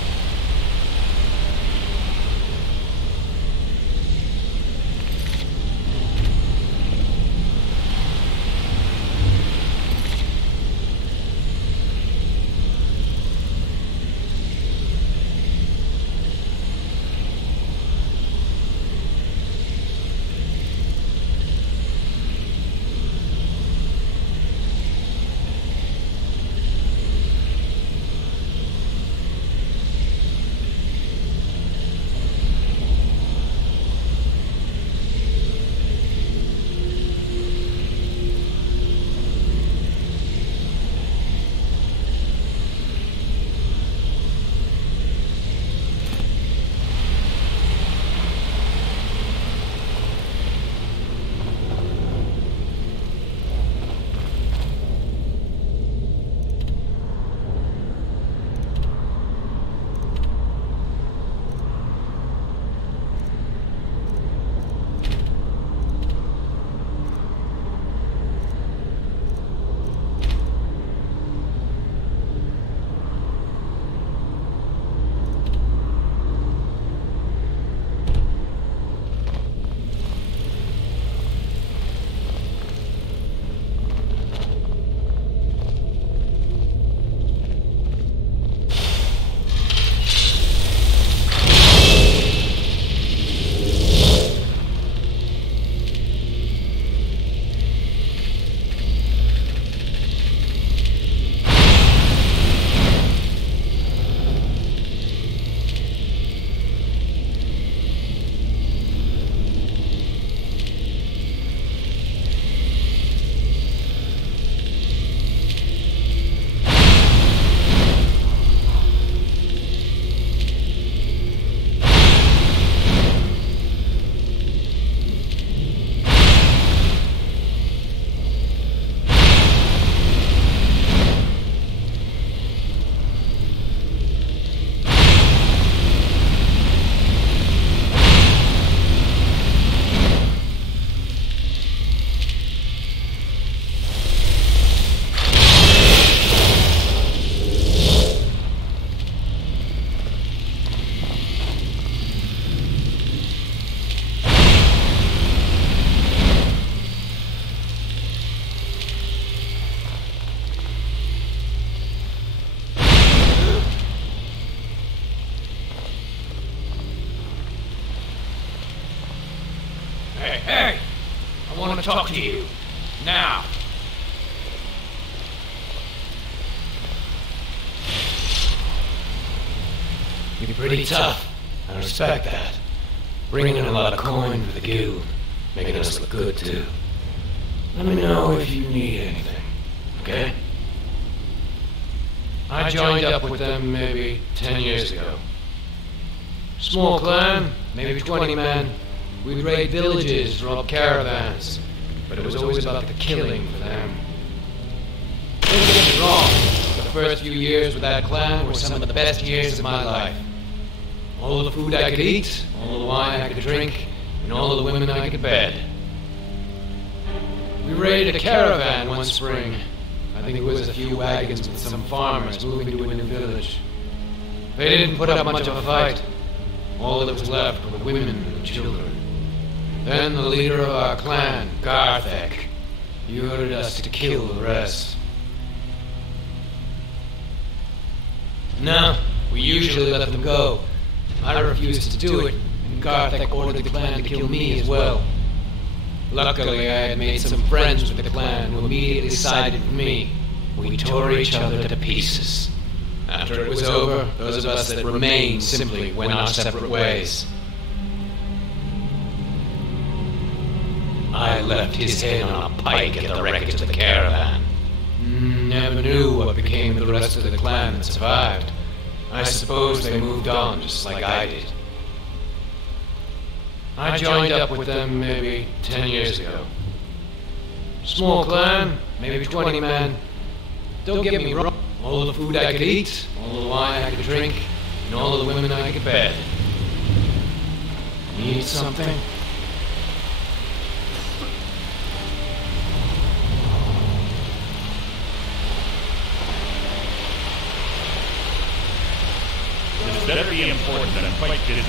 Hey! I want to talk to you. Now. You're pretty tough. I respect that. Bringing in a lot of coin for the guild. Making us look good, too. Let me know if you need anything. Okay? I joined up with them maybe 10 years ago. Small clan, maybe 20 men. We'd raid villages, rob caravans. But it was always about the killing for them. Don't get me wrong, the first few years with that clan were some of the best years of my life. All the food I could eat, all the wine I could drink, and all the women I could bed. We raided a caravan one spring. I think it was a few wagons with some farmers moving to a new village. They didn't put up much of a fight. All that was left were the women and the children. Then the leader of our clan, Garthek, he ordered us to kill the rest. No, we usually let them go. I refused to do it, and Garthek ordered the clan to kill me as well. Luckily, I had made some friends with the clan who immediately sided with me. We tore each other to pieces. After it was over, those of us that remained simply went our separate ways. I left his head on a pike at the wreckage of the caravan. Never knew what became of the rest of the clan that survived. I suppose they moved on just like I did. I joined up with them maybe 10 years ago. Small clan, maybe 20 men. Don't get me wrong, all the food I could eat, all the wine I could drink, and all the women I could bed. Need something? It is very important that I'm quite busy.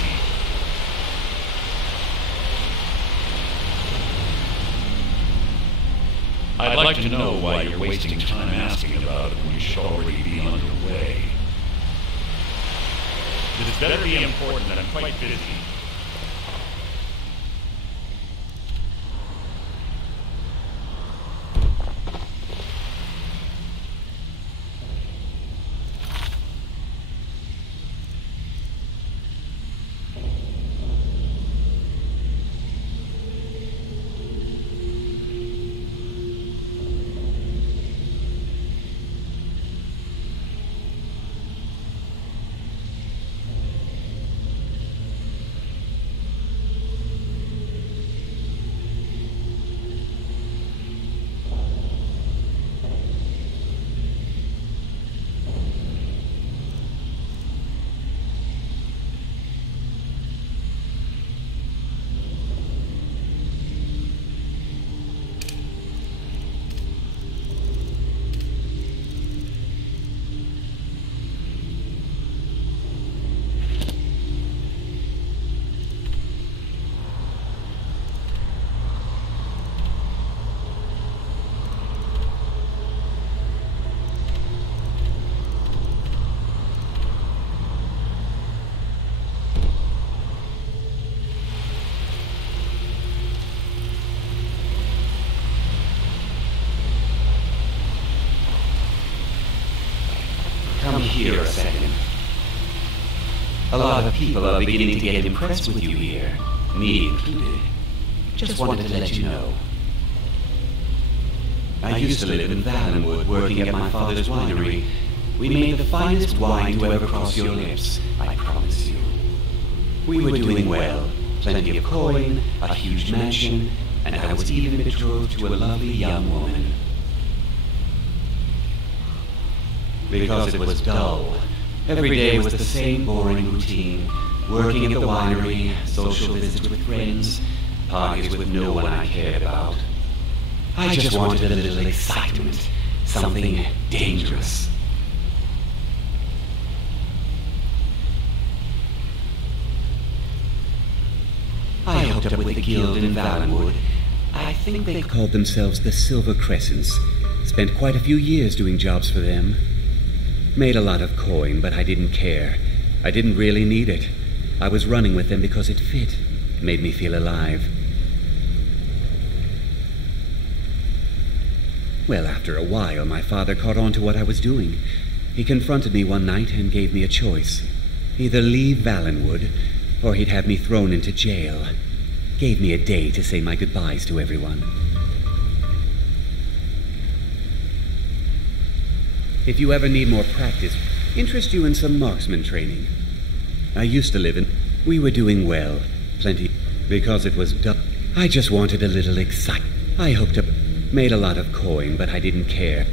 I'd like to know why you're wasting time asking about it when you should already be underway. It is very important that I'm quite busy. Come here a second. A lot of people are beginning to get impressed with you here, me included. Just wanted to let you know. I used to live in Valenwood, working at my father's winery. We made the finest wine to ever cross your lips, I promise you. We were doing well, plenty of coin, a huge mansion, and I was even betrothed to a lovely young woman. Because it was dull. Every day was the same boring routine. Working at the winery, social visits with friends, parties with no one I cared about. I just wanted a little excitement, something dangerous. I hooked up with the guild in Valenwood. I think they called themselves the Silver Crescents. Spent quite a few years doing jobs for them. Made a lot of coin, but I didn't care. I didn't really need it. I was running with them because it fit. It made me feel alive. Well, after a while, my father caught on to what I was doing. He confronted me one night and gave me a choice. Either leave Valenwood, or he'd have me thrown into jail. Gave me a day to say my goodbyes to everyone. If you ever need more practice, interest you in some marksman training. I used to live in... We were doing well. Plenty. Because it was done. I just wanted a little excitement. I hoped up... Made a lot of coin, but I didn't care.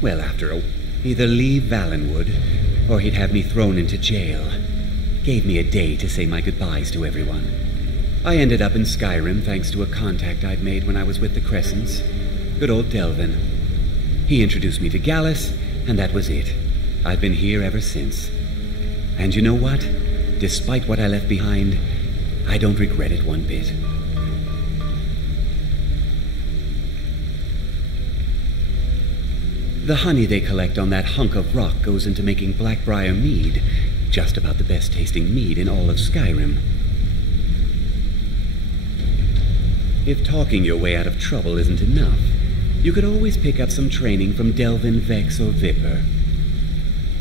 Well, after a... Either leave Valenwood, or he'd have me thrown into jail. Gave me a day to say my goodbyes to everyone. I ended up in Skyrim thanks to a contact I'd made when I was with the Crescents. Good old Delvin. He introduced me to Gallus, and that was it. I've been here ever since. And you know what? Despite what I left behind, I don't regret it one bit. The honey they collect on that hunk of rock goes into making Blackbriar mead, just about the best tasting mead in all of Skyrim. If talking your way out of trouble isn't enough, you could always pick up some training from Delvin, Vex, or Viper.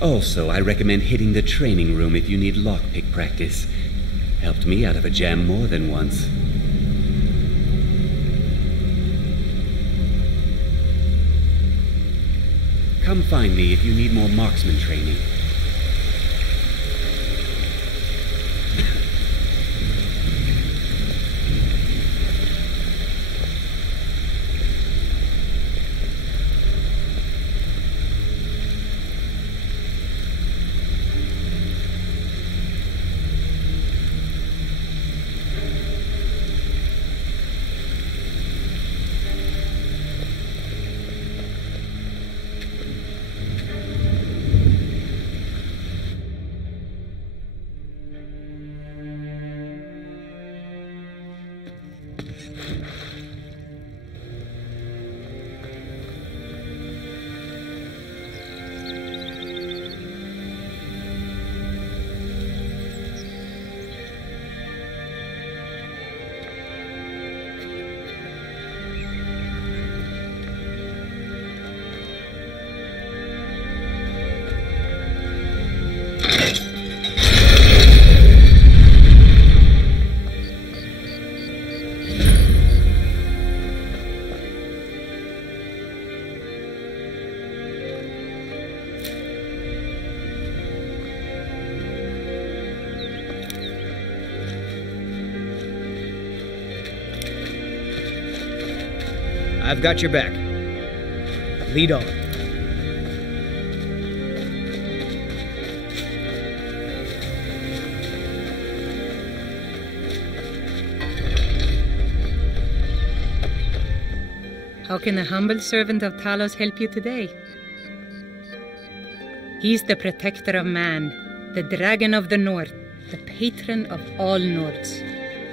Also, I recommend hitting the training room if you need lockpick practice. Helped me out of a jam more than once. Come find me if you need more marksman training. I've got your back. Lead on. How can the humble servant of Talos help you today? He's the protector of man, the dragon of the north, the patron of all Nords.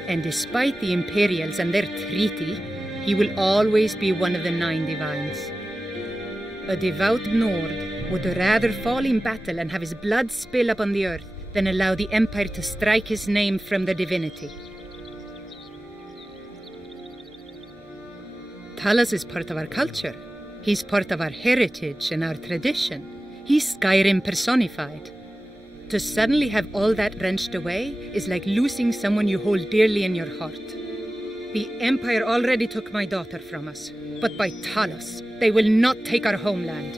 And despite the Imperials and their treaty, he will always be one of the 9 divines. A devout Nord would rather fall in battle and have his blood spill upon the earth than allow the Empire to strike his name from the divinity. Talos is part of our culture. He's part of our heritage and our tradition. He's Skyrim personified. To suddenly have all that wrenched away is like losing someone you hold dearly in your heart. The Empire already took my daughter from us, but by Talos, they will not take our homeland.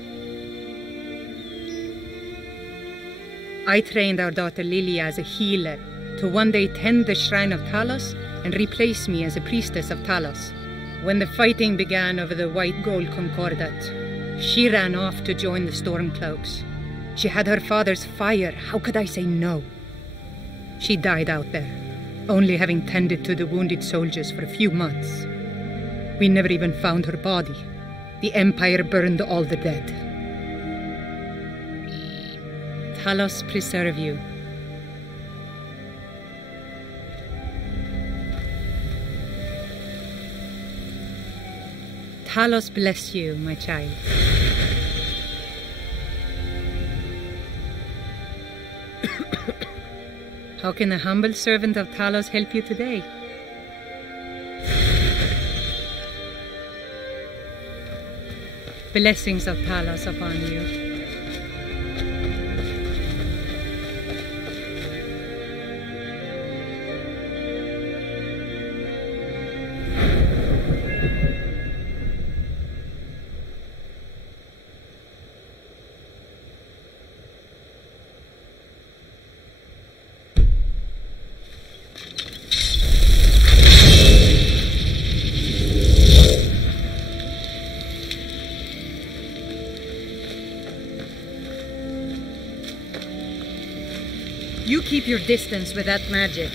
I trained our daughter Lilia as a healer to one day tend the shrine of Talos and replace me as a priestess of Talos. When the fighting began over the white gold concordat, she ran off to join the Stormcloaks. She had her father's fire. How could I say no? She died out there, only having tended to the wounded soldiers for a few months. We never even found her body. The Empire burned all the dead. Talos preserve you. Talos bless you, my child. How can the humble servant of Talos help you today? Blessings of Talos upon you. You keep your distance with that magic.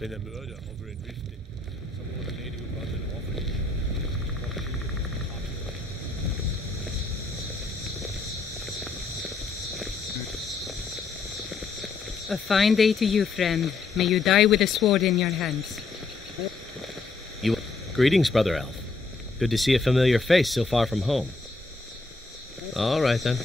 Been a murder over in Riften. Some old lady who runs an orphanage. A fine day to you, friend. May you die with a sword in your hands. Greetings, Brother Elf. Good to see a familiar face so far from home. All right, then.